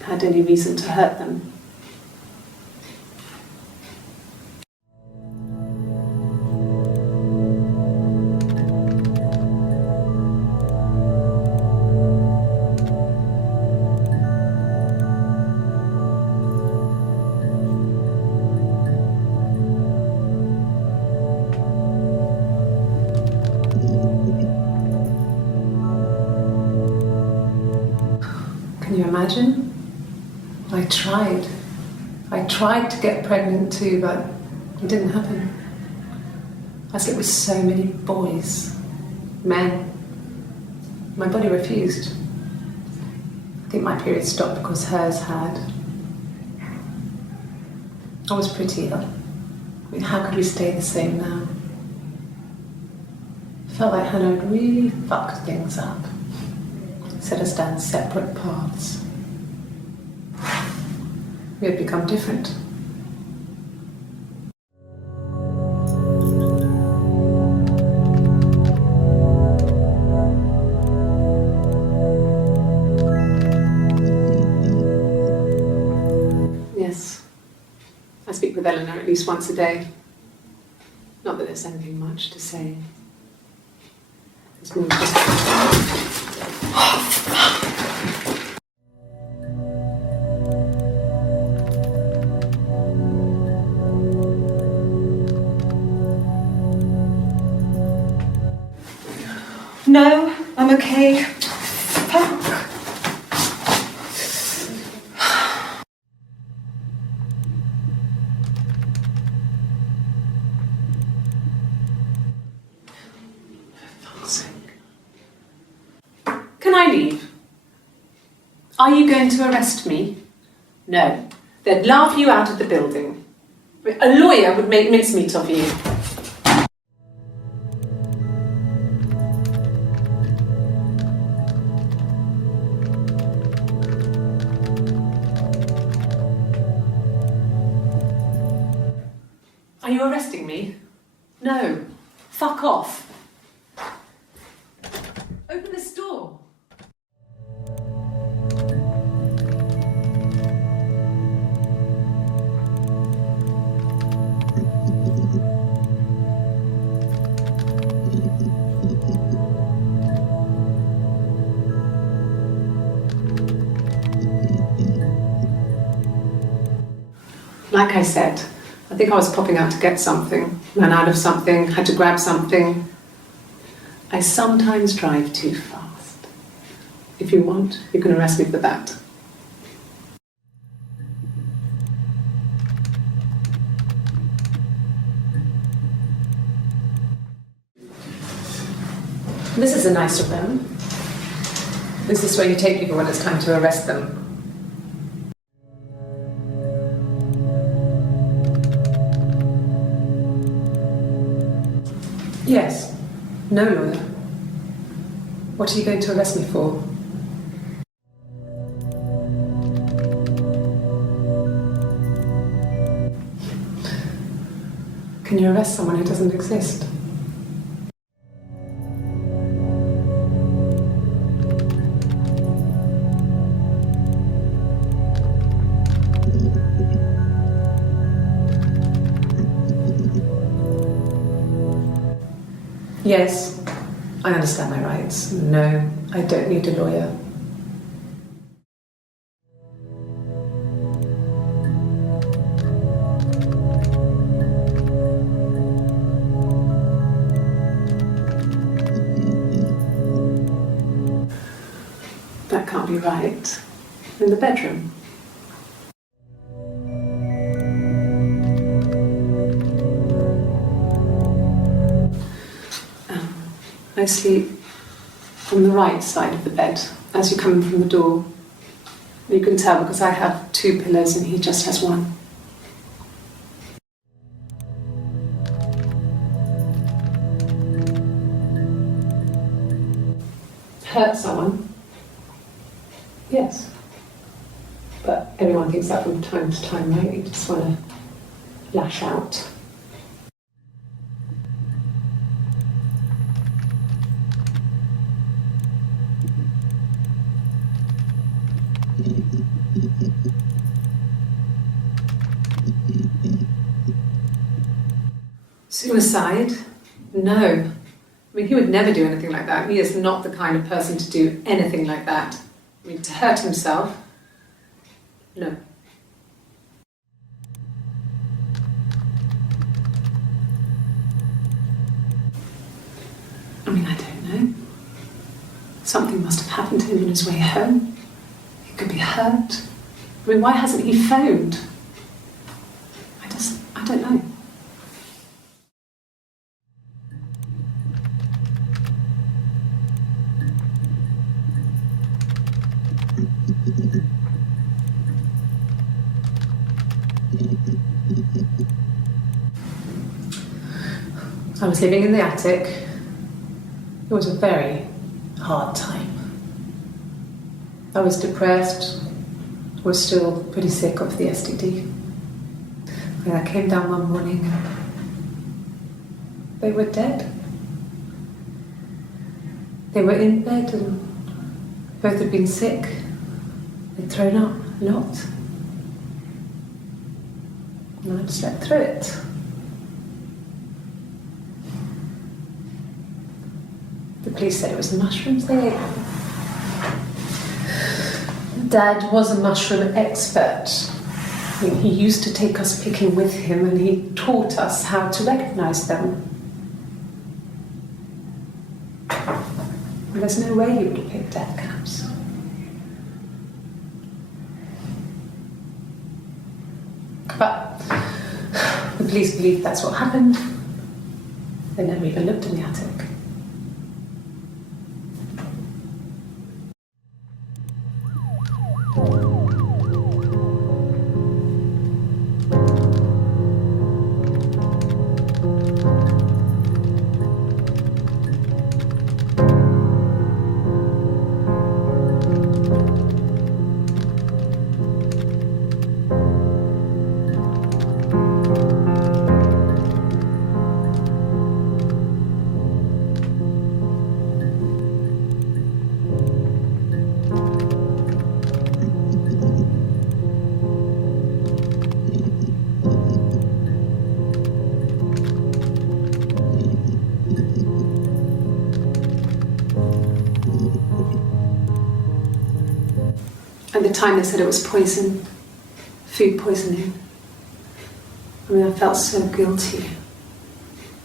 had any reason to hurt them. Can you imagine? I tried to get pregnant too, but it didn't happen. I slept with so many boys, men. My body refused. I think my period stopped because hers had. I was pretty ill. How could we stay the same now? I felt like Hannah had really fucked things up. Set us down separate paths. We had become different. Yes, I speak with Eleanor at least once a day. Not that there's anything much to say. It's more just... No, I'm okay. Fuck. Can I leave? Are you going to arrest me? No. They'd laugh you out of the building. A lawyer would make mincemeat of you. Are you arresting me? No. Fuck off. Open this door. Like I said, I think I was popping out to get something, ran out of something, had to grab something. I sometimes drive too fast. If you want, you can arrest me for that. This is a nicer room. Is this where you take people when it's time to arrest them? Yes. No lawyer. What are you going to arrest me for? Can you arrest someone who doesn't exist? Yes, I understand my rights. No, I don't need a lawyer. That can't be right. In the bedroom. I sleep on the right side of the bed as you come in from the door. You can tell because I have 2 pillows and he just has 1. Hurt someone? Yes. But everyone thinks that from time to time, right? You just want to lash out. Suicide? No. I mean, he would never do anything like that. He is not the kind of person to do anything like that. I mean, to hurt himself? No. I mean, I don't know. Something must have happened to him on his way home. He could be hurt. I mean, why hasn't he phoned? I don't know. I was living in the attic. It was a very hard time. I was depressed, was still pretty sick of the STD. And I came down one morning and they were dead. They were in bed and both had been sick. They'd thrown up a lot. And I slept through it. The police said it was the mushrooms they ate. Dad was a mushroom expert. I mean, he used to take us picking with him and he taught us how to recognise them. And there's no way he would have picked dead caps. But the police believe that's what happened. They never even looked in the attic. At the time they said it was poison, food poisoning. I mean, I felt so guilty.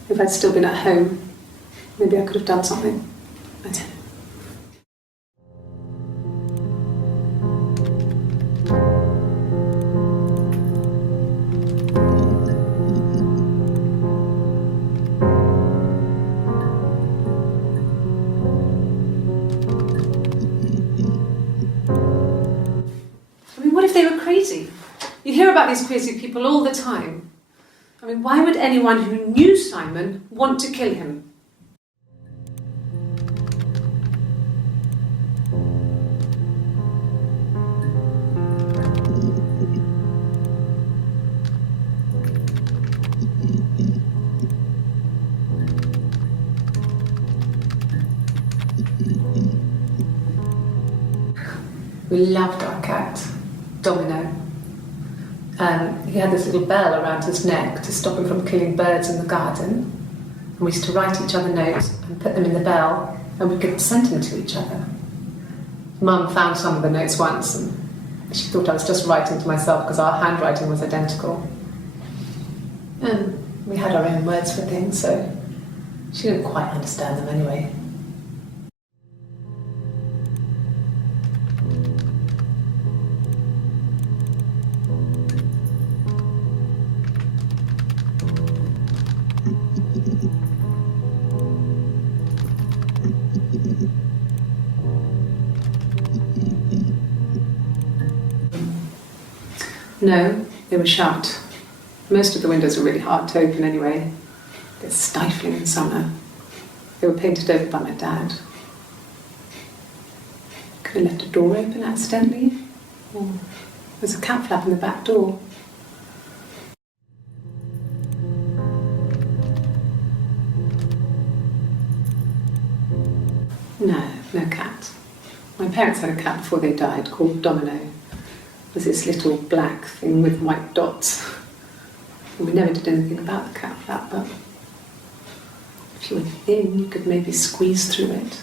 If I'd still been at home, maybe I could have done something. I don't know. hear about these crazy people all the time. I mean, why would anyone who knew Simon want to kill him? We loved our cat, Domino. He had this little bell around his neck to stop him from killing birds in the garden. And we used to write each other notes and put them in the bell, and we could send them to each other. Mum found some of the notes once, and she thought I was just writing to myself because our handwriting was identical. And we had our own words for things, so she didn't quite understand them anyway. No, they were shut. Most of the windows were really hard to open anyway. They're stifling in summer. They were painted over by my dad. Could have left a door open accidentally. Or there's a cat flap in the back door. No cat. My parents had a cat before they died called Domino. It was this little black thing with white dots. And we never did anything about the cat flap, but if you were thin, you could maybe squeeze through it.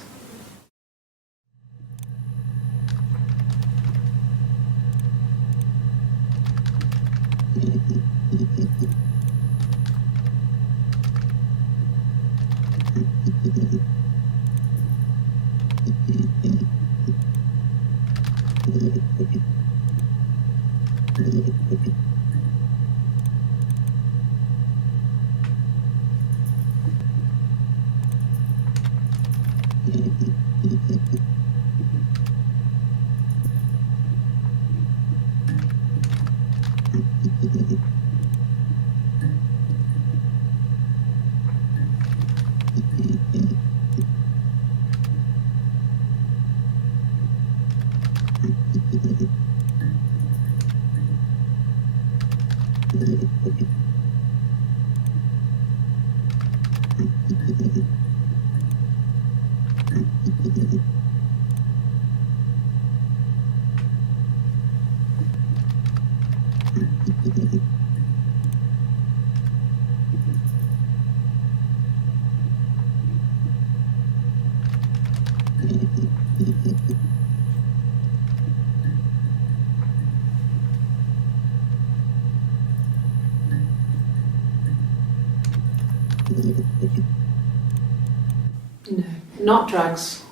No, not drugs.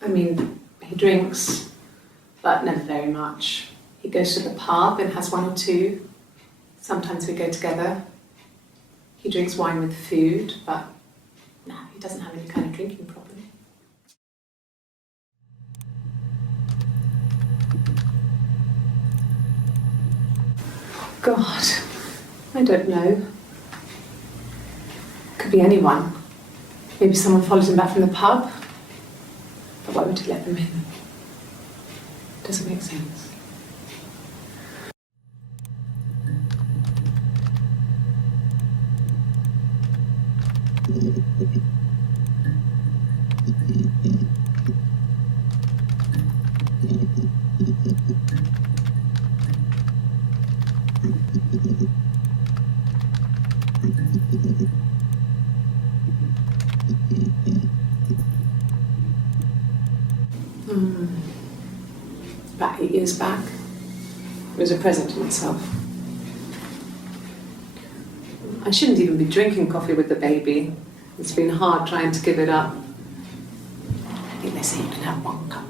I mean, he drinks, but never very much. He goes to the pub and has one or two. Sometimes we go together. He drinks wine with food, but no, he doesn't have any kind of drinking problem. God, I don't know. Could be anyone. Maybe someone follows him back from the pub. But why would he let them in? Doesn't make sense. About 8 years back, it was a present to myself. I shouldn't even be drinking coffee with the baby. It's been hard trying to give it up. I think they say you can have 1 cup.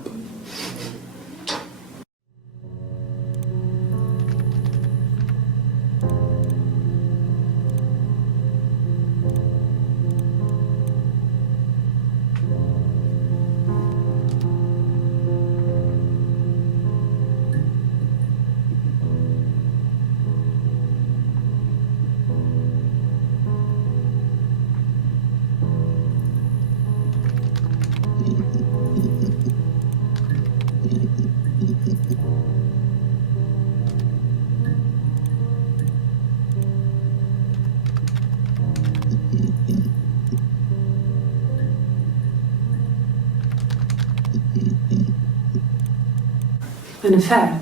An affair?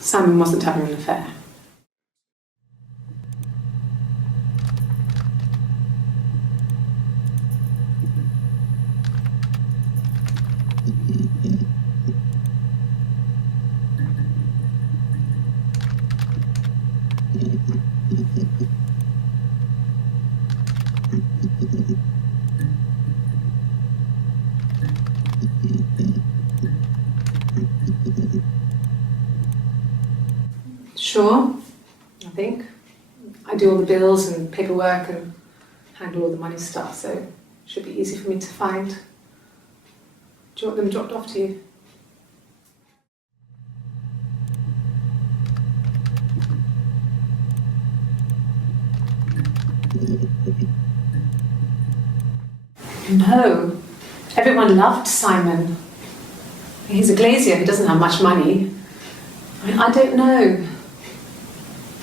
Simon wasn't having an affair. Sure, I think. I do all the bills and paperwork and handle all the money stuff, so it should be easy for me to find. Do you want them dropped off to you? No. Everyone loved Simon. He's a glazier who doesn't have much money. I don't know.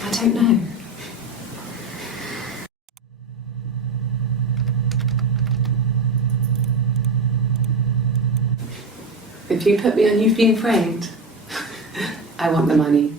I don't know. If you put me on You've Been Framed, I want the money.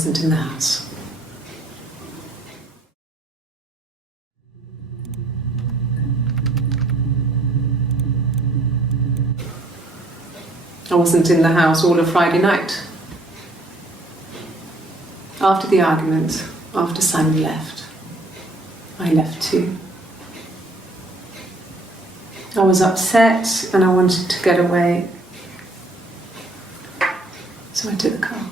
wasn't in the house. I wasn't in the house all of Friday night. After the argument, after Simon left, I left too. I was upset and I wanted to get away, so I took the car.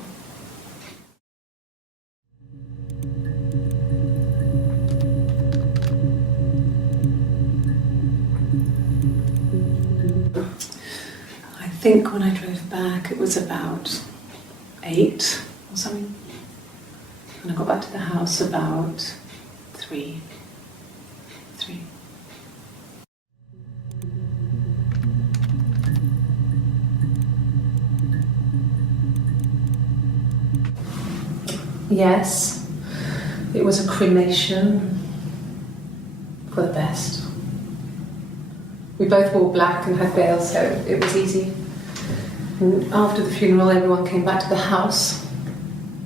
I think when I drove back it was about 8 or something, and I got back to the house about 3. Yes, it was a cremation for the best. We both wore black and had veils, so it was easy. And after the funeral, everyone came back to the house.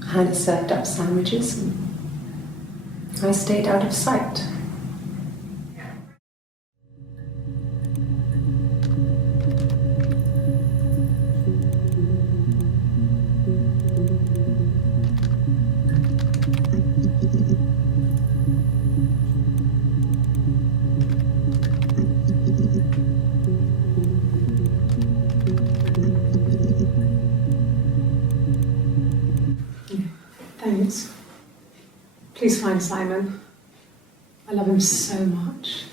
Hannah served up sandwiches, and I stayed out of sight. Thanks. Please find Simon. I love him so much.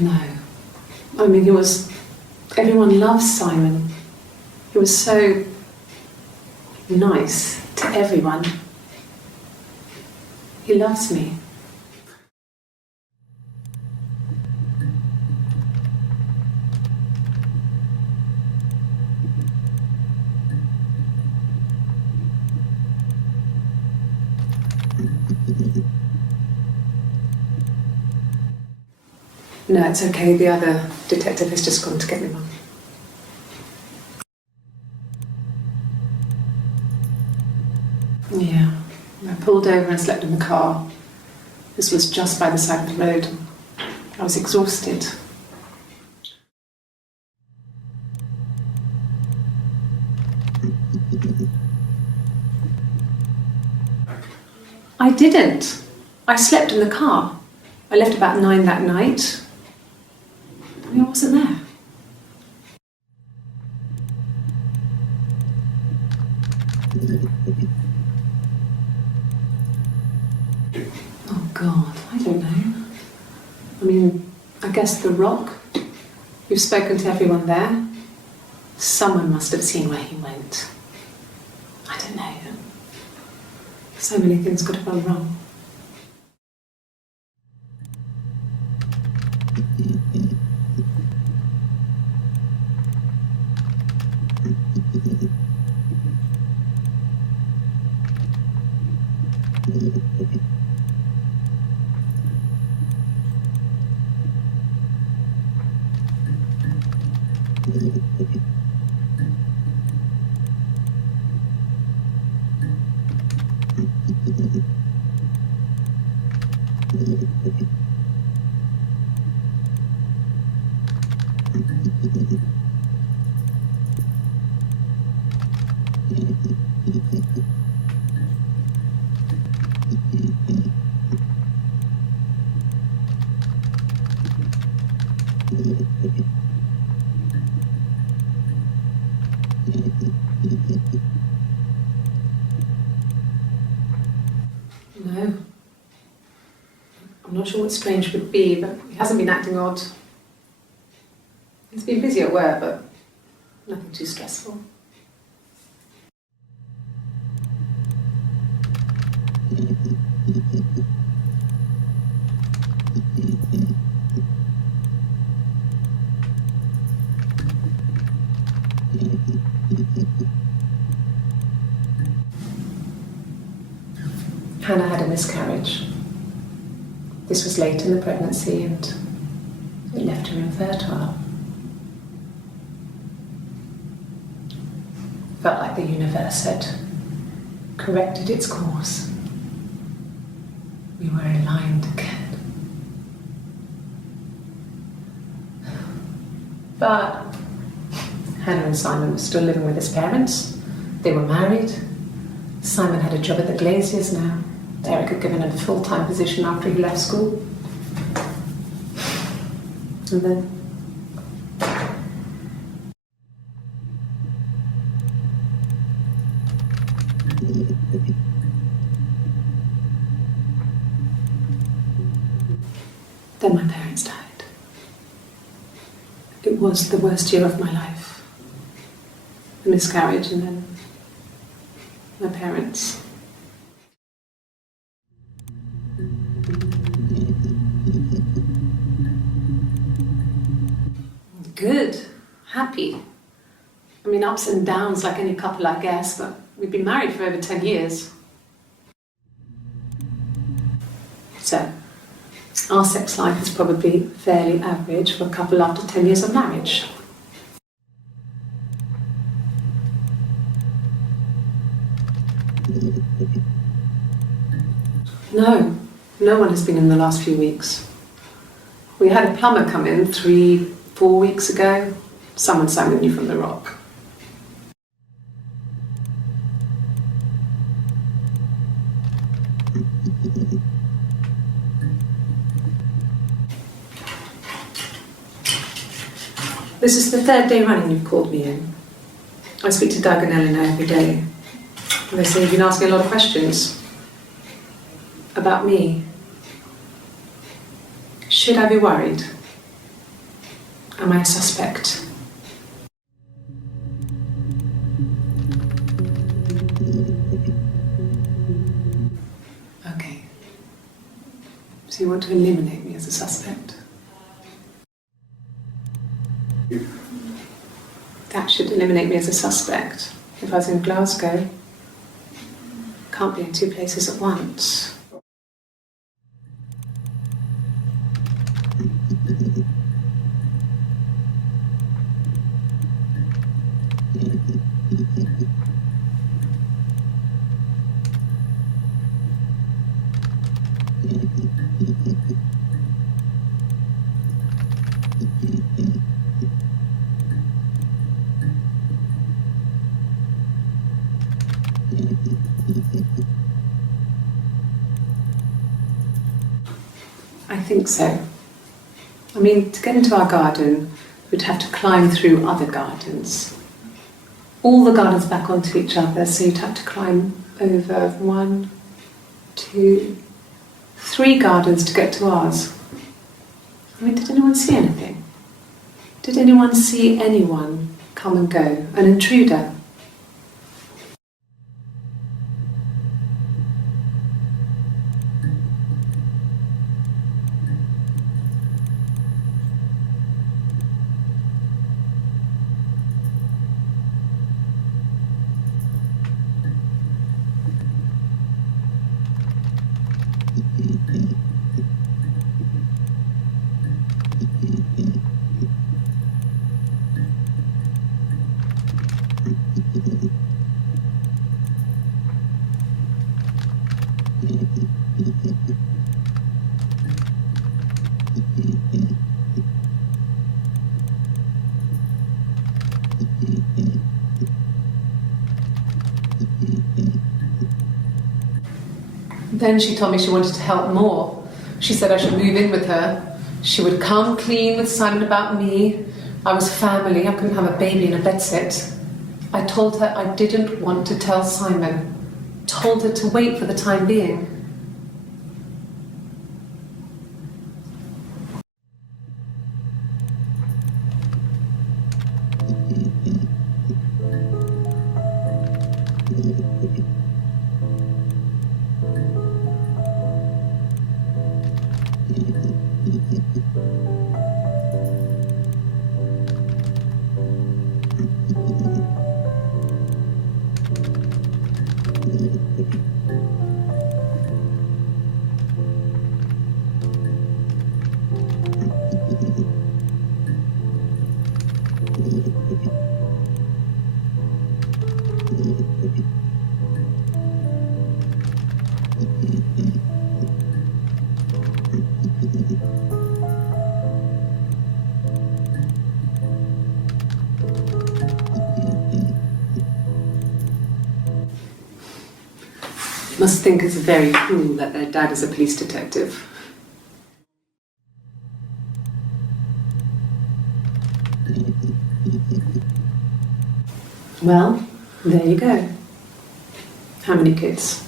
No. I mean, everyone loves Simon. He was so nice to everyone. He loves me. No, it's okay. The other detective has just gone to get me one. Yeah. I pulled over and slept in the car. This was just by the side of the road. I was exhausted. I didn't. I slept in the car. I left about 9 that night. I wasn't there. Oh God, I don't know. I mean, I guess the Rock. You've spoken to everyone there. Someone must have seen where he went. I don't know. So many things could have gone wrong. No. I'm not sure what Strange would be, but he hasn't been acting odd. He's been busy at work, but nothing too stressful. Hannah had a miscarriage. This was late in the pregnancy and it left her infertile. Felt like the universe had corrected its course. We were aligned again. But Hannah and Simon were still living with his parents. They were married. Simon had a job at the Glaziers now. Eric had given him a full-time position after he left school. And then my parents died. It was the worst year of my life. A miscarriage and then my parents. Good, happy. I mean, ups and downs like any couple, I guess, but we've been married for over 10 years. So, our sex life is probably fairly average for a couple after 10 years of marriage. No, no one has been in the last few weeks. We had a plumber come in 3-4 weeks ago. Someone Simon knew from the Rock. This is the third day running you've called me in. I speak to Doug and Eleanor every day. And they say you've been asking a lot of questions. About me. Should I be worried? Am I a suspect? Okay. So you want to eliminate me as a suspect? That should eliminate me as a suspect. If I was in Glasgow, can't be in two places at once. I think so. I mean, to get into our garden, we'd have to climb through other gardens. All the gardens back onto each other, so you'd have to climb over 1, 2, 3 gardens to get to ours. I mean, did anyone see anything? Did anyone see anyone come and go? An intruder? Then she told me she wanted to help more. She said I should move in with her. She would come clean with Simon about me. I was family, I couldn't have a baby in a bedsit. I told her I didn't want to tell Simon. Told her to wait for the time being. Must think it's very cool that their dad is a police detective. Well, there you go. How many kids?